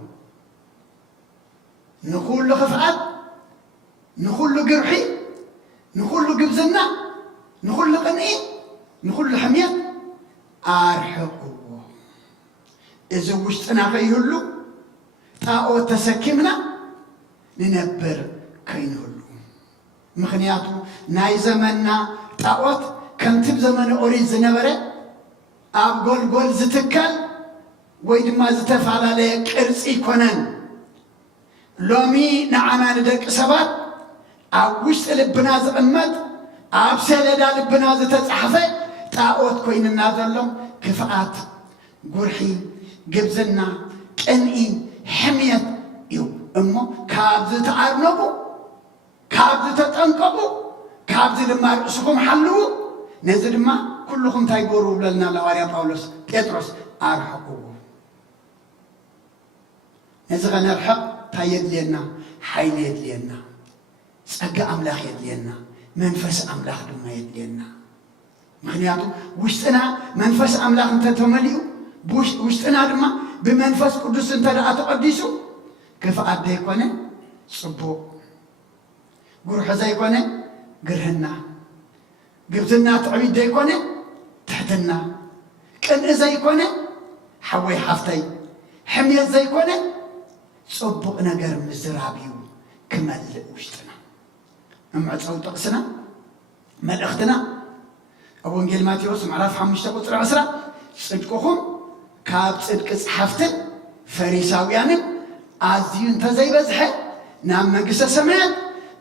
ንኹሉ ክፍኣት ንኹሉ ግርሒ ንኹሉ ግብዝና ንኹሉ ቅንዒ ንኹሉ ሕምየት ኣርሕቁዎ እዚ ውሽጥና ከይህሉ ጣዖት ተሰኪምና ንነብር ከይንህሉ ምክንያቱ ናይ ዘመንና ጣዖት ከምቲ ብዘመነ ኦሪት ዝነበረ ኣብ ጎልጎል ዝትከል ወይ ድማ ዝተፈላለየ ቅርፂ ይኮነን ሎሚ ንዓና ንደቂ ሰባት ኣብ ውሽጢ ልብና ዝቕመጥ ኣብ ሰሌዳ ልብና ዝተፃሕፈ ጣዖት ኮይንና ዘሎ ክፍኣት ጉርሒ ግብዝና ቅንዒ ሕምየት እዩ እሞ ካብዚ ተኣርነቡ ካብዚ ተጠንቀቁ ካብዚ ድማ ርእስኩም ሓልዉ ነዚ ድማ ኩልኩም እንታይ ግበሩ ብለልና ለዋርያ ጳውሎስ ጴጥሮስ ኣርሕቁዎ ነዚ ኸነርሕቕ እንታይ የድልየና ሓይሊ የድልየና ጸጋ ኣምላኽ የድልየና መንፈስ ኣምላኽ ድማ የድልየና ምክንያቱ ውሽጥና መንፈስ ኣምላኽ እንተተመሊኡ ውሽጥና ድማ ብመንፈስ ቅዱስ እንተደኣ ተቐዲሱ ክፍኣት ዘይኮነ ጽቡቕ ጉርሒ ዘይኮነ ግርህና ግብዝና ትዕቢት ዘይኮነ ትሕትና ቅንዒ ዘይኮነ ሓወይ ሓፍተይ ሕምየት ዘይኮነ ጽቡቕ ነገር ምዝራብ እዩ ክመልእ ውሽጥና እምዕፀው ጥቕስና መልእኽትና ኣብ ወንጌል ማቴዎስ ምዕራፍ 5 ቁጥር 10 ጽድቅኹም ካብ ጽድቂ ጸሓፍትን ፈሪሳውያንን ኣዝዩ እንተዘይበዝሐ ናብ መንግሥተ ሰማያት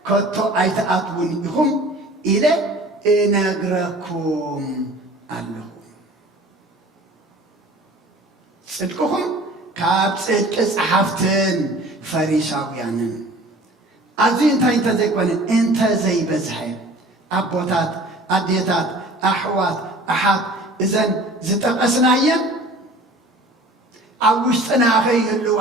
ከቶ ኣይተኣትውን ኢኹም ኢለ እነግረኩም ኣለኹ ጽድቅኹም ካብ ጽድቂ ጸሓፍትን ፈሪሳውያንን ኣዝዩ እንታይ እንተዘይኮነ እንተዘይበዝሐ ኣቦታት ኣዴታት ኣሕዋት ኣሓት እዘን ዝጠቐስናየን ኣብ ውሽጥና ኸይህልዋ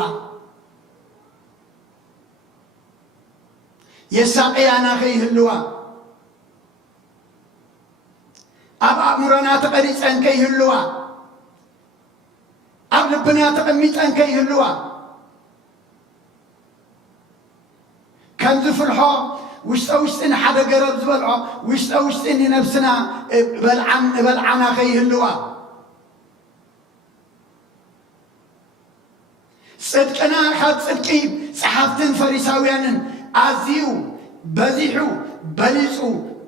የሳቅያና ኸይህልዋ ኣብ ኣእምሮና ተቐሪፀን ከይህልዋ ኣብ ልብና ተቐሚጠን ከይህልዋ ከም ዝፍልሖ ውሽጠ ውሽጥን ሓደ ገረብ ዝበልዖ ውሽጠ ውሽጥን ንነብስና በልዓና ከይህልዋ ጽድቅና ካብ ጽድቂ ጸሓፍትን ፈሪሳውያንን ኣዝዩ በዚሑ በሊፁ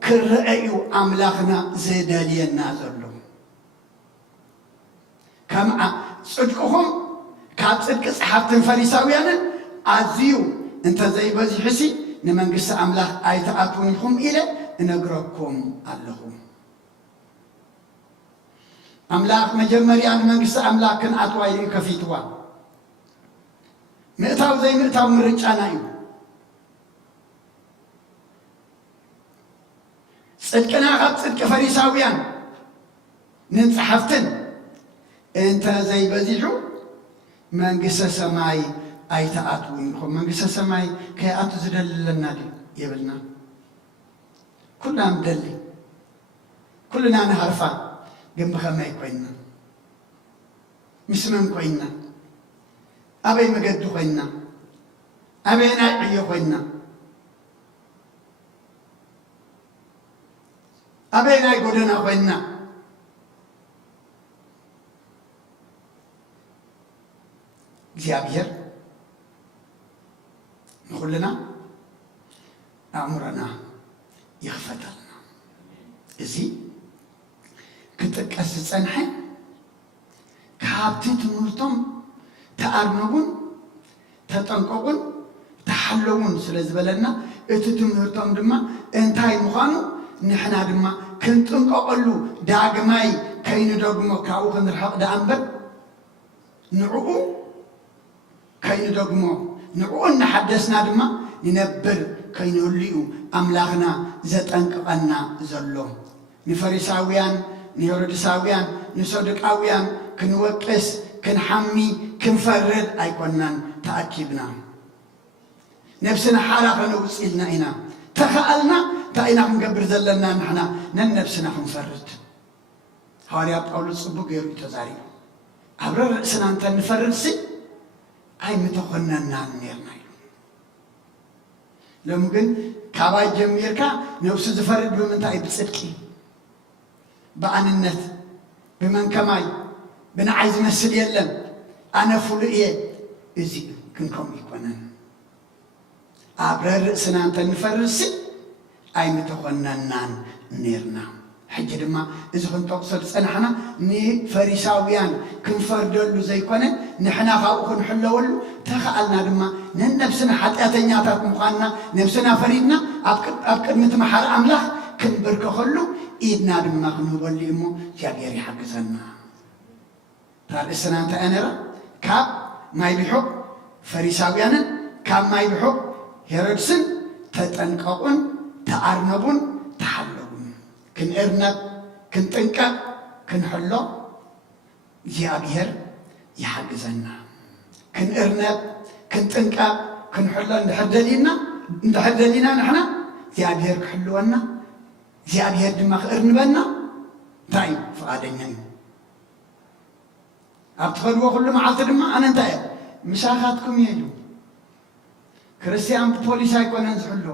ክርአዩ ኣምላኽና ዝደልየና ዘሎ ከም ጽድቅኹም ካብ ጽድቂ ጸሓፍትን ፈሪሳውያንን ኣዝዩ እንተዘይበዚሑሲ ንመንግሥቲ ኣምላኽ ኣይተኣትውን ኢኹም ኢለ እነግረኩም ኣለኹ ኣምላኽ መጀመርያ ንመንግሥቲ ኣምላኽ ክንኣትዋ ኢሉ ከፊትዋ ምእታው ዘይምእታው ምርጫና እዩ ጽድቅና ካብ ጽድቂ ፈሪሳውያን ንጸሓፍትን እንተዘይበዚሑ መንግሥተ ሰማይ ኣይተኣትውን ኢኹም መንግሥተ ሰማይ ከይኣቱ ዝደልለና ድዩ የብልና ኩልና ንደሊ ኩልና ንሃርፋ ግን ብኸመይ ኮይንና ምስመን ኮይንና ኣበይ መገዲ ኮይንና ኣበይ ናይ ዕዮ ኮይንና ኣበይ ናይ ጎደና ኮይንና እግዚአብሔር ንኹልና ኣእምሮና ይኽፈተልና እዚ ክጥቀስ ዝጸንሐ ካብቲ ትምህርቶም ተኣርነቡን ተጠንቀቁን ተሓለውን ስለ ዝበለና ትምህርቶም ድማ እንታይ ምዃኑ ንሕና ድማ ክንጥንቀቐሉ ዳግማይ ከይንደግሞ ካብኡ ክንርሐቕ ዳ እምበር ንዕኡ ከይንደግሞ ንዕኡ እናሓደስና ድማ ንነብር ከይንህሉ እዩ ኣምላኽና ዘጠንቅቐና ዘሎ ንፈሪሳውያን ንሄሮድሳውያን ንሰዱቃውያን ክንወቅስ ክንሓሚ ክንፈርድ ኣይኮናን ተኣኪብና ነፍስና ሓላኸ ነውፅእ ኢልና ኢና ተኸኣልና እንታይ ኢና ክንገብር ዘለና ንሕና ነነብስና ክንፈርድ ሐዋርያ ጳውሎስ ጽቡቕ ገይሩ ተዛሪቡ ኣብ ርእስና እንተንፈርድሲ ኣይምተኾነና ነርና ኢሉ ሎሚ ግን ካባይ ጀሚርካ ነፍሱ ዝፈርድ ብምንታይ ብጽድቂ በኣንነት ብመንከማይ ብንዓይ ዝመስል የለን ኣነ ፍሉእ እየ እዚ ክንከምኡ ይኮነን ኣብ ርእስና እንተንፈርድሲ ኣይምተኾነናን ነርና ሕጂ ድማ እዚ ክንጠቕሶ ዝጸናሕና ንፈሪሳውያን ክንፈርደሉ ዘይኮነ ንሕና ካብኡ ክንሕለወሉ ተኸኣልና ድማ ነነብስና ሓጢአተኛታት ምዃንና ነብስና ፈሪድና ኣብ ቅድሚ መሓሪ ኣምላኽ ክንብርከኸሉ ኢድና ድማ ክንህበሉ እሞ እግዚኣብሔር ይሓግዘና ርእስና እንታይ ነይራ ካብ ማይ ብሑቕ ፈሪሳውያንን ካብ ማይ ብሑቕ ሄሮድስን ተጠንቀቁን ተኣርነቡን ተሓለቡን ክንእርነብ ክንጥንቀቕ ክንሕሎ እግዚኣብሔር ይሓግዘና ክንእርነብ ክንጥንቀቕ ክንሕሎ እንድሕር ደሊና ንሕና እግዚኣብሔር ክሕልወና እግዚኣብሔር ድማ ክእርንበና እንታይ እዩ ፍቓደኛ እዩ ኣብ ትኸድዎ ኩሉ መዓልቲ ድማ ኣነ እንታይ እየ ምሳኻትኩም እየ ኢሉ ክርስቲያን ብፖሊስ ኣይኮነን ዝሕሎ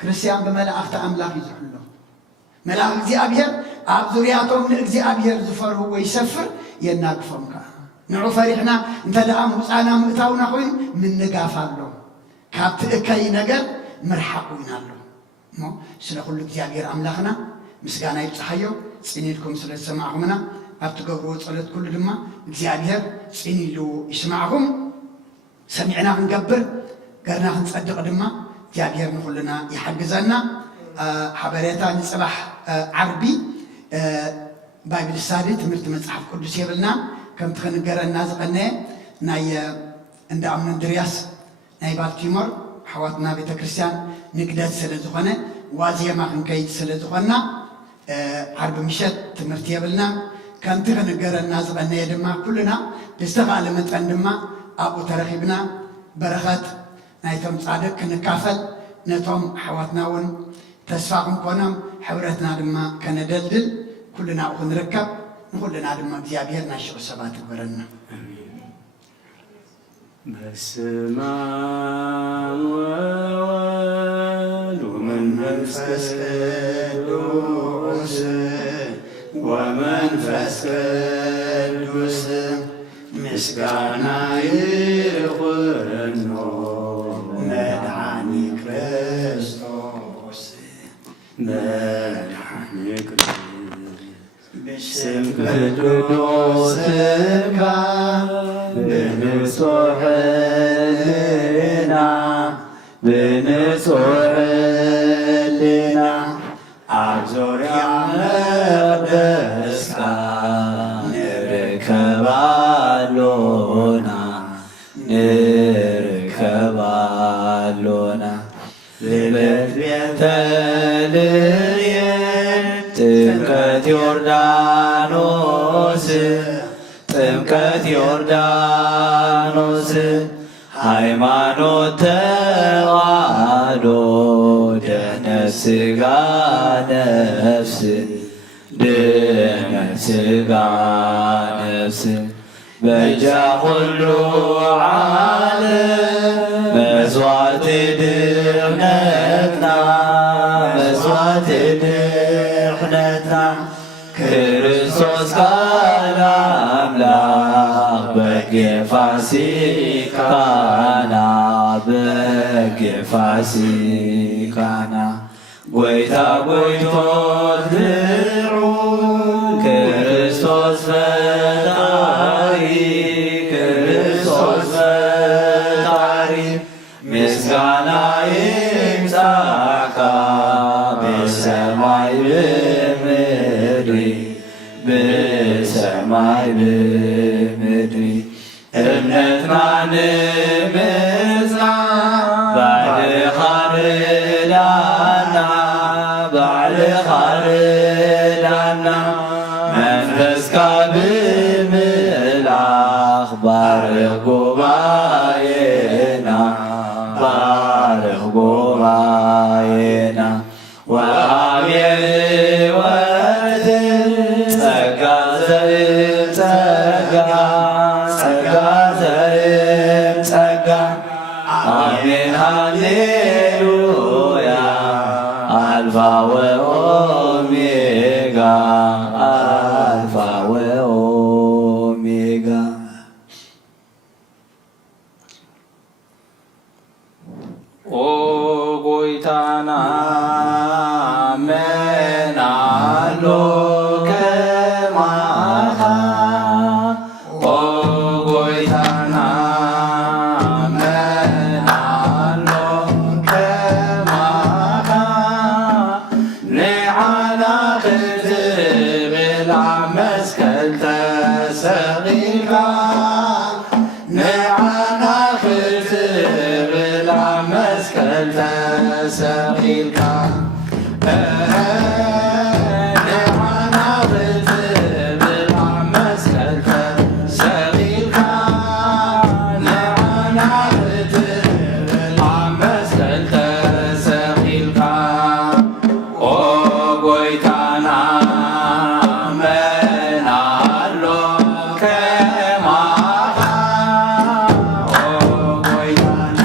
ክርስቲያን ብመላእኽቲ ኣምላኽ እዩ ዝሕሎ መልኣኽ እግዚኣብሔር ኣብ ዙርያቶም ንእግዚኣብሔር ዝፈርህዎ ይሰፍር የናግፎም ከዓ ንዑ ፈሪሕና እንተ ደኣ ምውፃና ምእታውና ኮይኑ ምንጋፍ ኣሎ ካብቲ እከይ ነገር ምርሓቕ ኢና ኣሎ እሞ ስለ ኩሉ እግዚኣብሔር ኣምላኽና ምስጋና ይብፅሓዮ ፅኒኢልኩም ስለ ዝሰማዕኹምና ኣብ ትገብርዎ ጸሎት ኩሉ ድማ እግዚኣብሔር ፅኒኢሉ ይስማዕኹም ሰሚዕና ክንገብር ገርና ክንጸድቕ ድማ እግዚኣብሔር ንኩልና ይሓግዘና ሓበሬታ ንፅባሕ ዓርቢ ባይብል ስታዲ ትምህርቲ መጽሓፍ ቅዱስ የብልና ከምቲ ክንገረና ዝቐነየ ናይ እንዳ ኣምነ እንድርያስ ናይ ባልቲሞር ሓዋትና ቤተ ክርስቲያን ንግደት ስለ ዝኾነ ዋዜማ ክንከይድ ስለ ዝኾንና ዓርቢ ምሸት ትምህርቲ የብልና ከምቲ ክንገረና ዝቐነየ ድማ ኩልና ብዝተኻእለ መጠን ድማ ኣብኡ ተረኺብና በረኸት ናይቶም ጻድቅ ክንካፈል ነቶም ኣሕዋትና እውን ተስፋ ክንኮኖም ሕብረትና ድማ ከነደልድል ኩልና ኣብኡ ክንርከብ ንኩልና ድማ እግዚኣብሔር ናይ ሽዑ ሰባት ይግበረና በስመ አብ ወወልድ ወመንፈስ ቅዱስ ወመንፈስ ቅዱስ ምስጋና ይኹንኖ መድኃኒ ክርስቶስ መድኃኒ ክርስቶስ ስም ቅዱስካ ብንጹሕ ሕሊና ኣብ ዙርያ መቅደስካ ንርከባሎና ልበት ቤተልሔም ጥምቀት ዮርዳኖስ ሃይማኖት ተዋህዶ ድኅነት ሥጋ ነፍስ በጃ ኩሉ ዓለም መሥዋዕት ድኅነትና ክርስቶስ ቃል አምላክ በጌ ፋሲካና ጎይታ ጎይቶት ብርዑ ክርስቶስ ፈጣሪ ምስጋና ይምጻ በሰማይ ብምድሪ ብሰማይ ብምድሪ እምነትና ንምጽና ባዕልኻ ርዳና ባዕልኻ ርዳና መንፈስካ ብምልኣኽ ባርኽ ጉባኤና ባርኽ ጉባኤና ወሃብ ሕይወት ጸጋ ዘእም ጸጋ ጸጋ ዘእም ጸጋ አሜን ሃሌሉያ አልፋ ወኦሜጋ አልፋ ወኦሜጋ ኦ ጎይታና መናሎ ከማኻ ኦ ጎይታና መናሎ ከማኻ ንዓና ክትብል ኣብ መስቀል ተሰቒልካ ንዓና ክትብል ኣብ መስቀል ተሰቒልካ ንዓና ክትብል ኣብ መስቀል ተሰቒልካ ንዓና ክትብል ኣብ መስቀል ተሰቒልካ ኦ ጎይታና መናሎ ከማኻ ኦ ጎይታና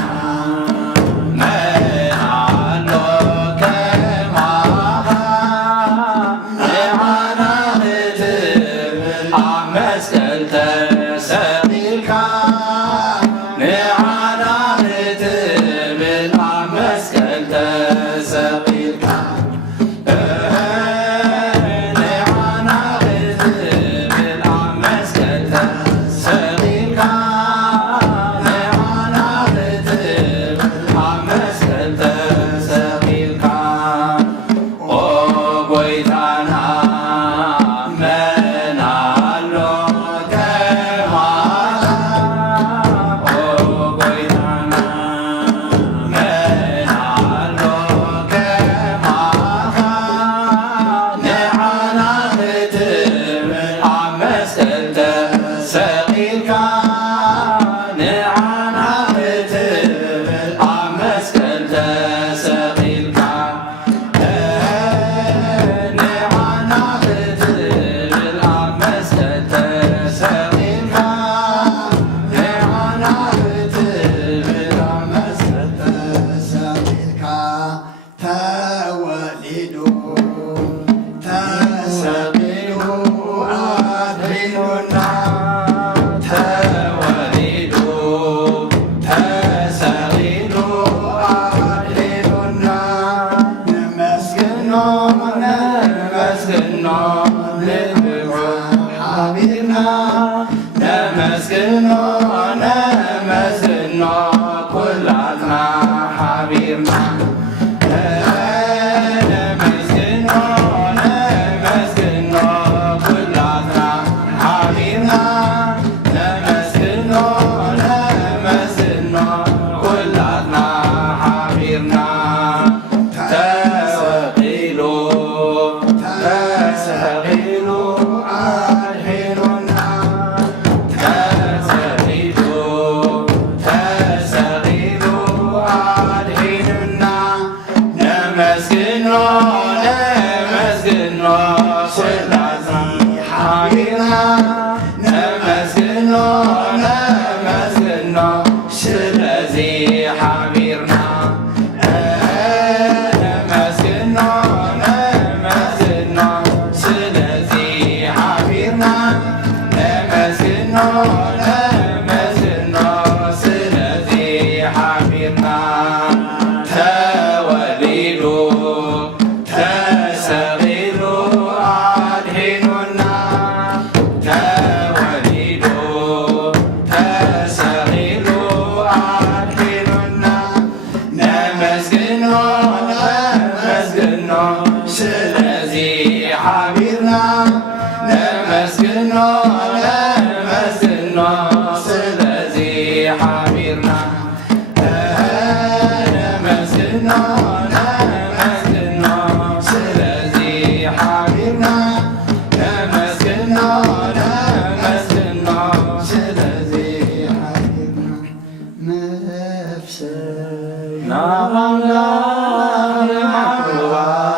መናሎ ከማኻ ንዓና ክትብል ኣብ መስቀል ተሰቒልካ ንዓና ክትብል ኣብ መስቀል ተሰቒልካ ንዓና ክትብል ኣብ መስቀል ተሰቒልካ ንዓና ክትብል ኣብ መስቀል ተሰቒልካ ኦ ጎይታና መናሎ ከማኻ ኦ ጎይታና መናሎ ከማኻ ንዓና ክትብል ኣብ መስቀል ተሰቒልካ ንዓና ክትብል ኣብ መስቀል ተሰቒልካ ንዓና ክትብል ኣብ መስቀል ተሰቒልካ ንዓና ክትብል ኣብ መስቀል ተሰቒልካ ተወሊዱ ተሰቒሉ አድኅኖና ተወሊዱ ተሰቒሉ አድኅኖና ነመስግኖ ነመስግኖ ልብዖ ሓቢርና ነመስግኖ ነመስግኖ ኩላትና ሓቢርና ነመስግኖ ነመስግኖ ኩላትና ሓቢርና ነመስግኖ ነመስግኖ ኩላትና ሓቢርና ተሰቒሉ ተሰቒሉ አድኅኖና ተሰቒሉ ተሰቒሉ አድኅኖና ነመስግኖ ነመስግኖ ስላሴ ሓቢርና ነመስግኖ ነመስግኖ ስለዚ ሓቢርና ነመስግኖ ነመስግኖ ስለዚ ሓቢርና ነመስግኖ ነመስግኖ ስለዚ ሓቢርና ተወሊዱ ተሰቒሉ አድኅኖና ተወሊዱ ተሰቒሉ አድኅኖና ነመስግኖ ነመስግኖ حبيبنا نمسكنا نمسكنا سلازي حبيبنا نمسكنا نمسكنا سلازي حبيبنا نمسكنا نمسكنا سلازي حبيبنا نفسي نعم الله محبوبا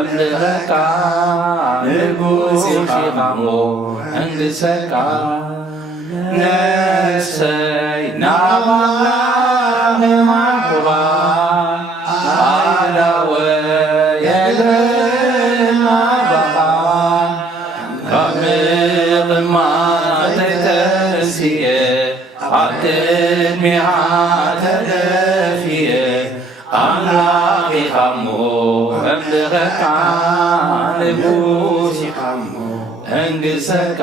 أملك نبوسي قامو أنسك نفسي نعم الله معكبا على ويدنا بقى كمل ما تتسيه عتمي عتدفيه أملاقي خمو أملغك نبوسي خمو أنقسك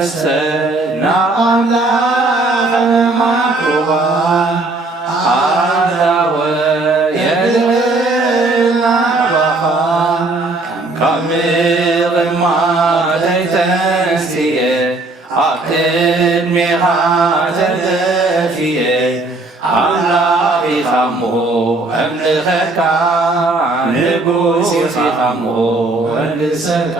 نفسنا أملاق مكروبا على ويدنا بخا كمل ما تتنسيه عتمي عتدفيه أملاقي خمو أملغك نبوسي خمو أنقسك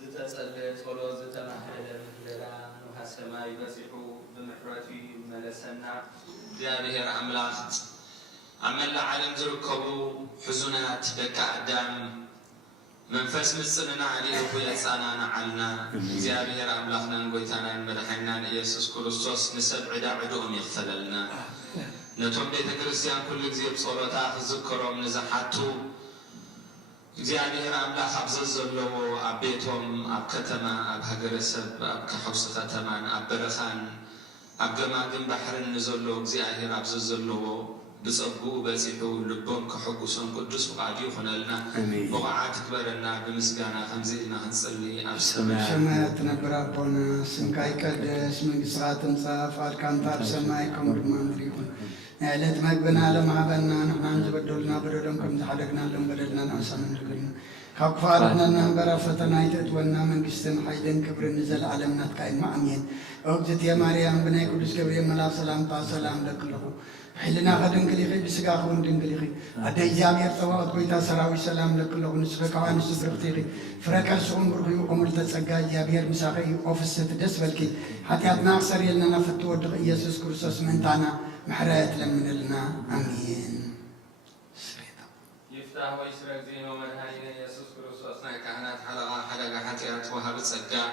زتسأل صلو زتمهل مهللا نوح السماء بسحو بمحرتي ملسنا እግዚአብሔር አምላክ አመላ ዓለም ዝርከቡ ሕዙናት ደቂ አዳም መንፈስ ምጽንና አሊሁ የጻናና ዓልና እግዚአብሔር አምላክናን ጎይታናን መድኃኒናን ኢየሱስ ክርስቶስ ንሰብ ዕዳ ዕድኦም ይኽፈለልና ነቶም ቤተ ክርስቲያን ኩሉ ጊዜ ብጸሎታ ክዝከሮም ንዝሓቱ እግዚአብሔር አምላክ ኣብዘዘለዎ ኣብ ቤቶም ኣብ ከተማ ኣብ ሃገረሰብ ኣብ ከሐውስ ከተማን ኣብ በረኻን ኣብ ገማግን ባሕርን ንዘለዎ እግዚአብሔር ኣብዘዘለዎ بصبو بسيحو لبون كحقوسون قدس وقادي خنالنا بقعات كبرنا بمسجانا خمزينا هنصلي أبسماء سماء تنبرا بونا سنكاي كدس من صلاة صاف الكانتار سماءكم رمان دريون نعلت مقبنا لما بنا نحن نزبدلنا بدلهم كم زحدقنا لهم بدلنا نعسان نرقلنا كفارنا نهبرا فتنا يتتولنا من قسم حيدن كبر نزل علمنا تقاين معمين أوجت يا مريم بني قدس كبريم ملا سلام تا سلام لك له حلنا خدن كليخي بسقا خون دن كليخي أدى جامير تواعد كويتا سراوي سلام لك له نسفك وان سفرقتيخي فرقا سعون برخيو قمر تتسقا جابير مساقي أوفست دس بلكي حتى أدنا أكثر يلنا نفتو ودق يسوس كرسوس من تانا محرات لمن لنا أمين يفتح ويسرق دينه من هاينا يسوس كرسوس كهنات حلقة حلقة حتيات وهاب تسقا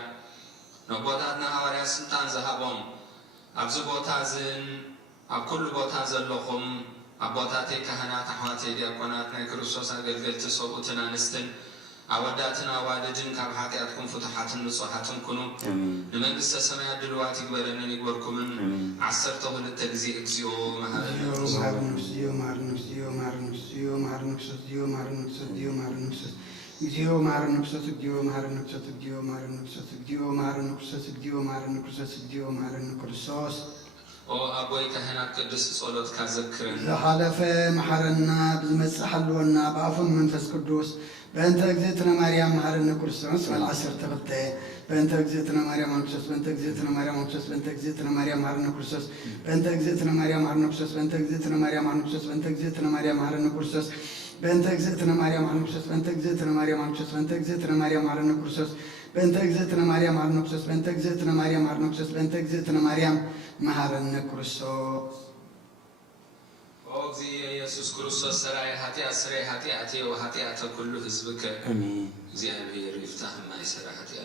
نبوتاتنا هواريا سلطان زهابهم أبزو بوتازن أب كل بوتا زلهم أبوتاتي كهنات أحواتي دياقونات ناي كرسوس أقلقل تسوقتنا نستن أوداتنا والدين كاب حاتياتكم فتحات النصوحاتهم كنو لمن قصة سماء دلواتي قبرنا نقبركم من عصرته للتجزي اكزيو مهلا زيو مارنوس زيو مارنوس زيو مارنوس زيو مارنوس زيو مارنوس زيو مارنوس زيو مارنوس زيو مارنوس زيو مارنوس زيو مارنوس زيو مارنوس او ابوي كهنات قدس صلوت كذكرن زحلف محرنا بزمصحلونا بافن منفس قدوس بأنت أجزتنا مريم محرنا كرسوس والعصر تغطي بأنت أجزتنا مريم كرسوس بأنت أجزتنا مريم كرسوس بأنت أجزتنا مريم محرنا كرسوس بأنت أجزتنا مريم محرنا كرسوس بأنت أجزتنا مريم محرنا كرسوس بأنت أجزتنا مريم محرنا كرسوس بأنت أجزتنا مريم محرنا كرسوس بأنت أجزتنا مريم كرسوس بأنت أجزتنا مريم محرنا كرسوس بأنت أجزتنا مريم محرنا كرسوس بأنت أجزتنا مريم محرنا كرسوس بأنت أجزتنا مريم محرنا كرسوس وأوزي يسوع كريستوس سراي هاتي وهاتي كل حزبك زي أبي يفتح ما يسرى هاتي